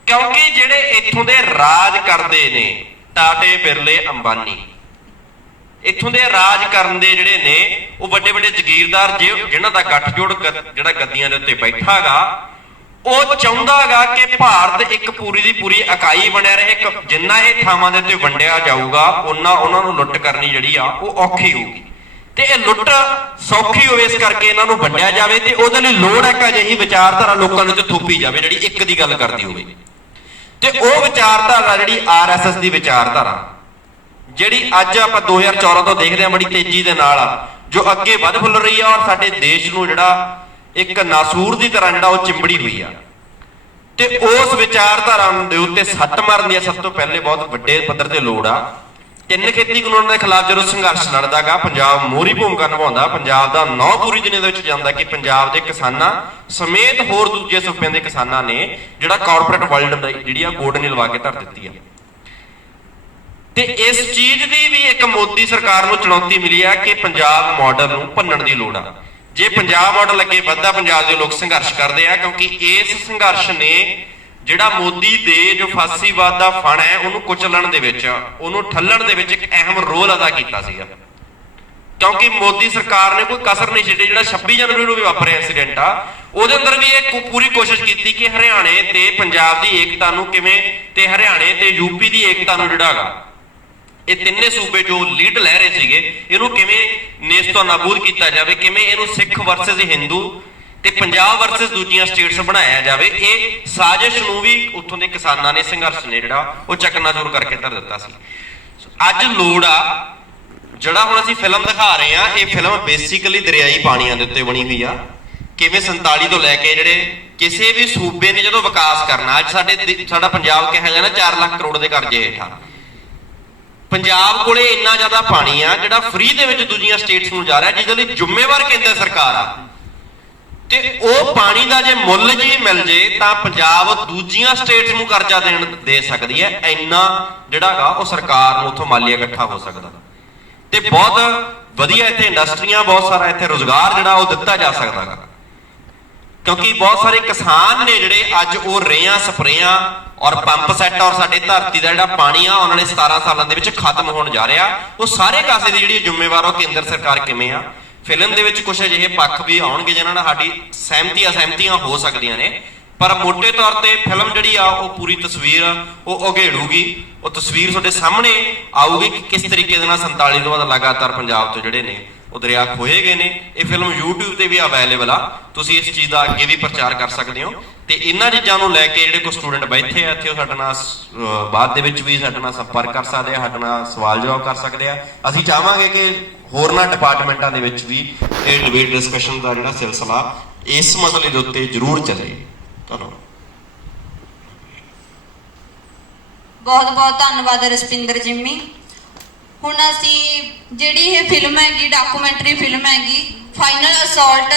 ਕਿਉਂਕਿ ਜਿਹੜੇ ਇੱਥੋਂ ਦੇ ਰਾਜ ਕਰਦੇ ਨੇ ਟਾਟੇ, ਬਿਰਲੇ, ਅੰਬਾਨੀ, ਇੱਥੋਂ ਦੇ ਰਾਜ ਕਰਨ ਦੇ ਜਿਹੜੇ ਨੇ ਉਹ ਵੱਡੇ ਵੱਡੇ ਜ਼ਗੀਰਦਾਰ ਜਿਨ੍ਹਾਂ ਦਾ ਗੱਠਜੋੜ ਜਿਹੜਾ ਗੱਦੀਆਂ ਦੇ ਉੱਤੇ ਬੈਠਾ ਗਾ, ਉਹ ਚਾਹੁੰਦਾ ਗਾ ਕਿ ਭਾਰਤ ਇੱਕ ਪੂਰੀ ਦੀ ਪੂਰੀ ਇਕਾਈ ਬਣਿਆ ਰਹੇ। ਜਿੰਨਾ ਇਹ ਥਾਵਾਂ ਦੇ ਉੱਤੇ ਵੰਡਿਆ ਜਾਊਗਾ ਉਹਨਾਂ ਨੂੰ ਲੁੱਟ ਕਰਨੀ ਜਿਹੜੀ ਆ ਉਹ ਔਖੀ ਹੋਊਗੀ, ਤੇ ਇਹ ਲੁੱਟ ਸੌਖੀ ਹੋਵੇ ਇਸ ਕਰਕੇ ਇਹਨਾਂ ਨੂੰ ਵੰਡਿਆ ਜਾਵੇ। ਤੇ ਉਹਦੇ ਲਈ ਲੋੜ ਹੈ ਕਿ ਅਜਿਹੀ ਵਿਚਾਰਧਾਰਾ ਲੋਕਾਂ ਨੂੰ ਤੇ ਥੋਪੀ ਜਾਵੇ ਜਿਹੜੀ ਇੱਕ ਦੀ ਗੱਲ ਕਰਦੀ ਹੋਵੇ। ਤੇ ਉਹ ਵਿਚਾਰਧਾਰਾ ਜਿਹੜੀ RSS ਦੀ ਵਿਚਾਰਧਾਰਾ, ਜਿਹੜੀ ਅੱਜ ਆਪਾਂ 2014 ਤੋਂ ਦੇਖਦੇ ਹਾਂ ਬੜੀ ਤੇਜ਼ੀ ਦੇ ਨਾਲ ਜੋ ਅੱਗੇ ਵੱਧ ਫੁੱਲ ਰਹੀ ਆ, ਔਰ ਸਾਡੇ ਦੇਸ਼ ਨੂੰ ਜਿਹੜਾ ਇੱਕ ਨਾਸੂਰ ਦੀ ਤਰ੍ਹਾਂ ਜਿਹੜਾ ਉਹ ਚਿੰਬੜੀ ਹੋਈ ਆ। ਤੇ ਉਸ ਵਿਚਾਰਧਾਰਾ ਦੇ ਉੱਤੇ ਸੱਟ ਮਾਰਨ ਦੀ ਸਭ ਤੋਂ ਪਹਿਲੇ ਬਹੁਤ ਵੱਡੇ ਪੱਧਰ ਤੇ ਲੋੜ ਆ। 3 ਖੇਤੀ ਕਾਨੂੰਨਾਂ ਦੇ ਖਿਲਾਫ ਜਦੋਂ ਸੰਘਰਸ਼ ਲੜਦਾਗਾ, ਪੰਜਾਬ ਮੋਹਰੀ ਭੂਮਿਕਾ ਨਿਭਾਉਂਦਾ, ਪੰਜਾਬ ਦਾ ਨਾਂ ਪੂਰੀ ਦੁਨੀਆ ਦੇ ਵਿੱਚ ਜਾਂਦਾ ਕਿ ਪੰਜਾਬ ਦੇ ਕਿਸਾਨਾਂ ਸਮੇਤ ਹੋਰ ਦੂਜੇ ਸੂਬਿਆਂ ਦੇ ਕਿਸਾਨਾਂ ਨੇ ਜਿਹੜਾ ਕਾਰਪੋਰੇਟ ਵਰਲਡ ਜਿਹੜੀ ਆ ਗੋਡਨੀ ਲਵਾ ਕੇ ਧਰ ਦਿੱਤੀ ਆ। ਤੇ ਇਸ ਚੀਜ਼ ਦੀ ਵੀ ਇੱਕ ਮੋਦੀ ਸਰਕਾਰ ਨੂੰ ਚੁਣੌਤੀ ਮਿਲੀ ਆ ਕਿ ਪੰਜਾਬ ਮਾਡਲ ਨੂੰ ਭੰਨਣ ਦੀ ਲੋੜ ਆ। ਜੇ ਪੰਜਾਬ ਮਾਡਲ ਅੱਗੇ ਵੱਧਦਾ, ਪੰਜਾਬ ਦੇ ਲੋਕ ਸੰਘਰਸ਼ ਕਰਦੇ ਆ, ਕਿਉਂਕਿ ਇਸ ਸੰਘਰਸ਼ ਨੇ ਜਿਹੜਾ ਮੋਦੀ ਦੇ ਜੋ ਫਾਸੀਵਾਦ ਦਾ ਫਣ ਹੈ ਉਹਨੂੰ ਕੁਚਲਣ ਦੇ ਵਿੱਚ, ਉਹਨੂੰ ਠੱਲਣ ਦੇ ਵਿੱਚ ਇੱਕ ਅਹਿਮ ਰੋਲ ਅਦਾ ਕੀਤਾ ਸੀਗਾ। ਕਿਉਂਕਿ ਮੋਦੀ ਸਰਕਾਰ ਨੇ ਕੋਈ ਕਸਰ ਨਹੀਂ ਛੱਡੀ। ਜਿਹੜਾ 26 ਜਨਵਰੀ ਨੂੰ ਵੀ ਵਾਪਰਿਆ ਇੰਸੀਡੈਂਟ ਆ, ਉਹਦੇ ਅੰਦਰ ਵੀ ਇਹ ਪੂਰੀ ਕੋਸ਼ਿਸ਼ ਕੀਤੀ ਕਿ ਹਰਿਆਣੇ ਤੇ ਪੰਜਾਬ ਦੀ ਏਕਤਾ ਨੂੰ ਕਿਵੇਂ, ਤੇ ਹਰਿਆਣੇ ਤੇ ਯੂਪੀ ਦੀ ਏਕਤਾ ਨੂੰ ਜਿਹੜਾ ਹੈਗਾ, ਇਹ ਤਿੰਨੇ ਸੂਬੇ ਜੋ ਲੀਡ ਲੈ ਰਹੇ ਸੀਗੇ, ਇਹਨੂੰ ਕਿਵੇਂ ਨੇਸਤੋ ਨਾਬੂਦ ਕੀਤਾ ਜਾਵੇ, ਕਿਵੇਂ ਇਹਨੂੰ ਸਿੱਖ ਵਰਸਸ ਹਿੰਦੂ ਤੇ ਪੰਜਾਬ ਵਰਸਸ ਦੂਜੀਆਂ ਸਟੇਟਸ ਬਣਾਇਆ ਜਾਵੇ। ਇਹ ਸਾਜ਼ਿਸ਼ ਨੂੰ ਵੀ ਉੱਥੋਂ ਦੇ ਕਿਸਾਨਾਂ ਨੇ, ਸੰਘਰਸ਼ ਨੇ ਜਿਹੜਾ ਉਹ ਚਕਨਾਚੂਰ ਕਰਕੇ ਧਰ ਦਿੱਤਾ ਸੀ। ਅੱਜ ਲੋੜ ਆ, ਜਿਹੜਾ ਹੁਣ ਅਸੀਂ ਫਿਲਮ ਦਿਖਾ ਰਹੇ ਆ, ਇਹ ਫਿਲਮ ਬੇਸਿਕਲੀ ਦਰਿਆਈ ਪਾਣੀਆਂ ਦੇ ਉੱਤੇ ਬਣੀ ਹੋਈ ਆ। ਕਿਵੇਂ 47 ਤੋਂ ਲੈ ਕੇ ਜਿਹੜੇ ਕਿਸੇ ਵੀ ਸੂਬੇ ਨੇ ਜਦੋਂ ਵਿਕਾਸ ਕਰਨਾ, ਅੱਜ ਸਾਡਾ ਪੰਜਾਬ ਕਿਹਾ ਜਾਂਦਾ 4 ਲੱਖ ਕਰੋੜ ਦੇ ਕਰਜ਼ੇ ਹੇਠਾਂ। ਪੰਜਾਬ ਕੋਲੇ ਇੰਨਾ ਜ਼ਿਆਦਾ ਪਾਣੀ ਆ ਜਿਹੜਾ ਫ੍ਰੀ ਦੇ ਵਿੱਚ ਦੂਜੀਆਂ ਸਟੇਟਸ ਨੂੰ ਜਾ ਰਿਹਾ, ਜਿਹਦੇ ਲਈ ਜ਼ਿੰਮੇਵਾਰ ਕੇਂਦਰ ਸਰਕਾਰ ਆ। ਤੇ ਉਹ ਪਾਣੀ ਦਾ ਜੇ ਮੁੱਲ ਜੀ ਮਿਲ ਜੇ ਤਾਂ ਪੰਜਾਬ ਦੂਜੀਆਂ ਸਟੇਟਸ ਨੂੰ ਕਰਜ਼ਾ ਦੇ ਸਕਦੀ ਹੈ। ਇੰਨਾ ਜਿਹੜਾ ਗਾ ਉਹ ਸਰਕਾਰ ਨੂੰ ਉੱਥੋਂ ਮਾਲੀਆ ਇਕੱਠਾ ਹੋ ਸਕਦਾ, ਤੇ ਬਹੁਤ ਵਧੀਆ ਇੱਥੇ ਇੰਡਸਟਰੀਆਂ, ਬਹੁਤ ਸਾਰਾ ਇੱਥੇ ਰੁਜ਼ਗਾਰ ਜਿਹੜਾ ਉਹ ਦਿੱਤਾ ਜਾ ਸਕਦਾ ਗਾ। ਕਿਉਂਕਿ ਬਹੁਤ ਸਾਰੇ ਕਿਸਾਨ ਨੇ ਜਿਹੜੇ ਅੱਜ ਉਹ ਰੇਹਾਂ ਸਪਰੇਆਂ ਔਰ ਪੰਪ ਸੈੱਟ ਔਰ ਸਾਡੇ ਧਰਤੀ ਦਾ ਜਿਹੜਾ ਪਾਣੀ ਆ ਉਹਨਾਂ ਨੇ 17 ਸਾਲਾਂ ਦੇ ਵਿੱਚ ਖਤਮ ਹੋਣ ਜਾ ਰਿਹਾ। ਉਹ ਸਾਰੇ ਕਾਸੇ ਦੀ ਜਿਹੜੀ ਜ਼ਿੰਮੇਵਾਰ ਉਹ ਕੇਂਦਰ ਸਰਕਾਰ ਕਿਵੇਂ ਆ। ਫਿਲਮ ਦੇ ਵਿੱਚ ਕੁਝ ਅਜਿਹੇ ਪੱਖ ਵੀ ਆਉਣਗੇ ਜਿਨ੍ਹਾਂ ਨਾਲ ਸਾਡੀ ਅਸਹਿਮਤੀਆਂ ਹੋ ਸਕਦੀਆਂ ਨੇ, ਪਰ ਮੋਟੇ ਤੌਰ ਤੇ ਫਿਲਮ ਜਿਹੜੀ ਆ ਉਹ ਪੂਰੀ ਤਸਵੀਰ ਉਹ ਉਘੇੜੂਗੀ। ਉਹ ਤਸਵੀਰ ਤੁਹਾਡੇ ਸਾਹਮਣੇ ਆਊਗੀ ਕਿ ਕਿਸ ਤਰੀਕੇ ਦੇ ਨਾਲ 47 ਤੋਂ ਬਾਅਦ ਲਗਾਤਾਰ ਪੰਜਾਬ ਤੋਂ ਜਿਹੜੇ ਨੇ ਉਹ ਦਰਿਆ ਖੋਏ ਗਏ ਨੇ। ਇਹ ਫਿਲਮ YouTube ਤੇ ਵੀ ਅਵੇਲੇਬਲ ਆ, ਤੁਸੀਂ ਇਸ ਚੀਜ਼ ਦਾ ਅੱਗੇ ਵੀ ਪ੍ਰਚਾਰ ਕਰ ਸਕਦੇ ਹੋ। ਤੇ ਇਹਨਾਂ ਚੀਜ਼ਾਂ ਨੂੰ ਲੈ ਕੇ ਜਿਹੜੇ ਕੋਈ ਸਟੂਡੈਂਟ ਬੈਠੇ ਆ ਇੱਥੇ, ਉਹ ਸਾਡੇ ਨਾਲ ਬਾਅਦ ਦੇ ਵਿੱਚ ਵੀ ਸਾਡੇ ਨਾਲ ਸੰਪਰਕ ਕਰ ਸਕਦੇ ਆ, ਸਾਡੇ ਨਾਲ ਸਵਾਲ ਜਵਾਬ ਕਰ ਸਕਦੇ ਆ। ਅਸੀਂ ਚਾਹਾਂਗੇ ਕਿ ਹੋਰਨਾਂ ਡਿਪਾਰਟਮੈਂਟਾਂ ਦੇ ਵਿੱਚ ਵੀ ਇਹ ਡਿਬੇਟ ਡਿਸਕਸ਼ਨ ਦਾ ਜਿਹੜਾ ਸਿਲਸਿਲਾ ਇਸ ਮਸਲੇ ਦੇ ਉੱਤੇ ਜ਼ਰੂਰ ਚੱਲੇ। ਧੰਨਵਾਦ। ਬਹੁਤ ਬਹੁਤ ਧੰਨਵਾਦ ਰਸਪਿੰਦਰ ਜਿੰਮੀ। ਹੁਣ ਅਸੀਂ ਜਿਹੜੀ ਇਹ ਫਿਲਮ ਹੈਗੀ, ਡਾਕੂਮੈਂਟਰੀ ਫਿਲਮ ਹੈਗੀ, ਫਾਈਨਲ ਅਸੌਲਟ,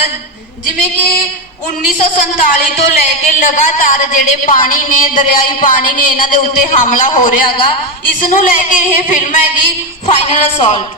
ਜਿਵੇਂ ਕਿ 1947 ਤੋਂ ਲੈ ਕੇ ਲਗਾਤਾਰ ਜਿਹੜੇ ਪਾਣੀ ਨੇ, ਦਰਿਆਈ ਪਾਣੀ ਨੇ, ਇਹਨਾਂ ਦੇ ਉੱਤੇ ਹਮਲਾ ਹੋ ਰਿਹਾ ਹੈਗਾ। ਇਸ ਨੂੰ ਲੈ ਕੇ ਇਹ ਫਿਲਮ ਹੈਗੀ ਫਾਈਨਲ ਅਸੌਲਟ।